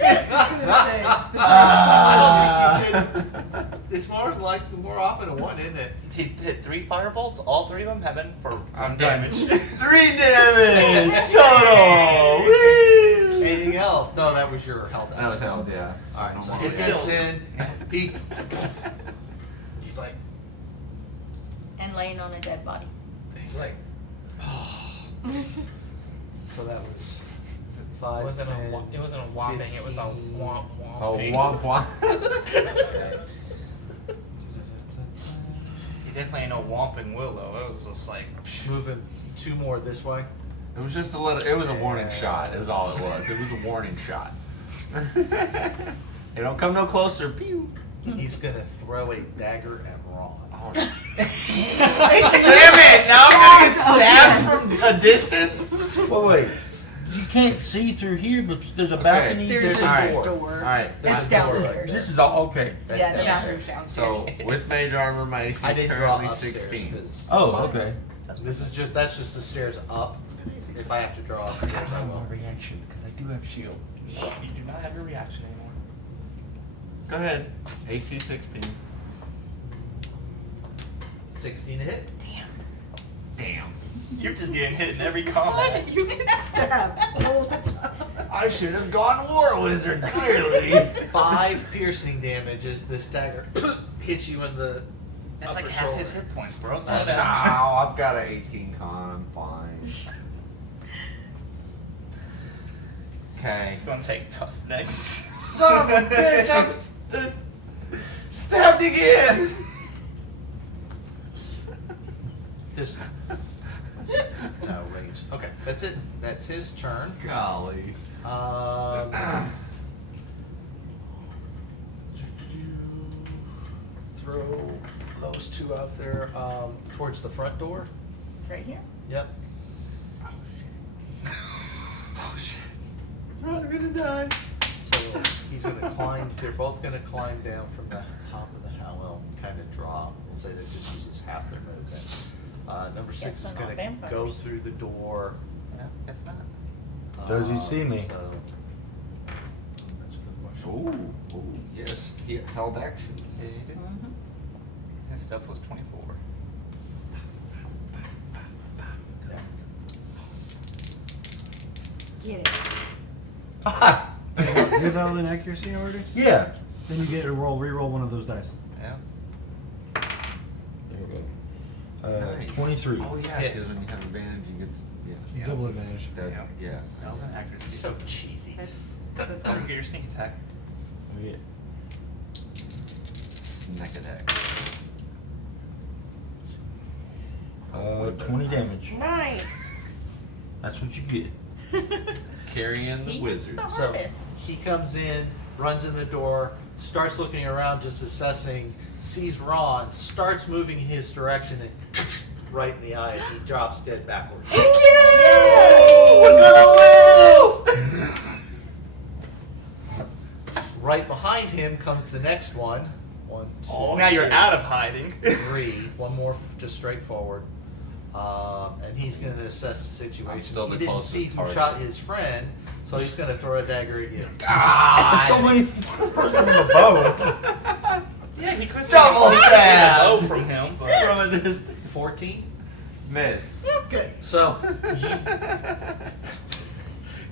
It's more often a 1, isn't it? He's hit 3 firebolts. All 3 of them have been for 1 I'm damage. 3 damage total. Woo! Anything else? No, that was your held out. That was held, yeah. Alright, so normal he reaction. gets in. He's like, And laying on a dead body. he's like, oh. So that was It 5, wasn't 10, it wasn't a whopping, it was a 15. womp Oh, womp. womp womp. He definitely ain't no whomping willow. It was just like. Moving 2 more this way. It was just a little. It was a warning Yeah. shot. Is all it was. It was a warning shot. Hey, don't come no closer. Pew. He's gonna throw a dagger at Ron. Oh, no. Damn it! Now I'm gonna get stabbed from a distance. Wait. You can't see through here, but there's a balcony. There's All right. a All door. right. It's downstairs. This is all okay. Yeah, the downstairs. bathroom's So downstairs. with mage armor, my AC I is didn't draw currently upstairs 16. 'cause Oh, okay. that's just the stairs up. If I have to draw upstairs, I will. reaction because I do have shield. You do not have your reaction anymore. Go ahead. AC 16. 16 to hit. Damn. You're just getting hit in every combat. You get stabbed all the time. I should have gone war wizard. Clearly. 5 piercing damage as this dagger hits you in the That's upper like half shoulder. his hit points, bro. Slow No, down. I've got an 18 con. I'm fine. Okay. It's gonna take tough next. Son of a bitch! I'm stabbed again. This. No range. Okay, that's it. That's his turn. Golly. Throw those two out there towards the front door. Right here. Yep. Oh shit. Oh, they're gonna die. So he's gonna climb. They're both gonna climb down from the top of the Hallel and kind of drop. We'll say that just uses half their movement. Number 6 Guess is they're not gonna vampires. go through the door. No, it's not. Does he see me? So, that's a good question. Oh, yes. He held action. Yeah, you did. His stuff was 24. Get it. You're that with an accuracy already? Yeah. Then you get to re-roll one of those dice. Yeah. There we go. Nice. 23. Oh yeah, Hits. because then you have advantage. You get Yeah. Double advantage. that. Yeah. Yeah. Well, then accuracy. So cheesy. That's how you get your sneak attack. Yeah. Snack attack. 20 damage. Nice. That's what you get. Carrying the He wizard. hits the So hardest. he comes in, runs in the door, starts looking around, just assessing, sees Ron, starts moving in his direction, and right in the eye, and he drops dead backwards. Right behind him comes the next one. 1, 2, Oh, now you're 3, out of hiding. 3. One more, just straight forward. And he's going to assess the situation. still He the didn't closest see who target. shot his friend, so he's going to throw a dagger at you. Somebody the bow. Yeah, he could Double stab! bow from him, but From a distance. 14? Miss. Okay. So,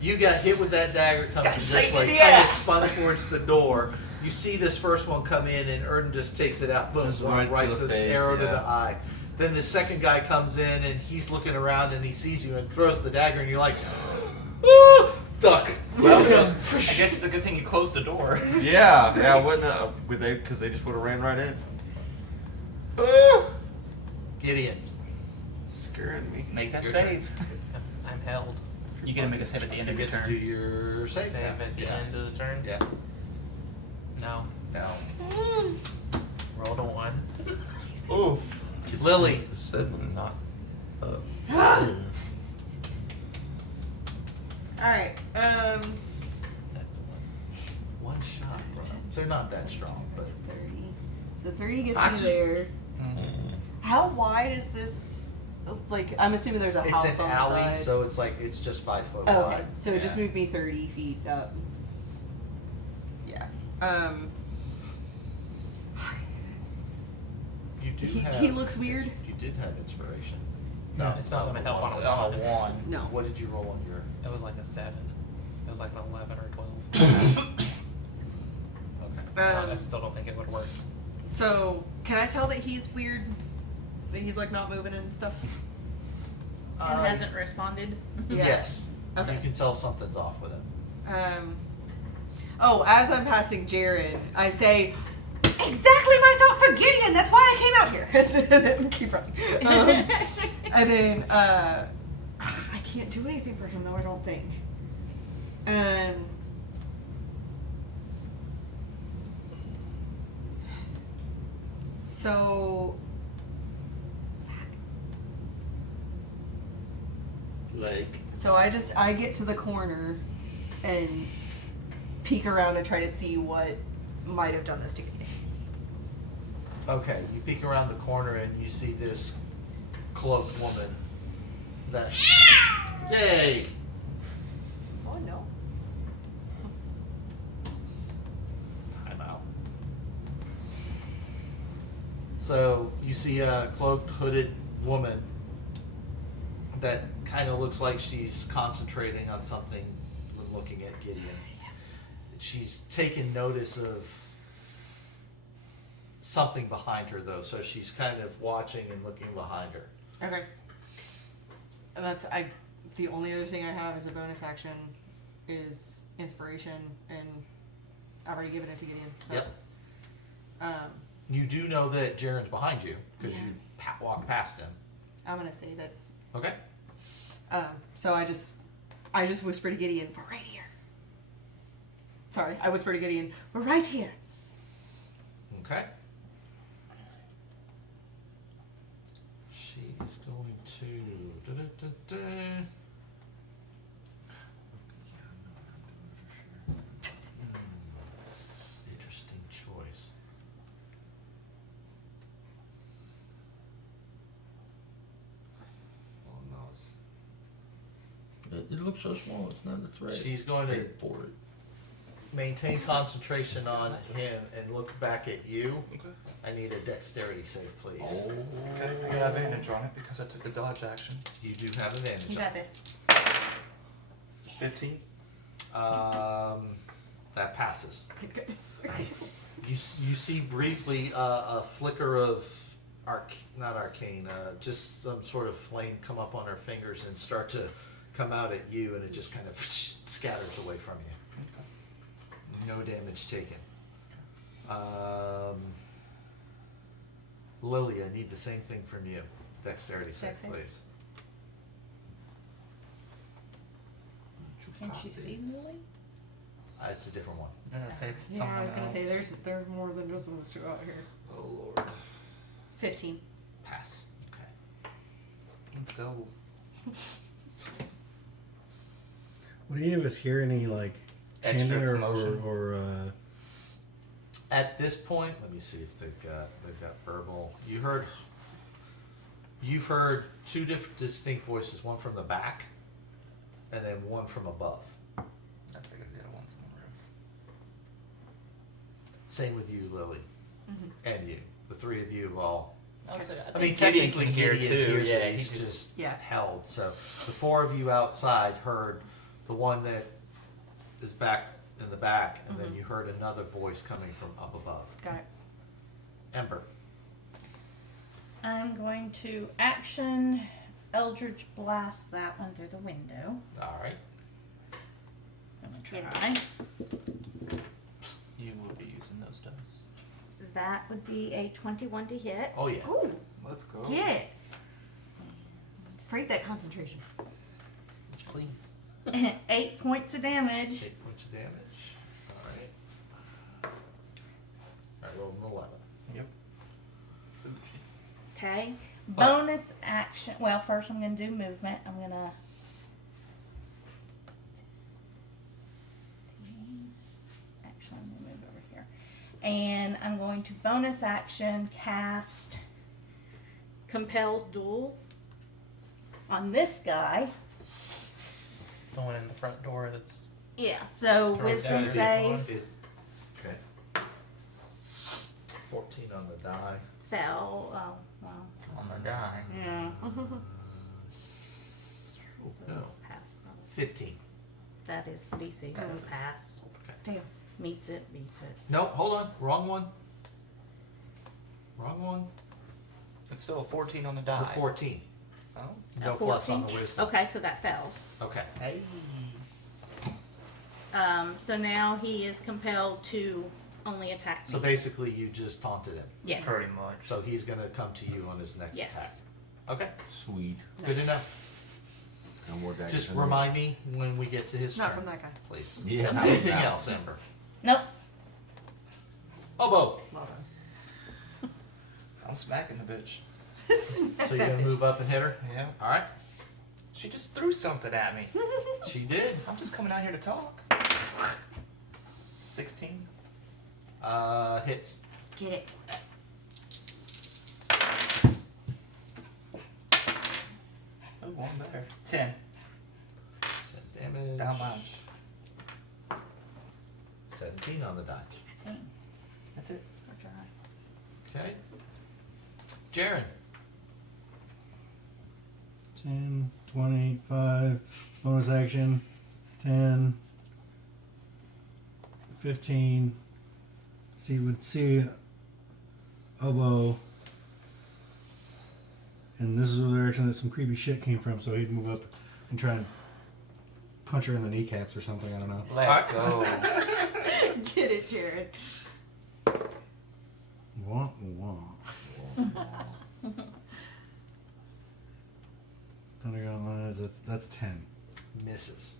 you got hit with that dagger coming Got this shanked way, in the kind of ass. spun towards the door. You see this first one come in, and Erden just takes it out, boom, Just right, right to to the the face, arrow to yeah. the eye. Then the second guy comes in, and he's looking around, and he sees you and throws the dagger, and you're like, "Ah!" Duck. well, I guess it's a good thing you closed the door. Yeah, yeah, wouldn't would they? Because they just would have ran right in. Gideon. Scaring me. Make that Your save. I'm held. You get to make a save at the end You of your get to do turn. your save. Save now. at the Yeah. end of the turn. Yeah. No. No. Rolled a 1. Ooh. Lily. The 7 not up. Alright, That's one shot, bro. They're not that strong, but 30. So 30 gets I you just- there. Mhm. How wide is this? Like, I'm assuming there's a it's house an on alley, the side. so it's like it's just 5 foot Oh, wide. okay, so it just Yeah. moved me 30 feet up. Yeah. You do He- have, he looks weird. You did have inspiration. No, it's not going to help on a On a 1. 1. No. What did you roll on your? It was like a 7. It was like an 11 or 12. Okay. I still don't think it would work. So, can I tell that he's weird? That he's like not moving and stuff? And hasn't responded. Yeah. Yes. Okay. You can tell something's off with him. Oh, as I'm passing Jared, I say, exactly my thought for Gideon. That's why I came out here. And then keep running. And then I can't do anything for him though. I don't think. So. Like. So I get to the corner and peek around and try to see what might have done this to Gideon. Okay, you peek around the corner and you see this cloaked woman. That. Yay! Oh no. I'm out. So you see a cloaked, hooded woman that kind of looks like she's concentrating on something when looking at Gideon. She's taken notice of something behind her, though, so she's kind of watching and looking behind her. Okay. And that's the only other thing I have is a bonus action. is inspiration, and I've already given it to Gideon. So. Yep. You do know that Jaren's behind you because you walked past him. I'm gonna save it. Okay. So I just whisper to Gideon, "We're right here." Sorry, I whisper to Gideon, "We're right here." Okay. She is going to. Interesting choice. Oh no, it's It looks so small. It's not a threat. She's going to Wait for it. maintain concentration on him and look back at you. okay. I need a dexterity save, please. Oh. Okay, I got advantage on it because I took the dodge action. You do have advantage. You on got this. 15. That passes. Thank goodness. Nice. You see briefly a flicker of not arcane, just some sort of flame come up on her fingers and start to come out at you, and it just kind of scatters away from you. No damage taken. Lily, I need the same thing from you. Dexterity save, Dex save. please. Can she see Lily? It's a different one. Then I say it's Yeah, someone I was gonna else. say there's more than just those two out here. Oh Lord. 15. Pass. Okay. Let's go. Would any of us hear any like Extra chanting commotion? or At this point, let me see if they've got verbal. You've heard two different distinct voices, one from the back, and then one from above. I figured the other one's in the room. Same with you, Lily, and you. The three of you have all. Also, I mean, Gideon technically, can hear Gideon too. hears Yeah, it. he He's just just Yeah. held. So the four of you outside heard the one that is back in the back, and then you heard another voice coming from up above. Got it. Ember. I'm going to action Eldritch Blast that one through the window. All right. I'm gonna try. You will be using those dice. That would be a 21 to hit. Oh yeah. Ooh, Let's go. get it. Break that concentration. Please. 8 points of damage. 8 points of damage. All right. I rolled an 11. Yep. Okay. Bonus action. Well, first I'm going to do movement. I'm going to. Actually, I'm going to move over here. And I'm going to bonus action cast Compelled Duel on this guy. The one in the front door that's Yeah, so Throw wisdom daggers save Okay. 14 on the die. fell. Oh, well. On the die. Yeah. No. Pass, probably. 15. That is the DC, so Passes. pass. Damn. Meets it, beats it. No, hold on. Wrong one. Wrong one. It's still a 14 on the die. It's a 14. Oh. No A plus on the 14? wisdom. Okay, so that fails. Okay. Hey. So now he is compelled to only attack me. So basically, you just taunted him. Yes. Pretty much. So he's going to come to you on his next Yes. attack. Okay. Sweet. Good to know. No more daggers. Just in the remind mix. me when we get to his Not turn. from that guy. Please. Yeah. Anything else, Ember? Nope. Obo. Well done. I'm smacking the bitch. So you're going to move up and hit her? Yeah. All right. She just threw something at me. She did. I'm just coming out here to talk. 16. Hits. Get it. Oh, one better. 10. 10 damage. Down by 17 on the die. 13. That's it. Or try. Okay. Jaren. 10, 20, 5, bonus action, 10, 15. So you would see Oboe, and this is the direction that some creepy shit came from, so he'd move up and try and punch her in the kneecaps or something. I don't know. Let's go. Get it, Jared. Wah, wah. That's 10. Misses.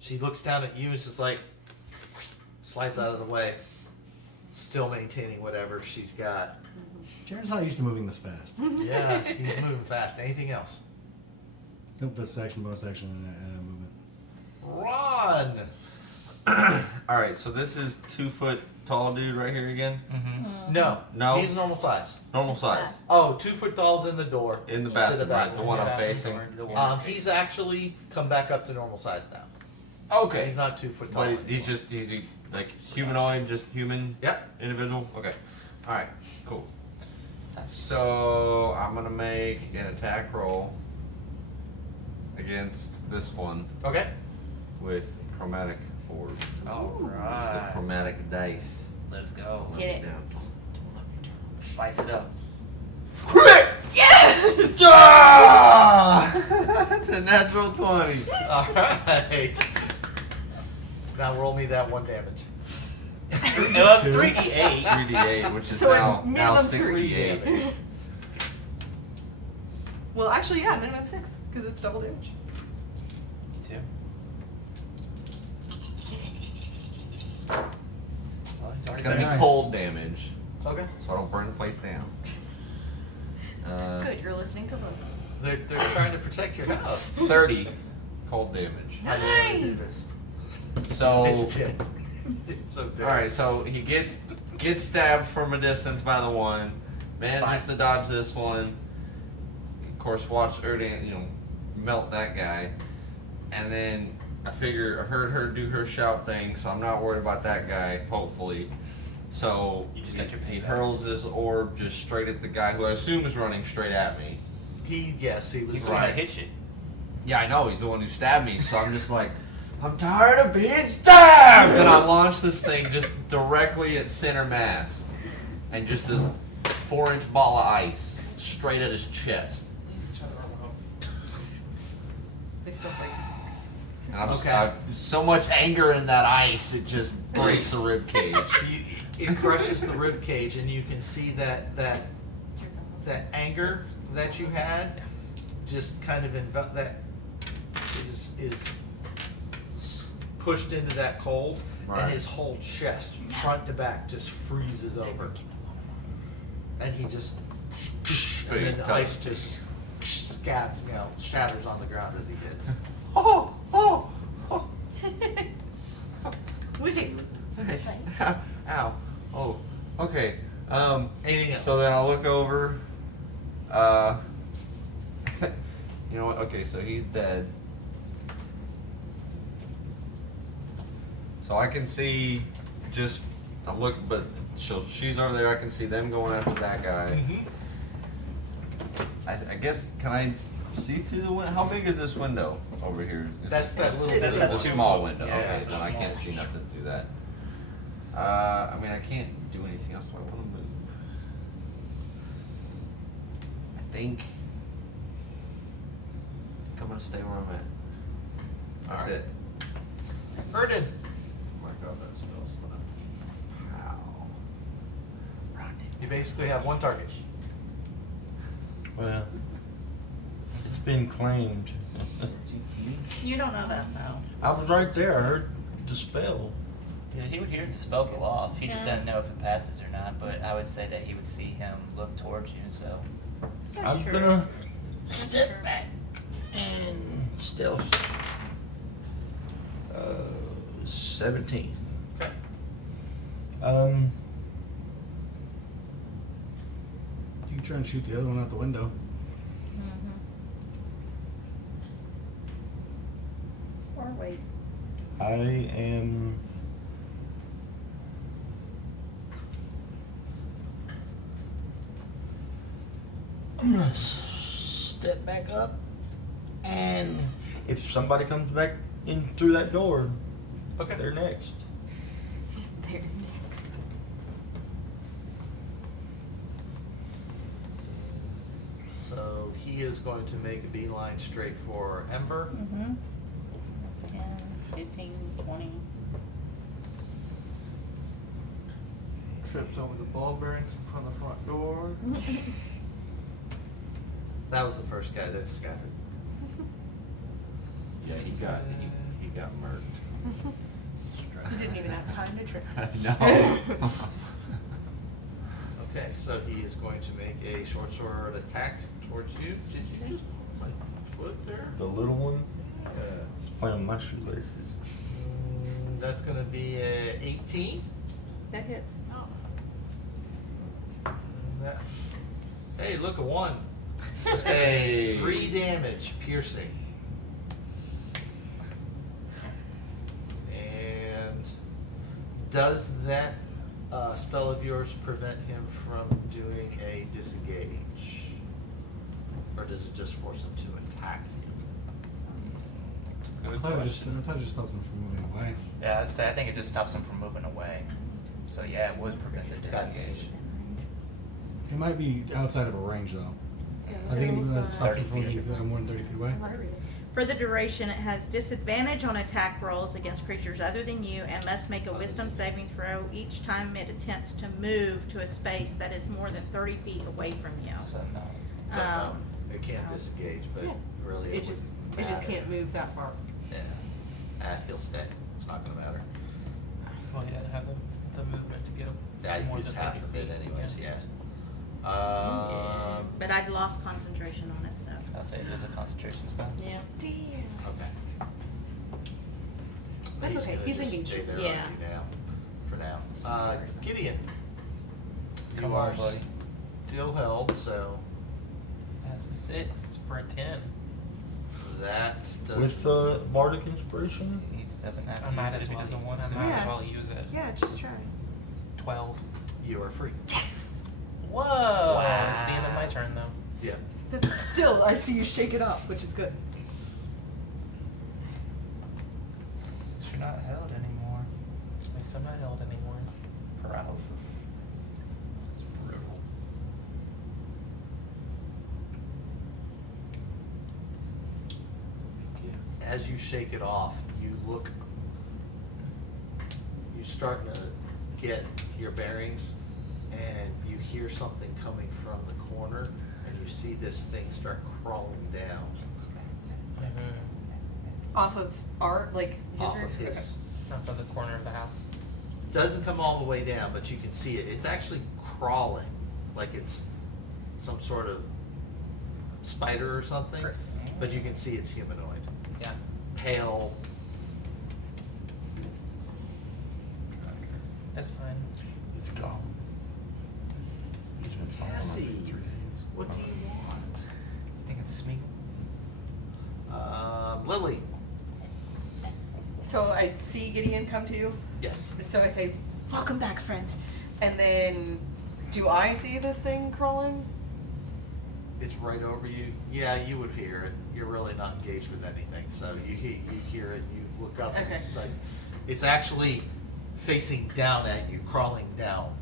She looks down at you and just like slides out of the way, still maintaining whatever she's got. Jared's not used to moving this fast. Yeah, she's moving fast. Anything else? Nope, that's action, bonus action, and movement. Run! Alright, so this is 2 foot tall dude right here again? Mm-hmm. No. No? He's normal size. Normal size. Oh, 2 foot tall's in the door. In the To bathroom, the right? bathroom. The one I'm Yeah. facing. He's actually come back up to normal size now. Okay. He's not 2 foot tall. But anymore. he's like humanoid, just human Yep. individual? Okay. Alright, cool. So I'm gonna make an attack roll against this one Okay. with chromatic orb. Use the Alright. chromatic dice. Let's go. Get it. Down. Spice it up. Yes! That's a natural 20. Alright. Now roll me that 1 damage. It was 3d8. 3d8, which is So now at minimum 68. damage. Well, actually, yeah, minimum 6, because it's double damage. Me too. Well, he's It's already gonna be Nice. cold damage, Okay. so I don't burn the place down. Good, you're listening to them. They're trying to protect your house. 30 cold damage. How do you want to do this? So, It's dead. It's so dead. alright, so he gets stabbed from a distance by the one, manages to dodge this one, of course watch Erdan, melt that guy, and then I heard her do her shout thing, so I'm not worried about that guy, hopefully. So You just got your he payback. hurls this orb just straight at the guy who I assume is running straight at me. He was He's Right. trying to hit you. Yeah, I know, he's the one who stabbed me, so I'm just like, I'm tired of being stabbed! And I launch this thing just directly at center mass. And just this 4-inch ball of ice straight at his chest. They still fight. And I'm Okay. so much anger in that ice, it just breaks the rib cage. It crushes the rib cage, and you can see that anger that you had just kind of that is pushed into that cold, Right. and his whole chest, front to back, just freezes over, and he just and then the Touch. ice just shatters on the ground as he hits. Oh, oh, oh. Wait. Nice. Ow. Oh, okay. Anything else? So then I'll look over. You know what? Okay, so he's dead. So I can see I'm looking, but she's over there. I can see them going after that guy. I guess, can I see through the window? How big is this window over here? That's that little That's bit that the of small window. Yeah, Okay, it's then a I small can't see window. nothing through that. I mean, I can't do anything else. Do I want to move? I think I'm gonna stay where I'm at. That's Alright. it. Erden. Oh my god, that spell's left. How? You basically have one target. Well, it's been claimed. You don't know that, no. I was right there. I heard the spell. Yeah, he would hear the spell go off. He just Yeah. doesn't know if it passes or not, but I would say that he would see him look towards you, so. I'm Sure. gonna step back and stealth. 17. Okay. You can try and shoot the other one out the window. Or wait. I am. I'm gonna step back up, and if somebody comes back in through that door, Okay. they're next. They're next. So he is going to make a beeline straight for Ember. Mm-hmm. 10, 15, 20. Trips over the ball bearings in front of the front door. That was the first guy that scattered. Yeah, he got murked. He didn't even have time to trip. No. Okay, so he is going to make a short sword attack towards you. Did you just put my foot there? The little one, Yeah. is playing my shoelaces. That's gonna be a 18. That hits. That- Hey, look, a 1. Just got a 3 damage piercing. And does that spell of yours prevent him from doing a disengage? Or does it just force him to attack you? I thought it just stopped him from moving away. Yeah, I'd say I think it just stops him from moving away. So yeah, it would prevent the That's- disengage. He might be outside of a range though. I think it stops him from 30 feet. being more than 30 feet away. For the duration, it has disadvantage on attack rolls against creatures other than you and must make a wisdom saving throw each time it attempts to move to a space that is more than 30 feet away from you. So no. So, no, it so- can't disengage, but Yeah. really It just can't move that far. Yeah. He'll stay. It's not gonna matter. Well, yeah, to have the movement to get him. Yeah, you more use than half 30 of it feet. anyways, yeah. But I'd lost concentration on it, so. I'll say it is a concentration spell. Yeah. Damn. Okay. That's okay, gonna he's just engaged. Stay there Yeah. already now, for now. Gideon. Come You on, are buddy. still held, so That's a 6 for a 10. that does. With Bardic Inspiration? He doesn't have to I use might it as if he well. doesn't want I to. might as Yeah. well use it. Yeah, just try. 12. You are free. Yes! Whoa! Wow. It's the end of my turn though. Yeah. That's still, I see you shake it off, which is good. You're not held anymore. At least I'm not held anymore. Paralysis. It's brutal. As you shake it off, you look. You're starting to get your bearings, and you hear something coming from the corner, and you see this thing start crawling down Off of our, like, his off roof? of his. Not for the corner of the house. Doesn't come all the way down, but you can see it. It's actually crawling, like it's some sort of spider or something. Person. But you can see it's humanoid, Yeah. pale. That's fine. It's Gollum. He's been following us Cassie, for 3 days. what do you want? You think it's me? Lily. So I see Gideon come to, Yes. so I say, welcome back, friend. And then, do I see this thing crawling? It's right over you. Yeah, you would hear it. You're really not engaged with anything, so you hear it. You look up. Okay. It's like it's actually facing down at you, crawling down.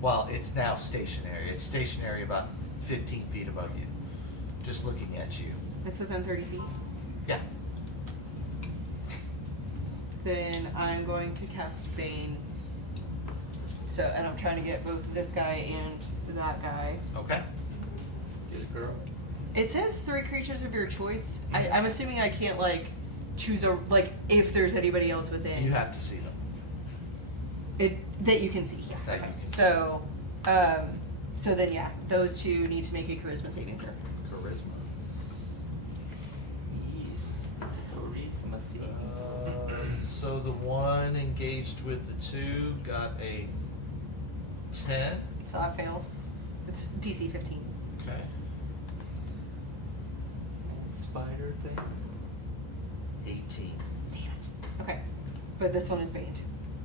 Well, it's now stationary. It's stationary about 15 feet above you, just looking at you. It's within 30 feet. Yeah. Then I'm going to cast Bane. So, and I'm trying to get both this guy and that guy. Okay. Get it, girl. It says 3 creatures of your choice. I'm assuming I can't, like, choose a, like, if there's anybody else within. You have to see them. That you can see, yeah. That Okay. you can see. So, so then, yeah, those 2 need to make a charisma saving throw. Charisma. Yes. It's a charisma saving. So the one engaged with the 2 got a 10. So that fails. It's DC 15. Okay. Spider thing. 18. Damn it. Okay. But this one is banned.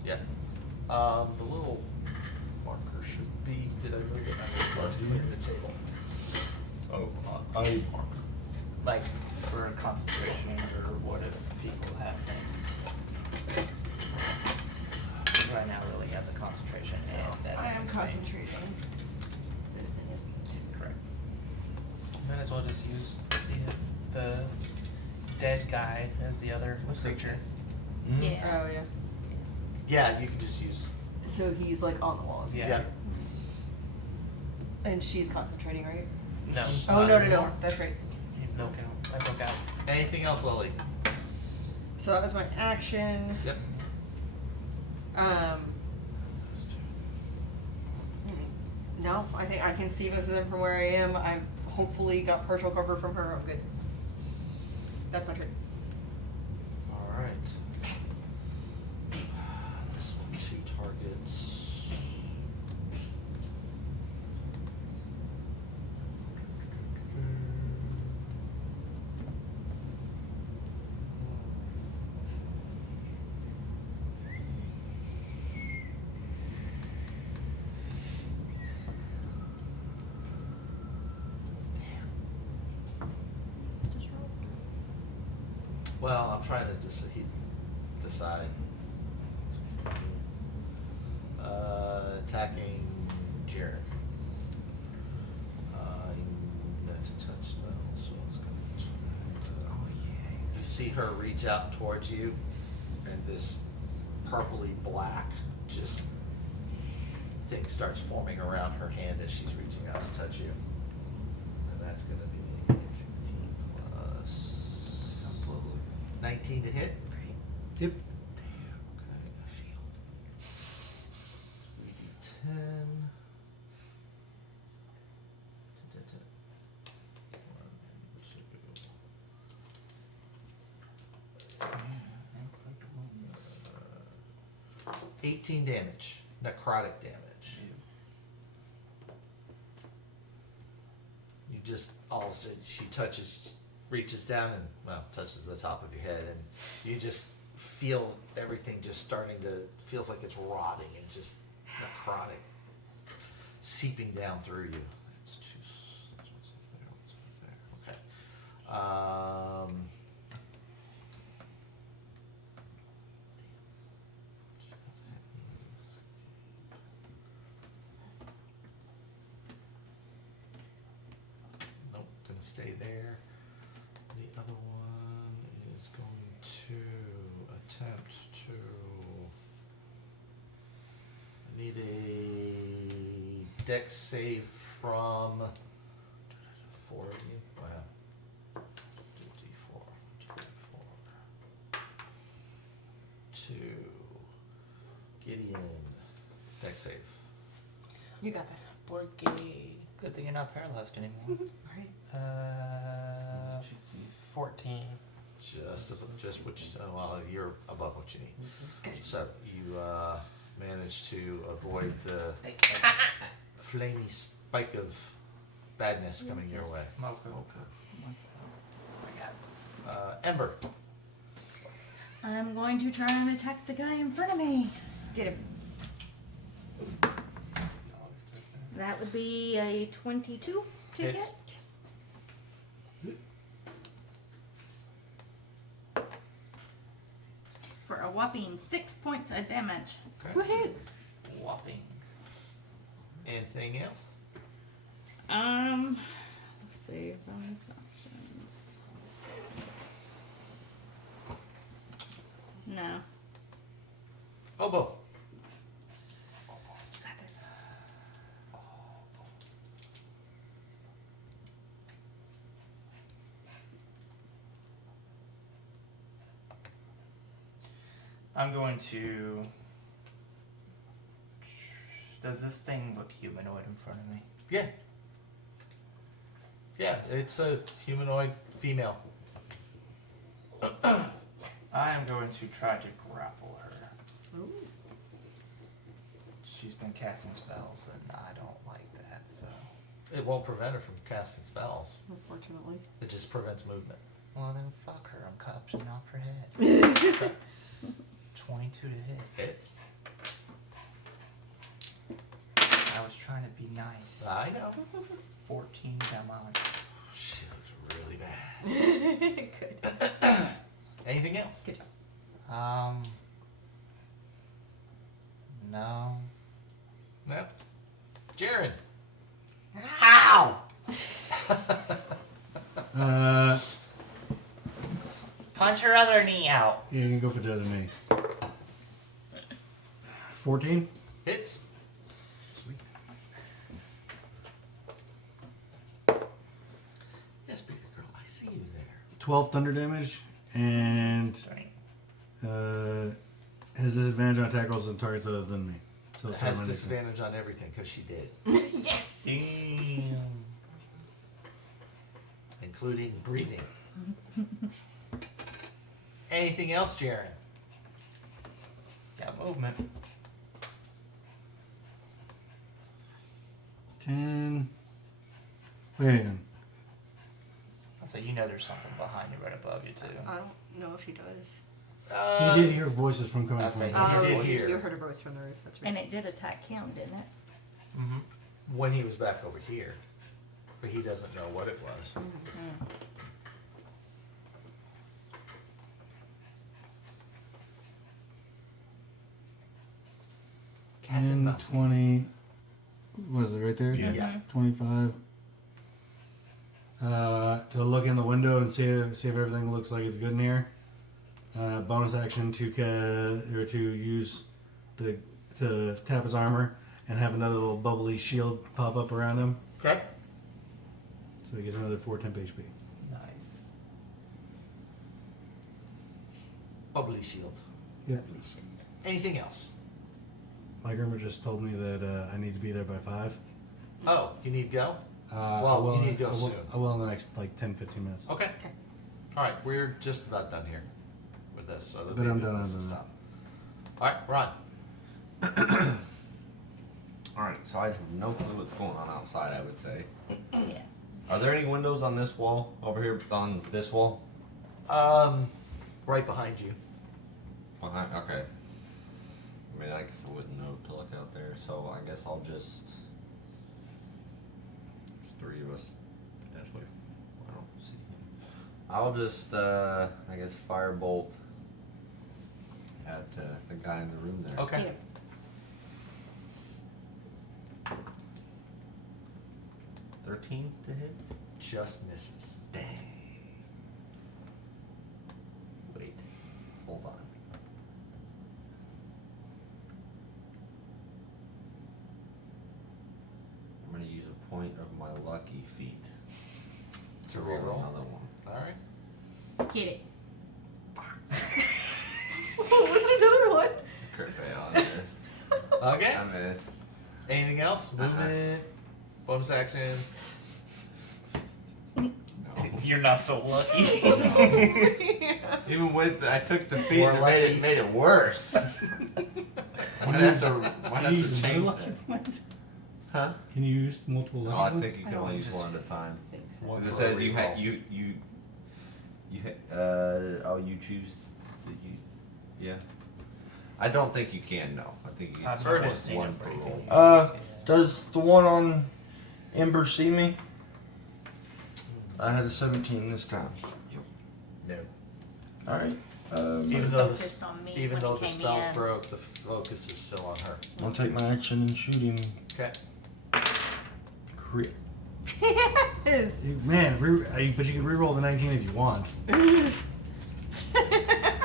Yeah. The little marker should be. Did I move it? I moved it to the table. Oh, I Like for concentration or what if people have things. Right now Lily has a concentration and that I am thing's banned. concentrating. This thing is banned. Correct. Might as well just use the dead guy as the other creature. Mhm. Yeah. Oh, yeah. Yeah, you can just use. So he's like on the wall. Yeah. Yeah. And she's concentrating, right? No. Oh, no. That's right. No count. I broke out. Anything else, Lily? So that was my action. Yep. No, I think I can see both of them from where I am. I've hopefully got partial cover from her. I'm good. That's my turn. All right. This one, 2 targets. Just roll. Well, I'm trying to decide. Attacking Jared. That's a touch spell, so it's going to. Oh yeah! You see her reach out towards you, and this purpley black just thing starts forming around her hand as she's reaching out to touch you, and that's going to be 15 plus 19 to hit. Yep. Okay. 3d10. Inflict wounds. 18 damage, necrotic damage. You just all of a sudden she reaches down and touches the top of your head, and you just feel everything just starting to feels like it's rotting and just necrotic seeping down through you. It's okay. Nope, gonna stay there. The other one is going to attempt to. I need a dex save from 4 of you. Wow. 2d4. 2. Gideon. Dex save. You got this. Borky. Good thing you're not paralyzed anymore. Alright. 14. Just which, well, you're above what you need. Good. So you managed to avoid the flamey spike of badness coming your way. Ember. I'm going to try and attack the guy in front of me. Get him. That would be a 22 to hit. Hits. For a whopping 6 points of damage. Okay. Woohoo! Whopping. Anything else? Let's see, bonus options. No. Oboe. Got this. I'm going to. Does this thing look humanoid in front of me? Yeah. Yeah, it's a humanoid female. I am going to try to grapple her. Ooh. She's been casting spells, and I don't like that, so. It won't prevent her from casting spells. Unfortunately. It just prevents movement. Well, then fuck her. I'm capturing off her head. 22 to hit. Hits. I was trying to be nice. I know. 14 damage. She looks really bad. Good. Anything else? Good job. No. No. Jaren. Ow! Punch her other knee out. Yeah, you can go for the other knee. 14? Hits. Yes, baby girl, I see you there. 12 thunder damage, and has disadvantage on attack rolls and targets other than me. So it's Has not my disadvantage on everything because she did, Yes. Damn. including breathing. Anything else, Jaren? Got movement. 10. Wait. So you know there's something behind you right above you too. I don't know if he does. You did hear voices from coming I'll from say the he Oh, did hear. you heard a voice from the roof. That's right. And it did attack him, didn't it? Mm-hmm. When he was back over here, but he doesn't know what it was. Cat and 10, mouse. 20. What is it right there? Yeah. 25. To look in the window and see if everything looks like it's good in here. Bonus action to use to tap his armor and have another little bubbly shield pop up around him. Okay. So he gets another 4 temp HP. Nice. Bubbly shield. Yep. Anything else? My grandma just told me that I need to be there by 5. Oh, you need to go? I Well, will- you need to go I will- soon. I will in the next 10-15 minutes. Okay. All right, we're just about done here with this. So the Then I'm baby done, wants I'm to done. stop. All right, Ron. Alright, so I have no clue what's going on outside, I would say. Yeah. Are there any windows on this wall? Over here on this wall? Right behind you. Behind, okay. I mean, I guess I wouldn't know to look out there, so I guess I'll just. There's 3 of us, potentially. I don't see him. I'll just, I guess, firebolt at the guy in the room there. Okay. 13 to hit? Just misses. Dang. Wait, hold on. I'm gonna use a point of my lucky feat To roll reroll. another one. All right. Get it. Was it another one? Crit fail, I missed. Okay. I missed. Anything else? Movement, bonus action. No. You're not so lucky. Even with I took the feat More and lucky. made it worse. Might have to change that. Huh? Can you use multiple Oh, I lucky think you can only use one at a time. One It for says a you reroll. you choose that you yeah. I don't think you can no. I think you I've can heard one, it seen one it per pretty roll. good. Does the one on Ember see me? I had a 17 this time. No. All right. Even though Focused on me even when though he the came spell's in. broke, the focus is still on her. I'll take my action and shoot him. Okay. Crit. Yes. Man, but you can reroll the 19 if you want.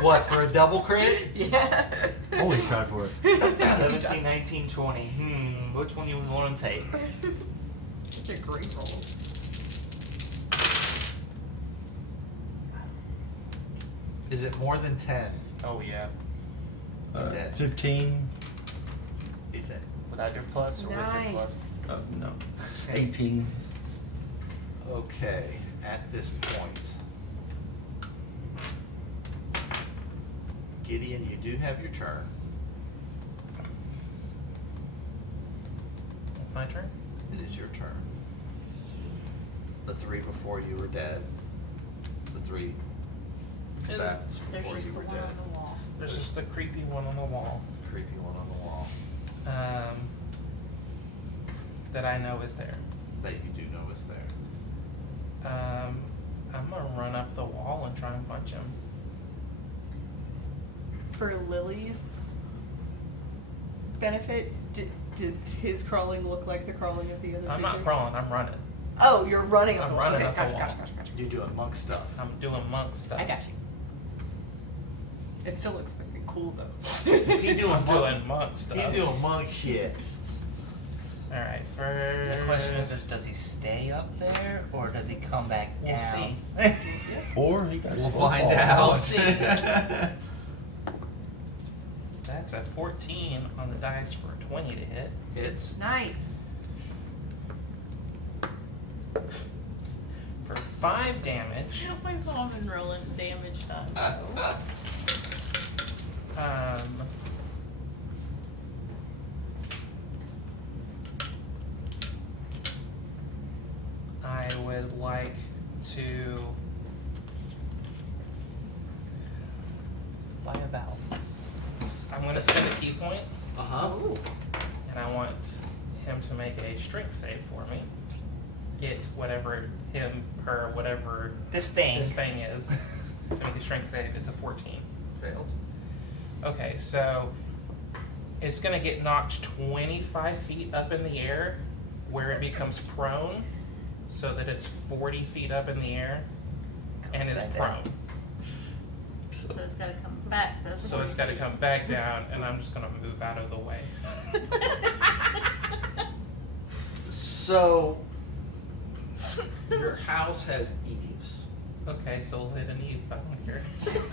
What, for a double crit? Yeah. Always try for it. 17, 19, 20. Which one you want to take? Such a great roll. Is it more than 10? Oh yeah. He's dead. 15. He's dead. Without your plus or with your plus? Nice. No. 18. Okay, at this point, Gideon, you do have your turn. My turn? It is your turn. The 3 before you were dead. The 3 And bats There's before just you the were one dead. on the wall. There's just the creepy one on the wall. Creepy one on the wall That I know is there. that you do know is there. I'm gonna run up the wall and try and punch him. For Lily's benefit, does his crawling look like the crawling of the other I'm creature? not crawling, I'm running. Oh, you're running up I'm the wall. running Okay, up the gotcha, wall. gotcha, gotcha, gotcha. You're doing monk stuff. I'm doing monk stuff. I got you. It still looks very cool though. He doing I'm monk. doing monk stuff. He's doing monk shit. Alright, The first. question is just, does he stay up there or does he come back We'll down? Or he got We'll football. find out. I'll see. That's a 14 on the dice for a 20 to hit. Hits. Nice. For 5 damage. We've all been rolling damage dice. I would like to Why a valve? I'm going to spend a key point, Uh-huh. and I want him to make a strength save for me. It, whatever him, her, whatever This thing. this thing is, to make a strength save. It's a 14. Failed. Okay, so it's going to get knocked 25 feet up in the air, where it becomes prone, so that it's 40 feet up in the air, and it's back prone. down. So it's gotta come back. So it's got to come back down, and I'm just going to move out of the way. So, your house has eaves, Okay, so we'll hit an eve. I don't care.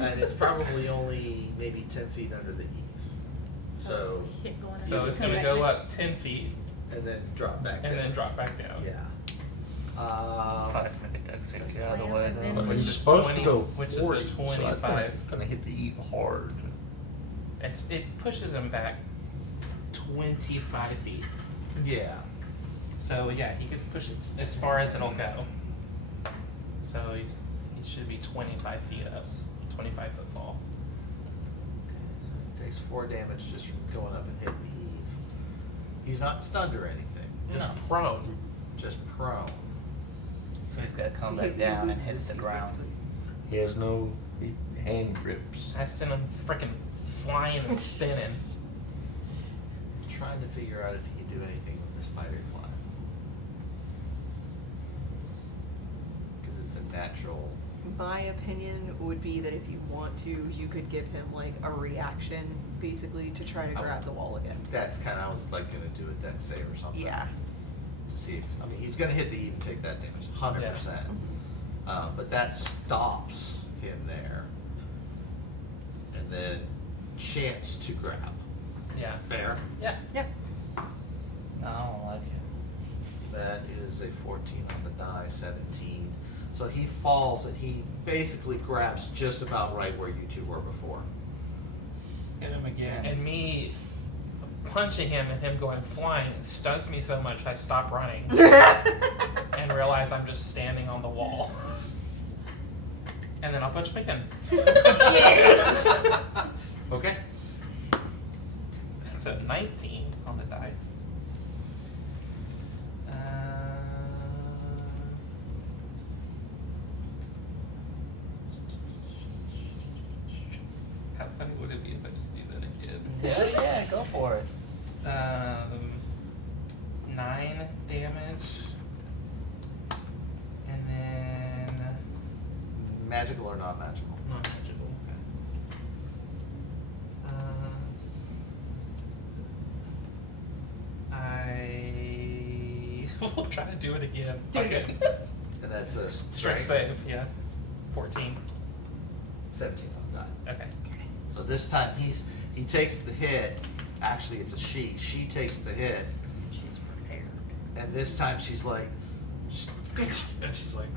and it's probably only maybe 10 feet under the eave. So, Hit going So up. it's going to go up 10 feet, and then drop back and down. then drop back down. Yeah. Probably can make a dex save to get out of the way Slam and though. then- Which He's is supposed 20, to go which is a 40, so I think 25. it's gonna hit the eve hard. It pushes him back 25 feet. Yeah. So yeah, he gets pushed as far as it'll go. So he should be 25 feet up, 25 foot fall. So he takes 4 damage just from going up and hitting the eve. He's not stunned or anything. Just No. prone. Just prone. So he's got to come back down and hits the ground. He has no hand grips. I sent him freaking flying and spinning. Trying to figure out if he can do anything with the spider climb. Because it's a natural. My opinion would be that if you want to, you could give him like a reaction, basically, to try to grab the wall again. That's kind of, I was like gonna do a dex save or something. Yeah. To see if, I mean, he's gonna hit the eve and take that damage, 100%. But that stops him there. And then chance to grab. Yeah. Fair. Yeah. Yep. No, I don't like it. That is a 14 on the die, 17. So he falls and he basically grabs just about right where you two were before. Hit him again. And me punching him and him going flying stuns me so much I stop running and realize I'm just standing on the wall. And then I'll punch him again. Okay. That's a 19 on the dice. How funny would it be if I just do that again? Yeah, go for it. 9 damage. And then Magical or not magical? not magical. I will try to do it again. Do it Okay. again. And that's a Strength save, yeah. 14. 17 on the die. Okay. So this time he takes the hit. Actually, it's a she. She takes the hit. She's prepared. And this time she's like, and she's like,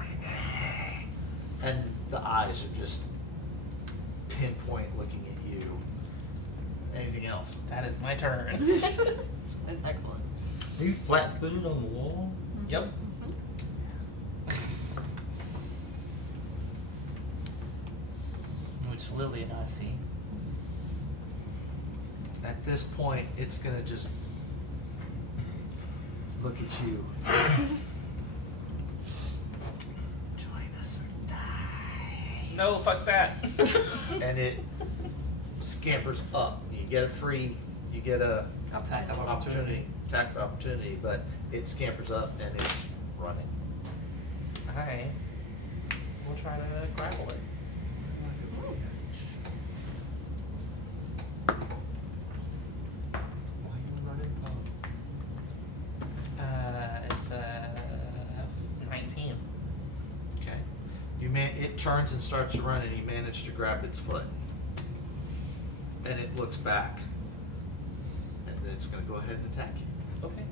and the eyes are just pinpoint looking at you. Anything else? That is my turn. That's excellent. Are you flat-footed on the wall? Yep. Which Lily and I see. At this point, it's gonna just look at you. Join us or die. No, fuck that. And it scampers up. You get a free. You get a Attack of opportunity, attack of opportunity, but it scampers up and it's running. Okay. We'll try to grapple it. Why you running, Pop? It's a 19. Okay. It turns and starts to run, and you manage to grab its foot. And it looks back. And then it's going to go ahead and attack you. Okay.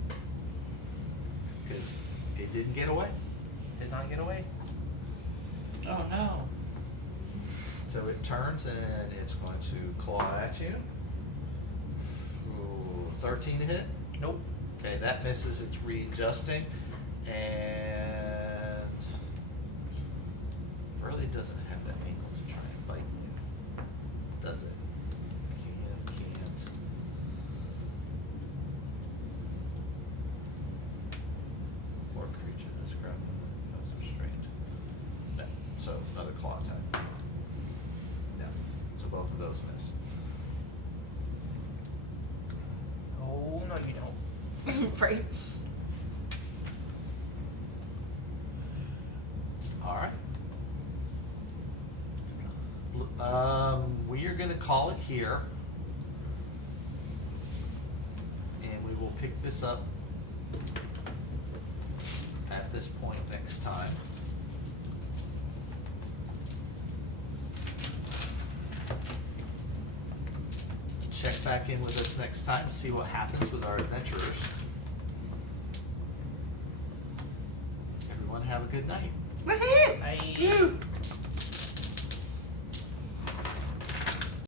Because it didn't get away. Did not get away. Oh no. So it turns and it's going to claw at you. Ooh, 13 to hit. Nope. Okay, that misses. It's readjusting. And really doesn't have that angle to try and bite you. Does it? Can't. Or creature that's grabbed was restrained. No. So another claw attack. No. So both of those miss. Oh no, you don't. Right. All right. We are going to call it here. And we will pick this up at this point next time. Check back in with us next time to see what happens with our adventurers. Everyone have a good night. Woohoo! Bye.